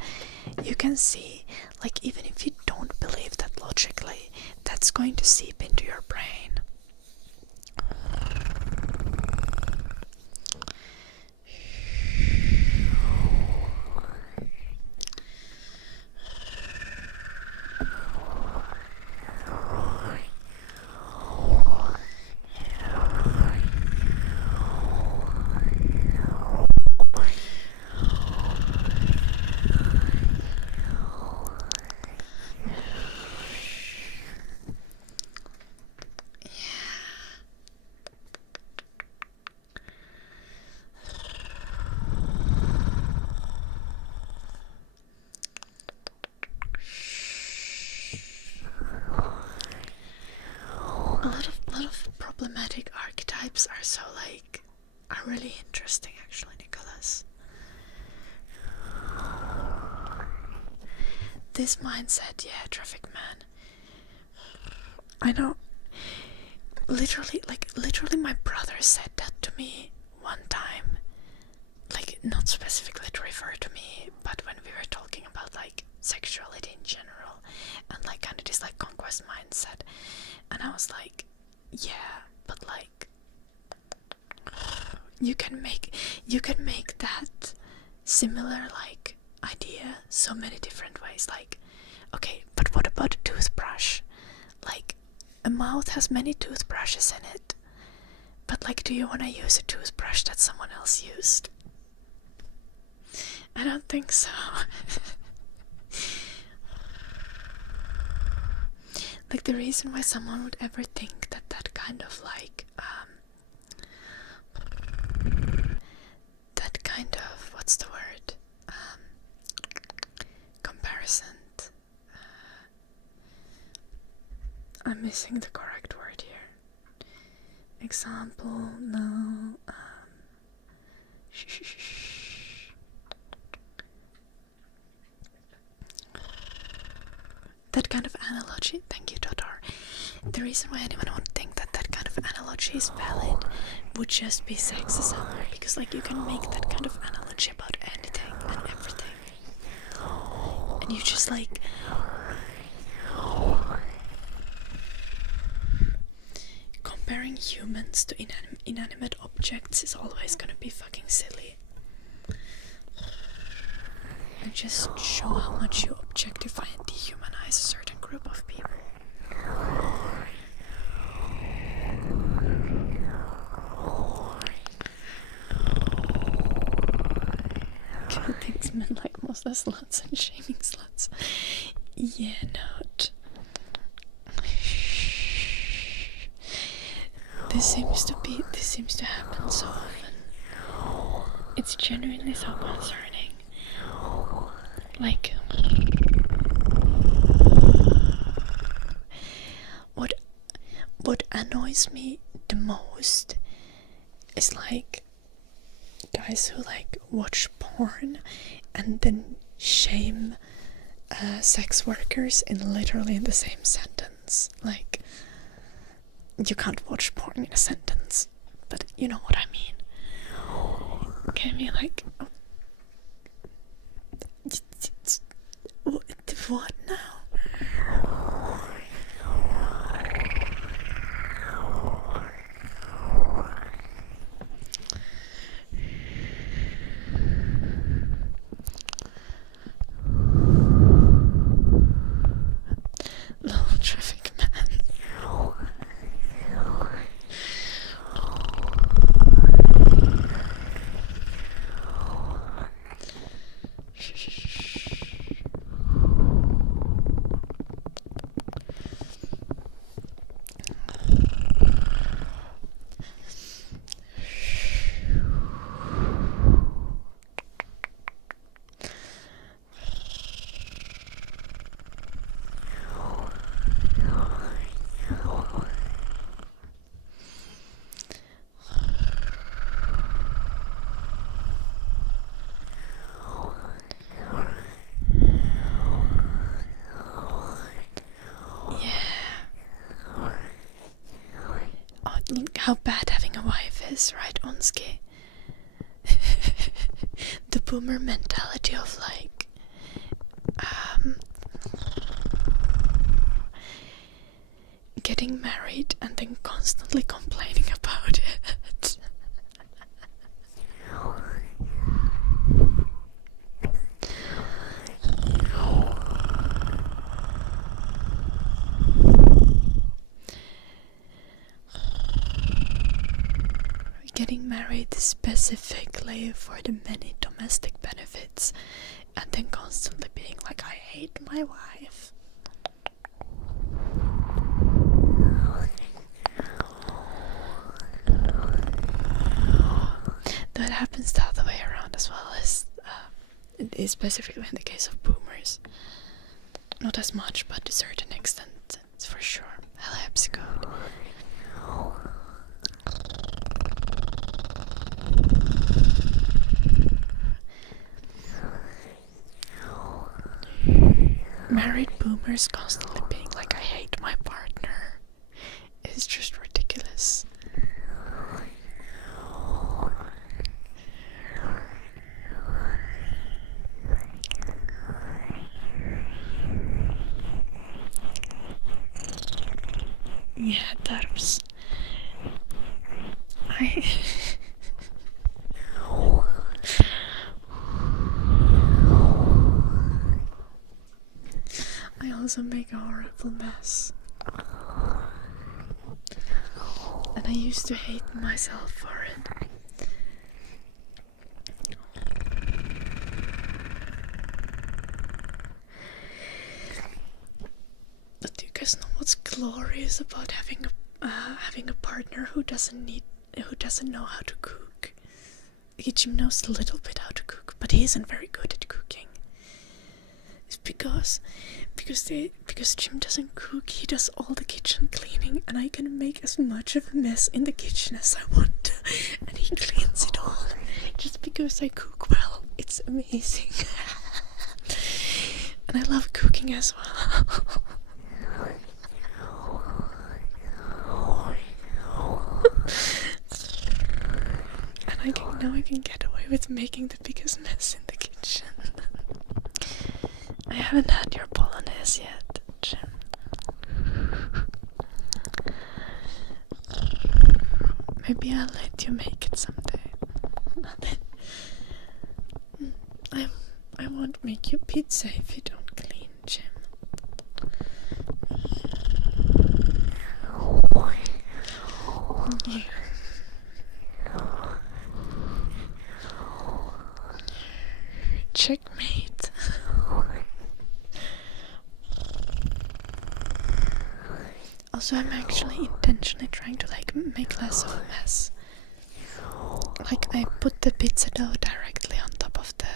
You can see, like, even if you don't believe that logically, that's going to seep into your brain. A lot of problematic archetypes are really interesting, actually, Nicholas. This mindset, yeah, traffic man. I know. Literally my brother said that to me one time. Like, not specifically to refer to me, but when we were talking about like sexuality in general, and like kind of this like conquest mindset. And I was like, yeah, but like you can make that similar like idea so many different ways. Like, okay, but what about a toothbrush? Like, a mouth has many toothbrushes in it, but like, do you want to use a toothbrush that someone else used? I don't think so. Like, the reason why someone would ever think that that kind of like that kind of, what's the word, comparison, I'm missing the correct word here. Example, no, that kind of analogy, thank you, Todor. The reason why anyone would think that that kind of analogy is valid would just be sexism, because like you can make that kind of analogy about anything and everything, and you just like comparing humans to inanimate objects is always gonna be fucking silly. And just show how much you objectify and dehumanize a certain group of people. Kill things men like most are sluts and shaming sluts. Yeah, note. This seems to happen so often. It's genuinely so concerning. Like, what annoys me the most is like guys who like watch porn and then shame sex workers in literally the same sentence. Like, you can't watch porn in a sentence, but you know what I mean. Okay, I mean like, what now? Little traffic man. How bad having a wife is, right, Onski? The boomer mentality of like getting married and then constantly complaining about it. Getting married specifically for the many domestic benefits and then constantly being like, I hate my wife. Though it happens the other way around as well, as specifically in the case of boomers. Not as much, but to a certain extent, it's for sure. Hello, Epsicode. Married boomers constantly being like, I hate my partner, is just ridiculous. also make a horrible mess. And I used to hate myself for it. But do you guys know what's glorious about having a partner who doesn't know how to cook? Jim knows a little bit how to cook, but he isn't very good at cooking. It's because Jim doesn't cook, he does all the kitchen cleaning, and I can make as much of a mess in the kitchen as I want to, and he cleans it all. Just because I cook well, it's amazing. And I love cooking as well. And now I can get away with making the biggest mess in the kitchen. I haven't had your bolognese yet, Jim. Maybe I'll let you make it someday. I won't make you pizza if you don't clean, Jim. Yeah. Checkmate. Also, I'm actually intentionally trying to make less of a mess. I put the pizza dough directly on top of the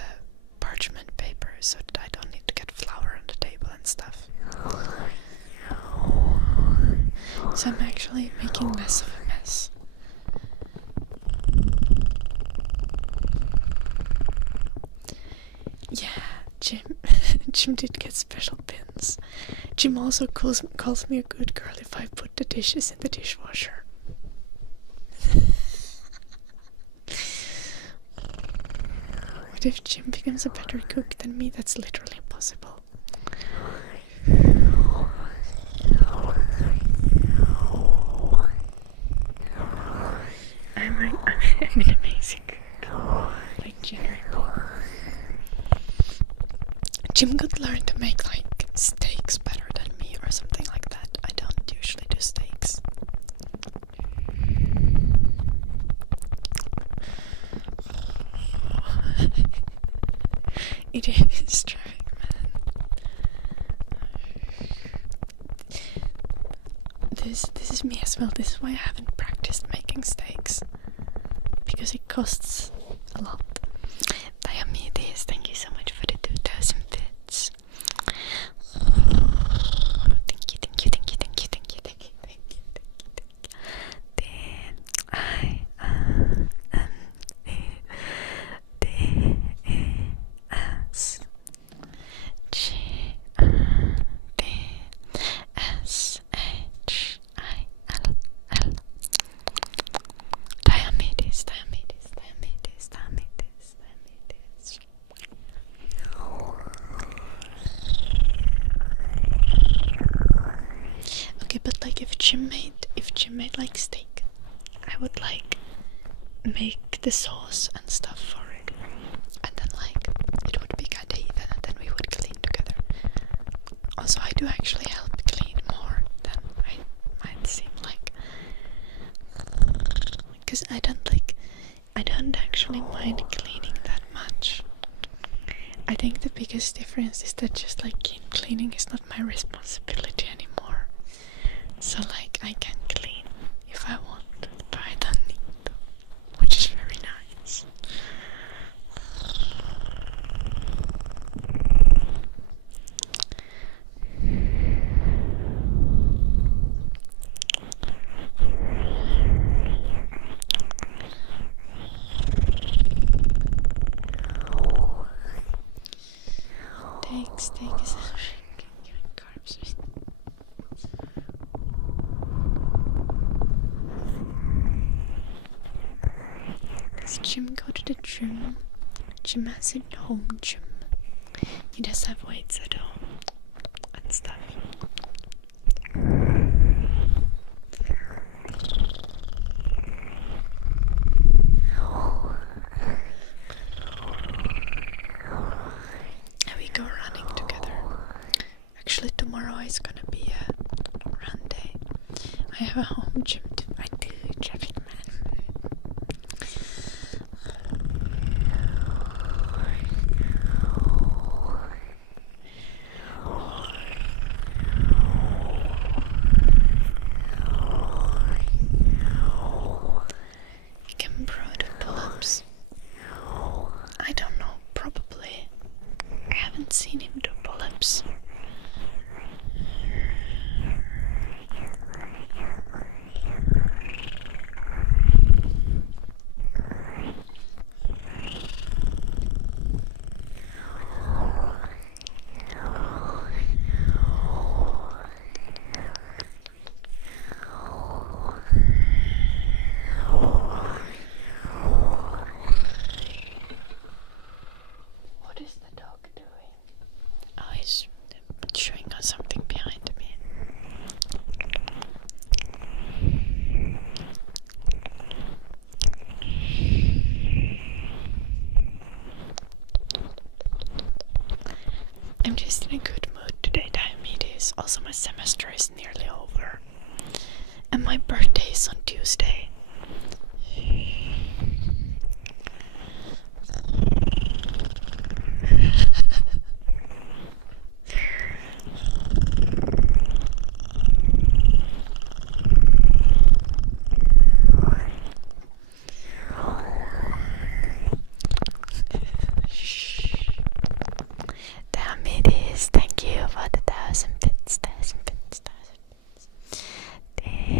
parchment paper so that I don't need to get flour on the table and stuff. So I'm actually making less of a mess. Yeah, Jim did get special pins. Jim also calls me a good girl if I put the dishes in the dishwasher. But if Jim becomes a better cook than me, that's literally impossible. I'm an amazing cook. Genuinely. Jim could learn to make steaks better than me or something like that. I don't usually do steaks. It is trying, man. This is me as well. This is why I haven't practiced making steaks. Because it costs a lot. Diomedes, thank you so much for the 2000 bits. Thank you. Okay, but if Jim made steak, I would make the sauce and stuff for it, and then it would be kind of even, and then we would clean together. Also, I do actually help clean more than I might seem like, because I don't actually mind cleaning that much. I think the biggest difference is that just cleaning is not my responsibility anymore. So I can clean if I want, but I don't need to, which is very nice. Steak is giving carbs. Does Jim go to the gym? Jim has a home gym. He does have weights at home and stuff. And we go running together. Actually, tomorrow I have a home gym too. I do, traffic man. Can Bro do pull-ups? I don't know, probably. I haven't seen him do pull-ups. What is the dog doing? Oh, he's chewing on something behind me. I'm just in a good mood today, Diomedes. Also, my semester is nearly over. And my birthday is on Tuesday. Diomedes, thank you for the 1,000 bits, 1,000 bits, 1,000 bits. D-I-M-E-D-S-H-I-L-L.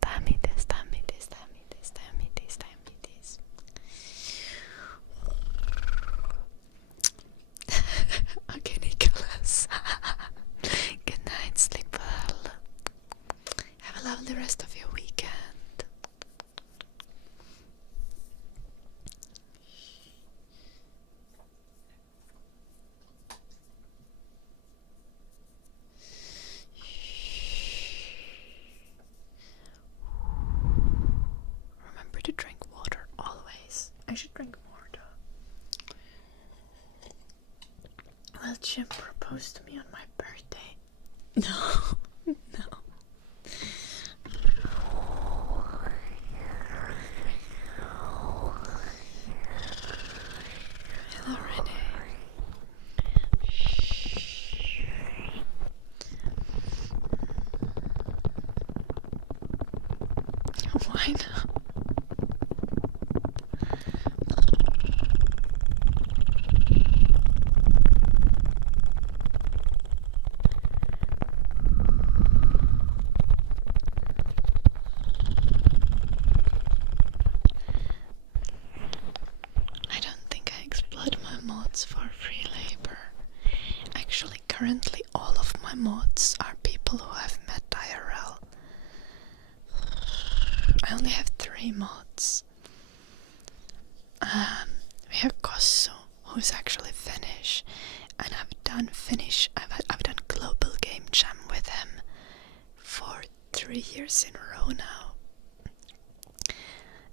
Diomedes, Diomedes, Diomedes, Diomedes, Diomedes. Okay, Nicholas. Good night, sleep well. Have a lovely rest of your weekend. Remember to drink water always. I should drink more though. Well, Jim proposed to me on my birthday. No, no. Hello, Renee. Why not? I don't think I exploit my mods for free labor. Actually, currently all of my mods are people who I've met IRL. I only have 3 mods. We have Kosso, who's actually Finnish, and I've done done Global Game Jam with him for 3 years in a row now.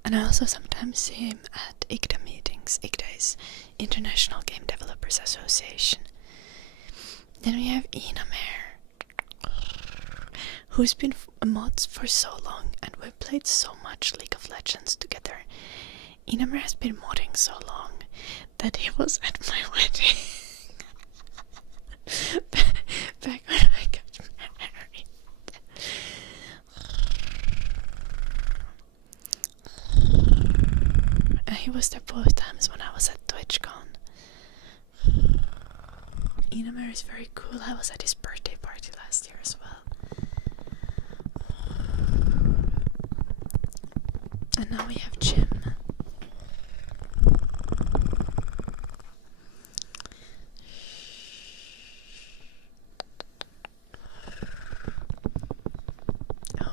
And I also sometimes see him at IGDA meetings. IGDA is International Game Developers Association. Then we have Inamer, who's been a mod for so long, and we've played so much League of Legends together. Inamer has been modding so long that he was at my wedding. Back when I got married. And he was there both times when I was at TwitchCon. Inamer is very cool. I was at his birthday party last year as well. And now we have Jim.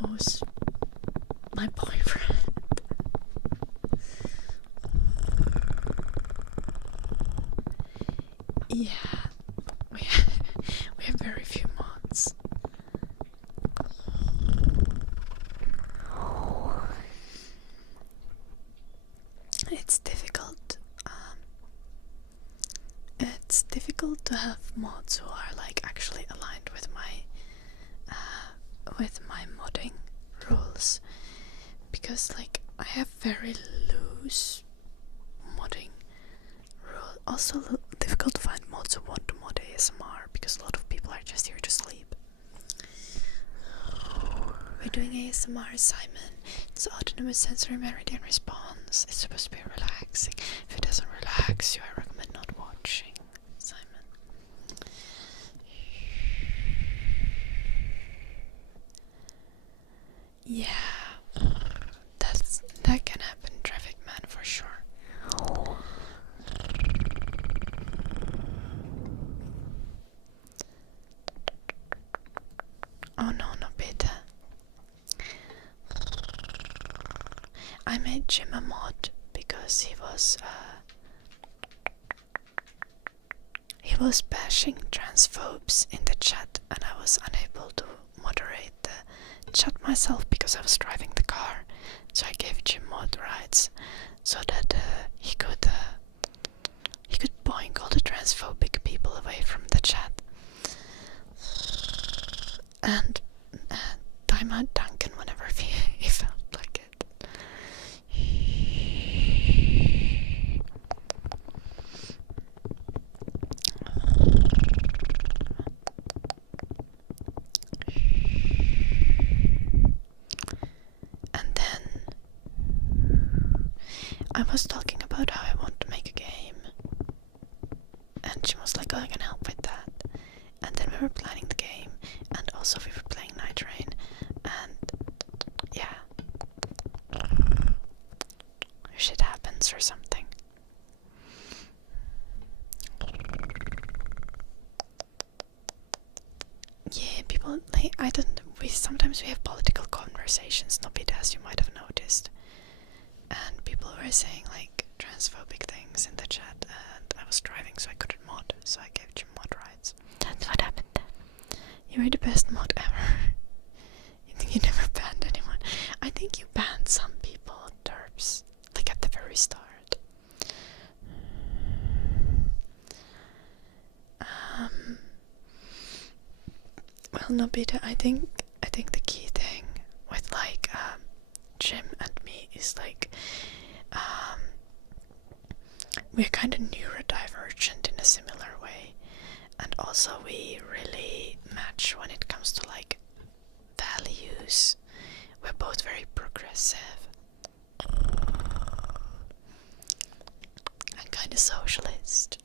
Who's my boyfriend. Yeah, we have very few mods. difficult to have mods who are like actually aligned with my modding rules, because like I have very loose modding rule. Also difficult to find mods who want to mod ASMR, because a lot of people are just here to sleep. We're doing ASMR, Simon. It's autonomous sensory meridian response. It's supposed to be relaxing. If it doesn't relax you, I recommend not watching, Simon. Yeah, that can happen, traffic man, for sure. Oh no, no bitte. I made Jim a mod because he was bashing transphobes in the chat, and I was unable to moderate the chat myself because I was driving the car. So I gave Jim mod rights so that he could boink all the transphobic people away from the chat. And time out Duncan whenever he felt like it. And then I was talking about how I want to make a game, and she was like, oh, I can help with that. And then we were planning the game, and also we were playing Night Rain, and yeah, shit happens or something. Yeah, people, like, sometimes we have political conversations, not bit, as you might have noticed, and people were saying like transphobic things in the chat, and I was driving so I couldn't mod, so I gave Jim mod rights. That's what happened. You were the best mod ever. You think you never banned anyone? I think you banned some people, derps, like at the very start. Well, no, Peter, I think the key thing with like Jim and me is like we're kind of neurodivergent in a similar way, and also we really match when it comes to like values. We're both very progressive and kind of socialist.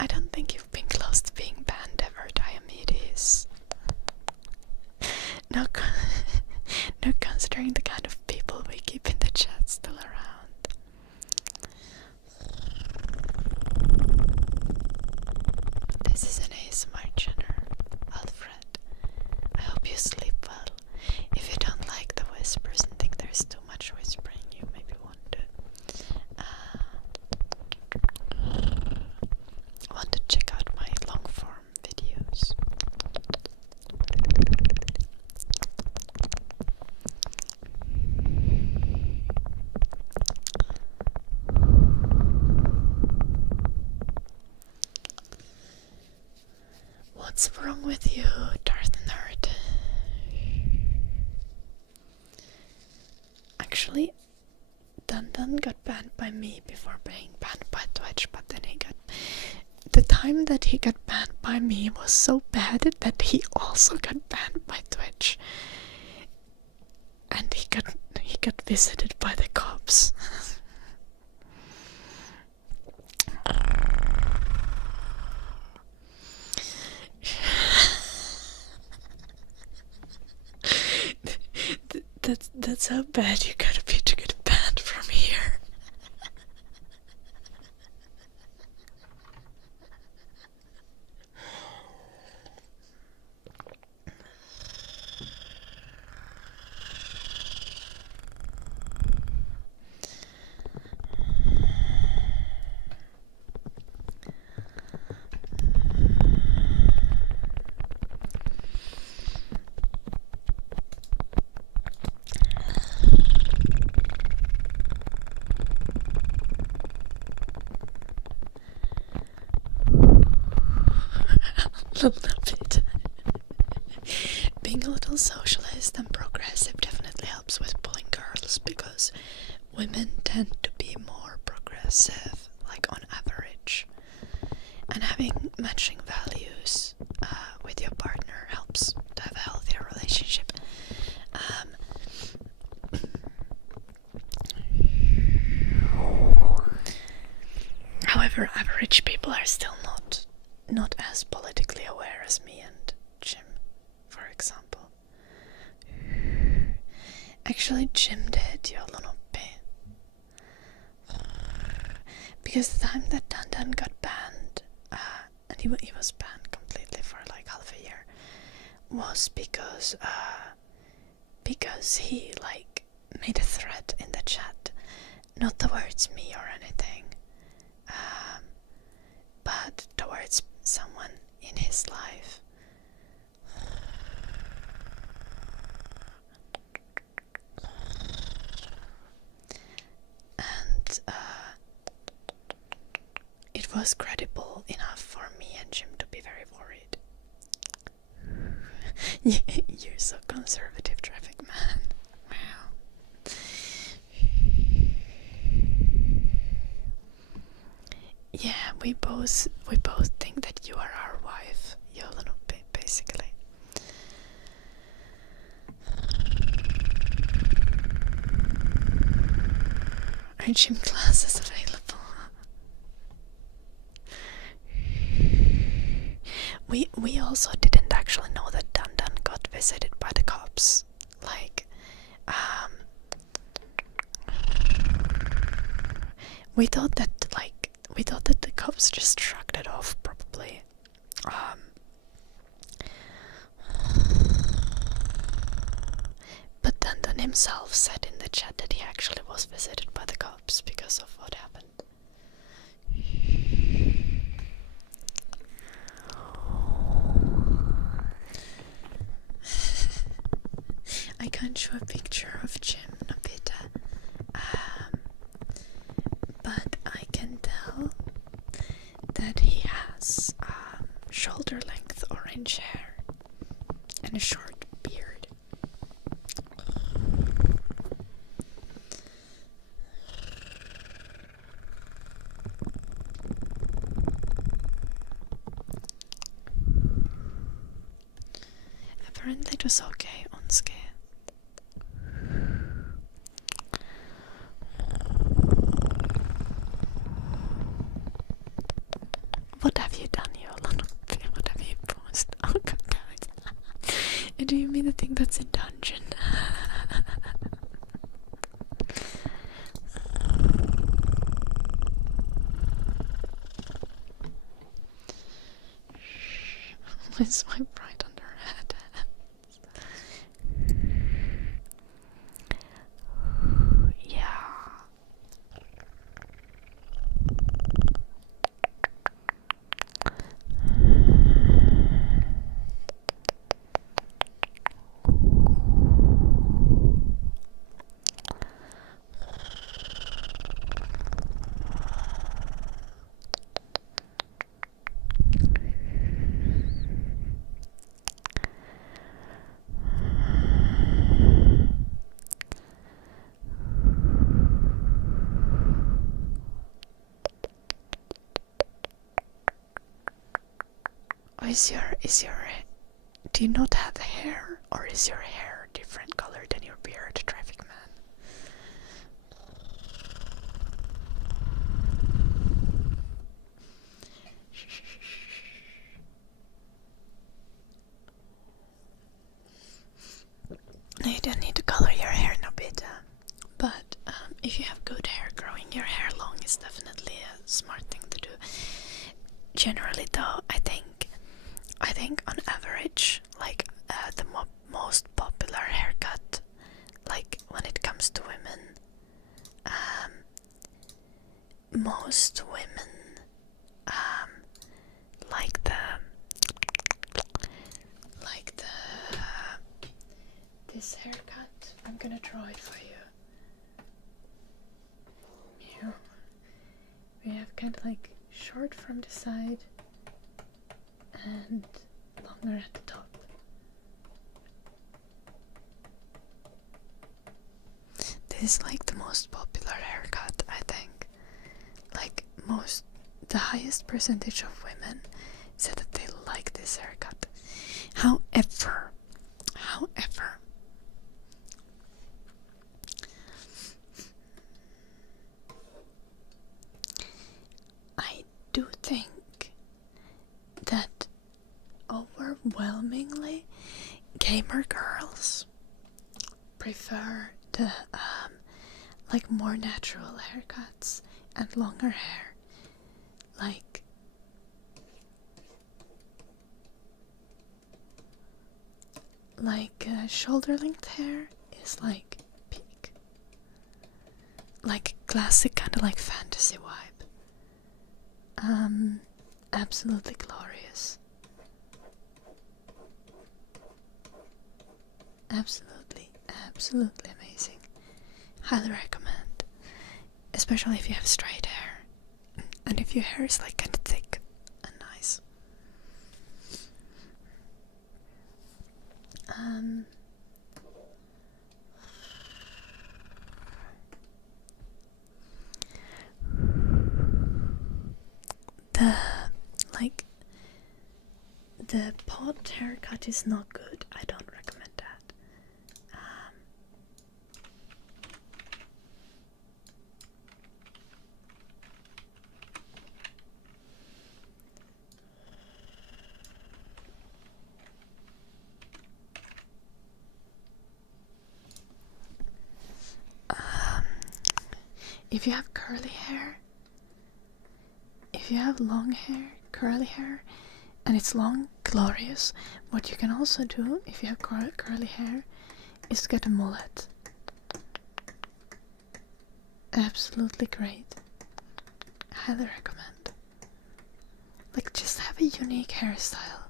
I don't think you've been close to being banned ever, Diomedes. No, considering the kind of people we keep in the chat still around. This is an ASMR channel, Alfred. I hope you sleep well. If you don't like the whispers and think there's too much whispering, you maybe want to check out my long form videos. What's wrong with you, Darth Nerd? Actually, Dun Dun got banned by me before being banned by Twitch, but then the time that he got banned by me was so bad that he also got banned by Twitch. And he got visited by the cops. That's how bad you gotta be to get banned from here. little bit. Being a little socialist and progressive definitely helps with pulling girls, because women tend to be more progressive, like on average. And having matching values with your partner helps to have a healthier relationship. However, average people are still not as politically aware as me and Jim, for example. Actually, Jim did a little bit. Because the time that Dan got banned, and he was banned completely for like half a year, was because he like made a threat in the chat, not towards me or anything, but towards someone in his life. And it was credible enough for me and Jim to be very worried. You're so conservative, traffic man. Wow. Yeah, we both think that you are our wife. You a little bit, basically. Are gym classes available? We also didn't actually know that Dan got visited by the cops. Like, we thought that the cops just shrugged it off, probably. But Dan himself said in the chat that he actually was visited by the cops because of what happened. I can't show a picture of Jim Nobita, but I can tell that he has shoulder length orange hair and a short beard. Apparently it was okay on scale. What have you done, Yolan? What have you posted? Oh god. Do you mean the thing that's in dungeon? I swipe right on her head. Yeah. Do you not have hair, or is your hair different color than your beard, traffic man? No, you don't need to color your hair, Nobita. But if you have good hair, growing your hair long is definitely a smart thing to do. Generally, though, I think on average, like the most popular haircut, like when it comes to women, most women like this haircut. I'm gonna draw it for you. Meow. We have kind of like short from the side and longer at the top. This is like the most popular haircut, I think. Like the highest percentage of women said that they like this haircut. However, I do think that overwhelmingly gamer girls prefer the like more natural haircuts and longer hair. Like shoulder length hair is like peak, like classic kind of like fantasy vibe. Absolutely glorious. Absolutely amazing. Highly recommend. Especially if you have straight hair. And if your hair is like kind of thick and nice. The pot haircut is not good. I don't recommend that. If you have curly hair, if you have long hair, curly hair, and it's long, glorious. What you can also do if you have curly hair is to get a mullet. Absolutely great. Highly recommend. Like, just have a unique hairstyle.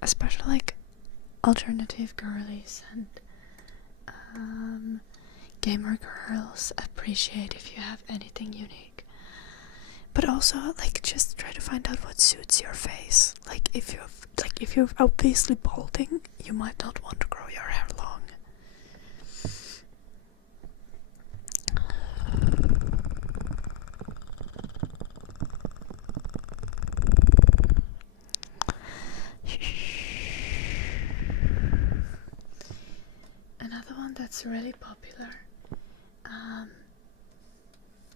Especially like alternative girlies and gamer girls appreciate if you have anything unique. But also, like, just try to find out what suits your face. Like, if you're obviously balding, you might not want to grow your hair long. Another one that's really popular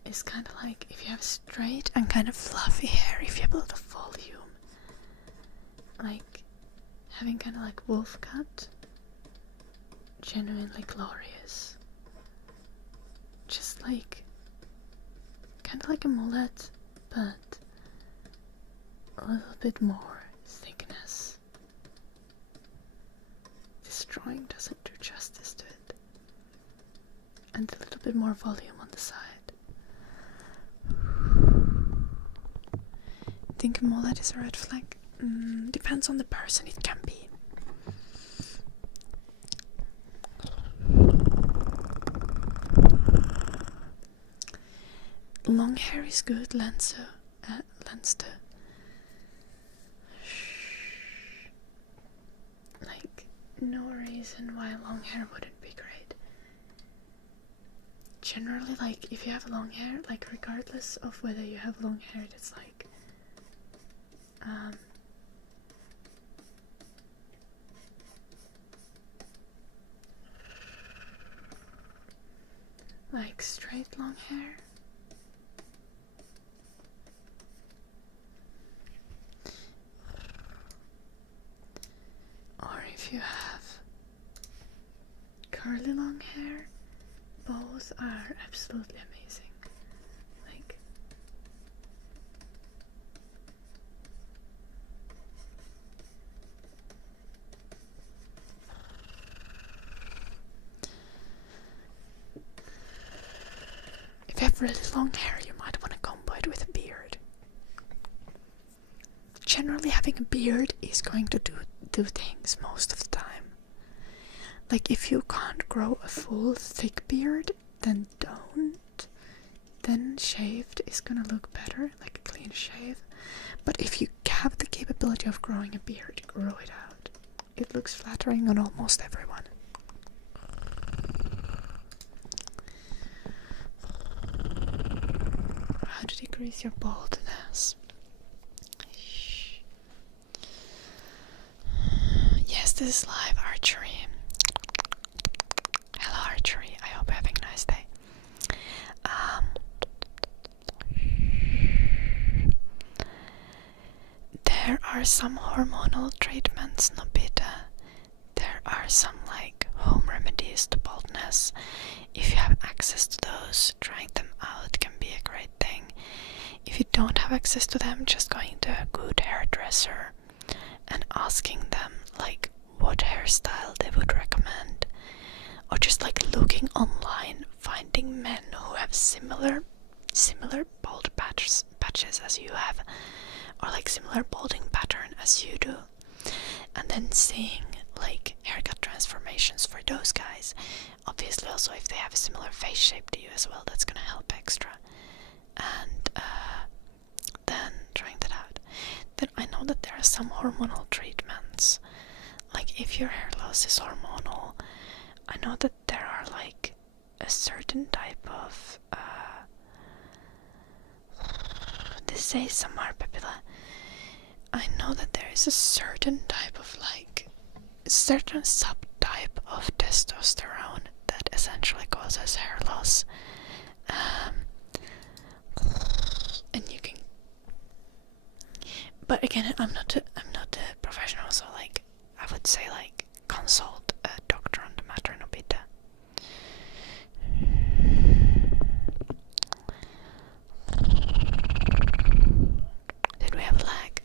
is kind of like if you have straight and kind of fluffy hair, if you have a lot of volume, like having kind of like wolf cut, genuinely glorious. Just like kind of like a mullet, but a little bit more thickness. This drawing doesn't do justice to it. And a little bit more volume on the side. Think a mullet is a red flag? Depends on the person, it can be. Long hair is good, Lenster. Like, no reason why long hair wouldn't be great. Generally, like, if you have long hair, like, regardless of whether you have long hair, it's like straight long hair, or if you have curly long hair, both are absolutely amazing. Like, if you have really long hair, you might want to combo it with a beard. Generally, having a beard is going to do things most of the time. Like, if you can't grow a full thick beard, then don't. Then shaved is gonna look better, like a clean shave. But if you have the capability of growing a beard, grow it out. It looks flattering on almost everyone. How to decrease your baldness. Yes, this is live archery. Hello archery, I hope you're having a nice day. There are some hormonal treatments, Nobita. There are some like home remedies to baldness. If you have access to those, trying them out can be a great thing. If you don't have access to them, just going to a good hairdresser and asking them like what hairstyle they would recommend, or just like looking online, finding men who have similar bald patches as you have, or like similar balding pattern as you do, and then seeing like haircut transformations for those guys. Obviously also if they have a similar face shape to you as well, that's gonna help extra. And then trying that out. Then I know that there are some hormonal treatments. Like if your hair loss is hormonal, I know that there are like a certain type of they say some are papilla. I know that there is a certain type of like a certain subtype of testosterone that essentially causes hair loss. And you can, but again, I'm not a professional, so like I would say like consult a doctor on the matter, Nobita. Did we have a lag?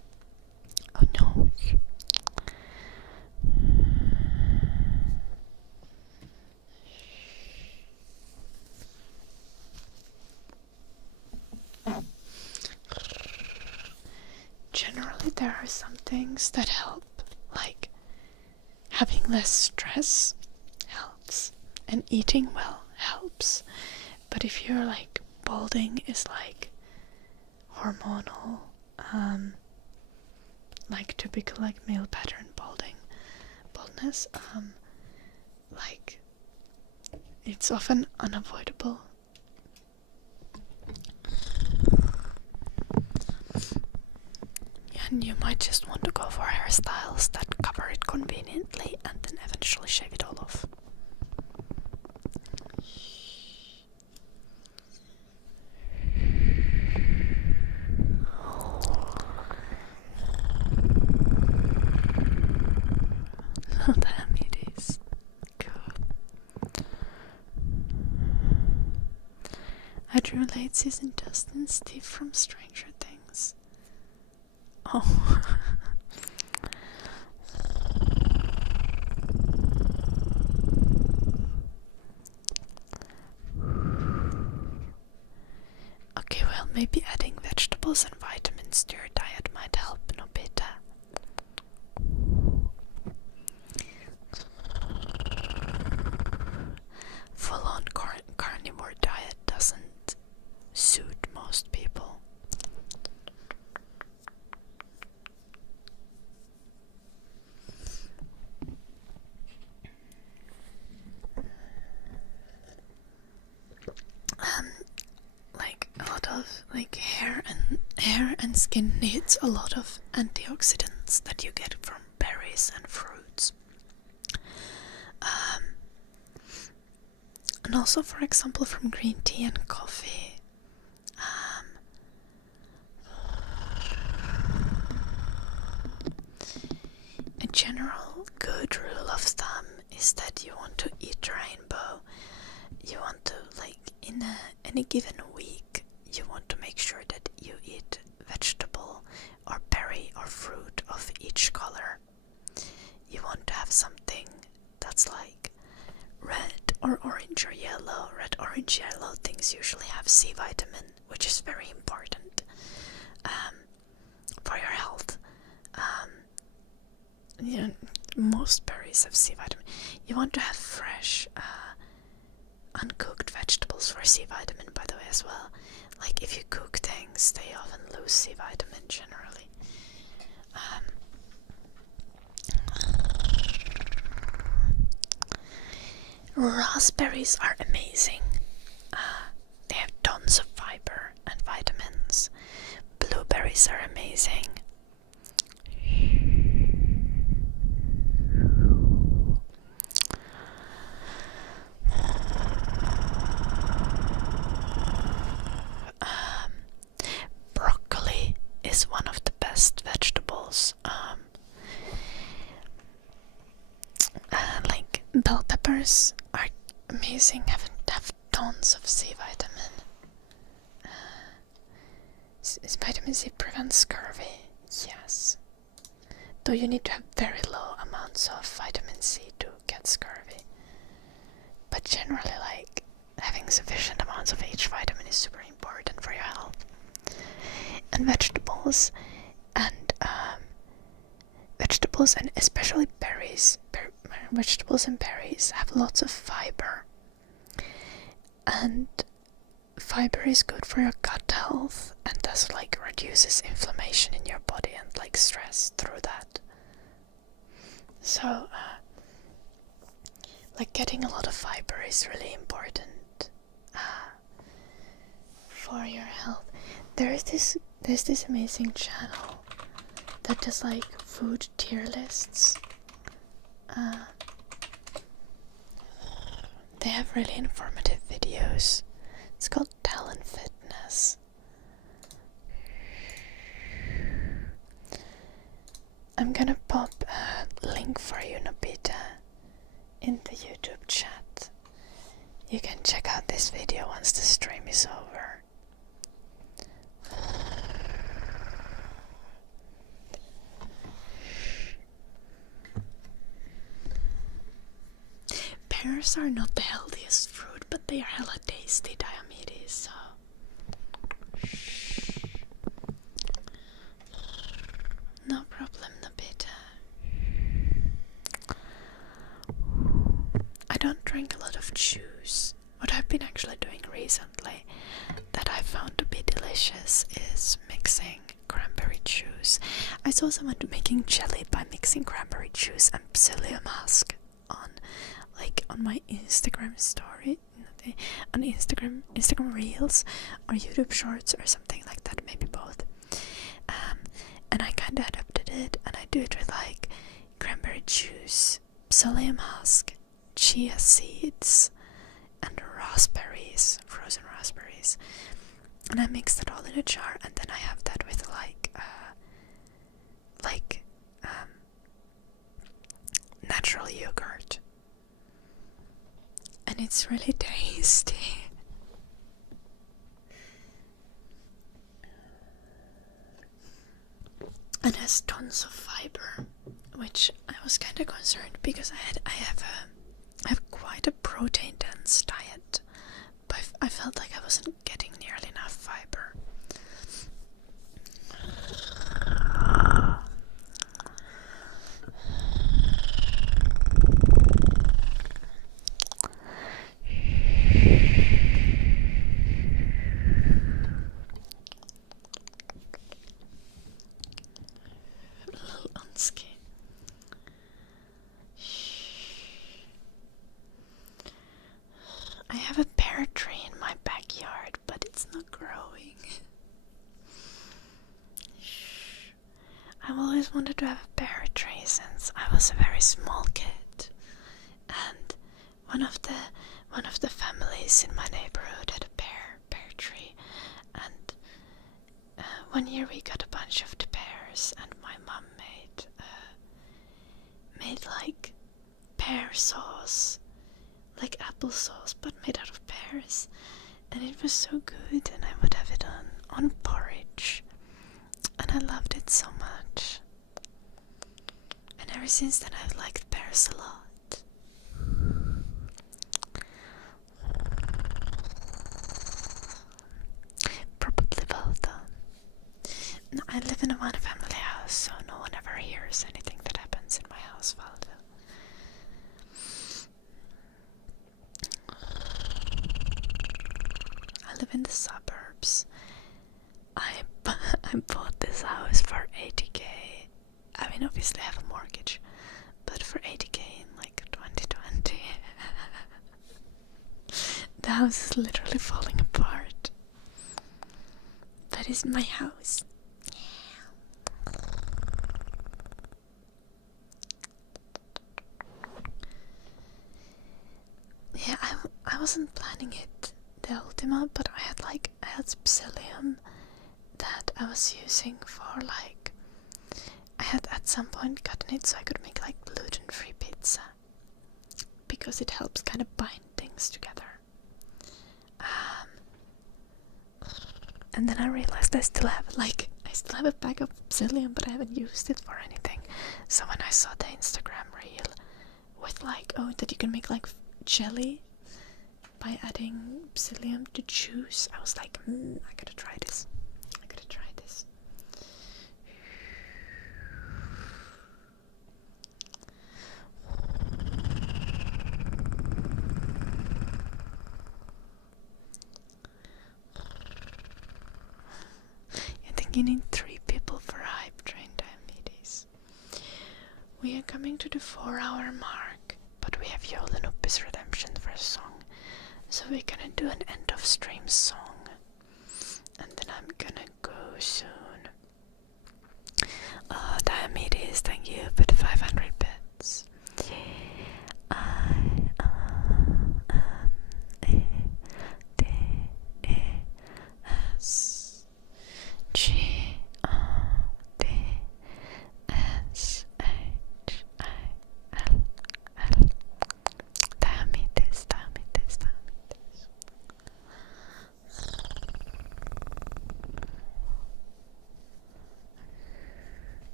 Oh no. Generally there are some things that help, like having less stress helps, and eating well helps. But if you're like balding is like hormonal, like typical like male pattern baldness, like it's often unavoidable. And you might just want to go for hairstyles that cover it conveniently and then eventually shave it all off. Oh damn, it is. God. I drew late season Dustin Steve from Stranger Things. Oh. Okay, well, maybe adding vegetables and vitamins to your diet might help, Nobita. Full-on carnivore diet doesn't suit most people. Like a lot of like hair and skin needs a lot of antioxidants that you get from berries and fruits. And also, for example, from green tea and coffee. A general good rule of thumb is that you want to eat rainbow. You want to, like, in any given week, you want to make sure that you eat vegetable or berry or fruit of each color. You want to have something that's like red or orange or yellow. Red, orange, yellow things usually have C vitamin, which is very important for your health. You know, most berries have C vitamin. You want to have fresh, uncooked vegetables for C vitamin, by the way, as well. Like if you cook things, they often lose C vitamin generally. Raspberries are amazing. They have tons of fiber and vitamins. Blueberries are amazing. Broccoli is one of the best vegetables. Like bell peppers are amazing. Have tons of C vitamin. Vitamin C prevents scurvy. Yes. Though you need to have very low amounts of vitamin C to get scurvy. But generally, like, having sufficient amounts of each vitamin is super important for your health. And vegetables and especially berries. Vegetables and berries have lots of fiber. And fiber is good for your gut health and thus like reduces inflammation in your body and like stress through that. So like getting a lot of fiber is really important for your health. There's this amazing channel that does like food tier lists. They have really informative videos. It's called Talent Fitness. I'm gonna pop a link for you, Nobita, in the YouTube chat. You can check out this video once the stream is over. Pears are not the healthiest fruit, but they are hella tasty, Diomedes, so... No problem, Nobita. I don't drink a lot of juice. What I've been actually doing recently that I found to be delicious is mixing cranberry juice. I saw someone making jelly by mixing cranberry juice and psyllium husk on my Instagram story, on Instagram Reels or YouTube Shorts or something like that, maybe both. And I kinda adapted it, and I do it with like cranberry juice, psyllium husk, chia seeds, and raspberries, frozen raspberries. And I mix it all in a jar, and then I have that with natural yogurt. And it's really tasty. And has tons of fiber, which I was kind of concerned because I have quite a protein dense diet, but I felt like I wasn't getting nearly enough fiber. I have a pear tree in my backyard, but it's not growing. I've always wanted to have a pear tree since I was a very small kid, and one of the families in my neighborhood had a pear tree, and one year we got a bunch of the pears, and my mom made like pear sauce, like applesauce, but made out of pears, and it was so good, and I would have it on porridge, and I loved it so much. And ever since then I've liked pears a lot. Probably well done. No, I live in a one family house, so no one ever hears anything that happens in my house, Valdo. I live in the suburbs. I bought this house for 80k mean, obviously I have a mortgage, but for 80k in like 2020, the house is literally falling apart. That is my house. Yeah, I wasn't planning it, the Ultima, but I had psyllium that I was using for like, I had at some point gotten it so I could make like gluten-free pizza, because it helps kind of bind things together. And then I realized I still have a bag of psyllium, but I haven't used it for anything. So when I saw the Instagram reel with like, oh, that you can make like jelly by adding psyllium to juice, I was like, I gotta try this. I think you need 3 people for hype train Diomedes. We are coming to the 4-hour mark, but we have Yol and Uppis Redemption for a song, so we're gonna do an end of stream song, and then I'm gonna go soon. Diomedes, thank you for the 500 bits. Diomedes.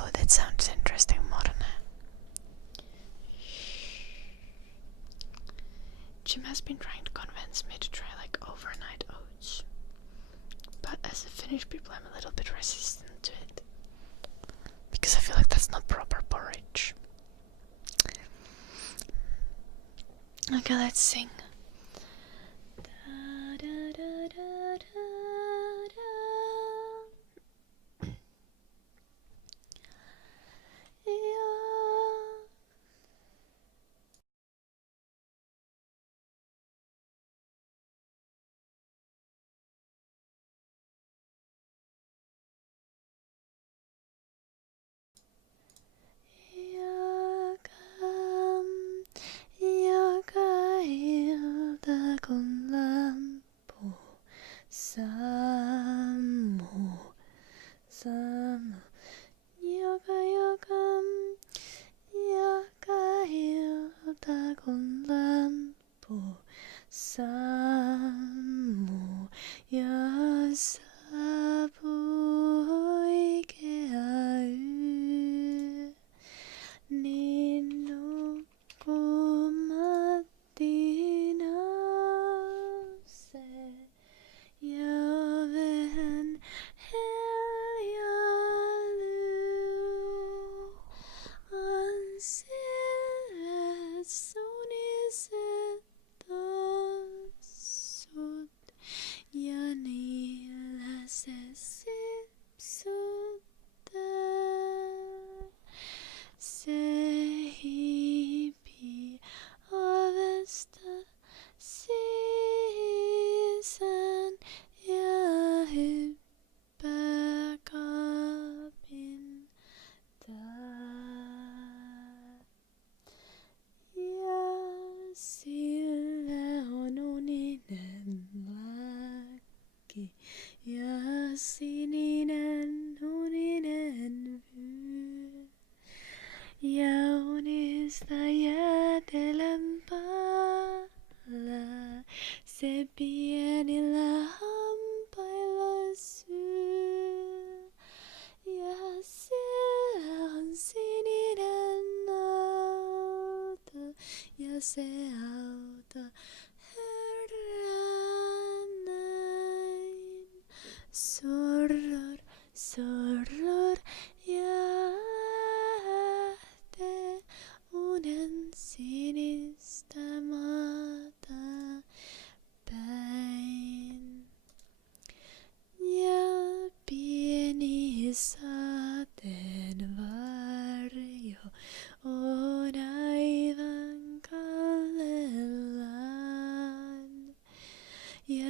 Oh, that sounds interesting, Modena. Jim has been trying to convince me to try like overnight oats, but as a Finnish people I'm a little bit resistant to it, because I feel like that's not proper porridge. Okay, let's sing.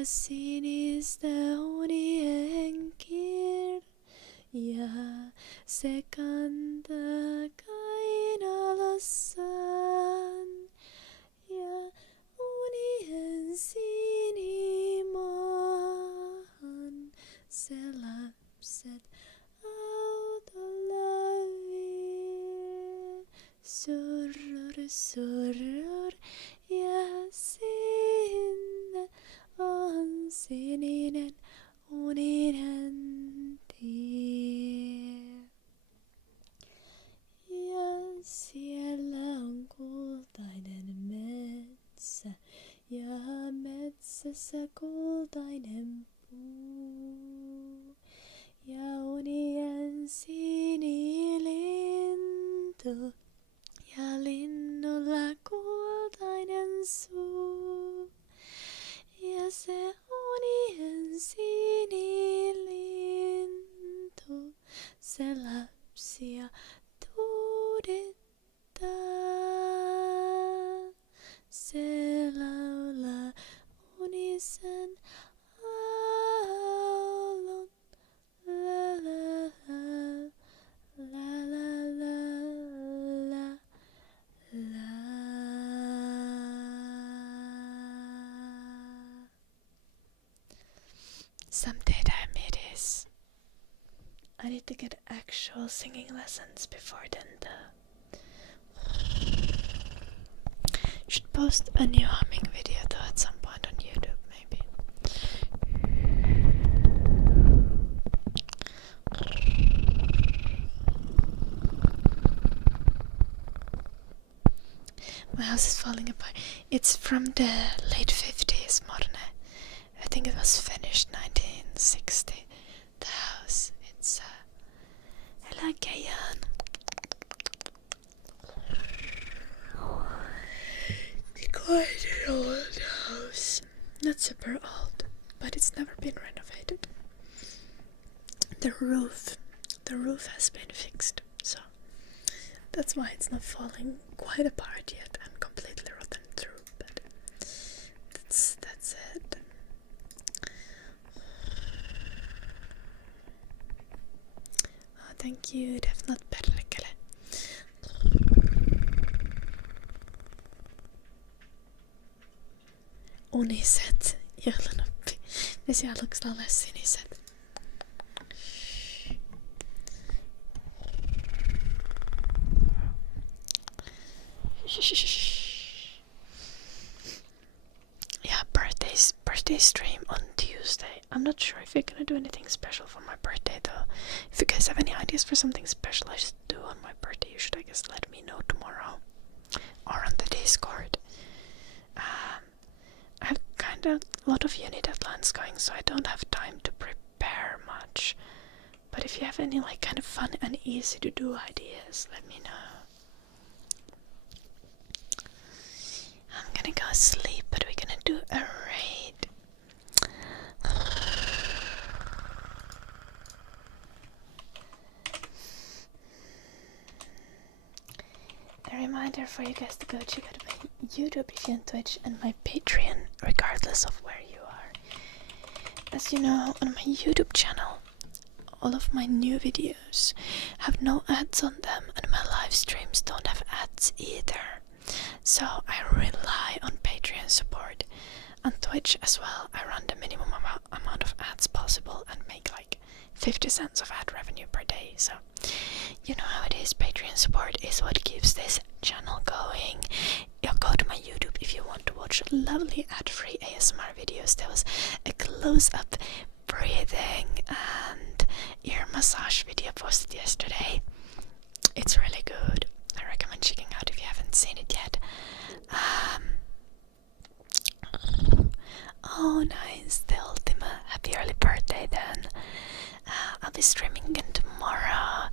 sinistä unien kirja se kantaa kainalossaan. Ja unien sinimaahan se lapset autolla vie. Surror, surror ja sinne on sininen uninen tie. Ja siellä on kultainen metsä ja metsässä kultainen puu. Ja unien sinilintu ja linnulla kultainen suu. Ja se unien sinilintu se lapsia tuudittaa. Se laulaa unisen laulun. La la la la la la la. Someday time it is. I need to get actual singing lessons before then though. Should post a new humming video though at some point on YouTube maybe. My house is falling apart. It's from the late 50s, Morne. I think it was finished 1960. The house. It's hello, Kayan. Quite an old house. Not super old, but it's never been renovated. The roof has been fixed, so that's why it's not falling quite apart yet and completely rotten through. But that's it. Oh, thank you, Defnat Perkele. Uniset, joulunoppi. Vesi aluksi laulaa siniset. Yeah, birthday stream on Tuesday. I'm not sure if we're gonna do anything special for my birthday though. If you guys have any ideas for something special I should do on my birthday, you should I guess let me know tomorrow or on the Discord. I have kind of a lot of uni deadlines going, so I don't have time to prepare much. But if you have any like kind of fun and easy to do ideas, let me know. I'm gonna go sleep, but we're gonna do a raid. A reminder for you guys to go check out my YouTube if you're on Twitch and my Patreon, regardless of where you are. As you know, on my YouTube channel, all of my new videos have no ads on them, and my live streams don't have ads either. So I rely on Patreon support. On Twitch as well, I run the minimum amount of ads possible and make like 50 cents of ad revenue per day. So you know how it is, Patreon support is what keeps this channel going. You go to my YouTube if you want to watch lovely ad-free ASMR videos. There was a close-up breathing and ear massage video posted yesterday. It's really good. I recommend checking out if you haven't seen it yet. Oh nice, the Ultima. Happy early birthday then. I'll be streaming again tomorrow,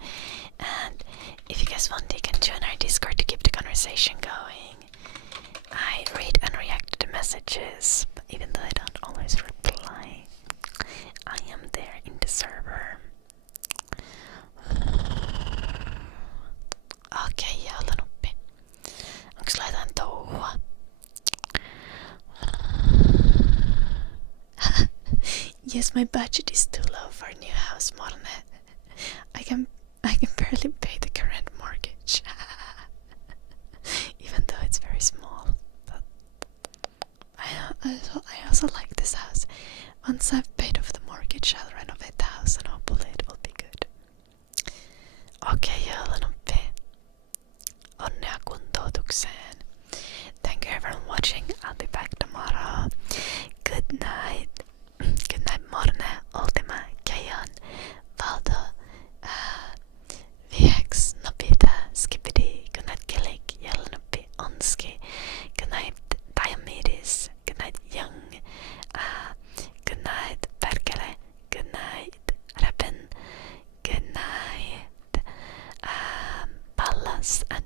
and if you guys want, you can join our Discord to keep the conversation going. I read and react to the messages, but even though I don't always reply, I am there in the server. Okei, joulunuppi. Onks sulla jotain touhua? Yes, my budget is too low for a new house, Morne. I can barely pay the current mortgage. Even though it's very small. But I also like this house. Once I've paid off the mortgage, I'll renovate the house and hopefully it will be good. Okei, Joulunoppi. Onnea kuntoutukseen. Thank you everyone watching. I'll be back tomorrow. Good night. Good night, Morne, Ultima, Kayon, Valdo, VX, Nobita, Skippity. Good night, Killik, Joulunoppi, Onski. Good night, Diomedes. Good night, Young. Good night, Perkele. Good night, Reppen. Good night, Pallas and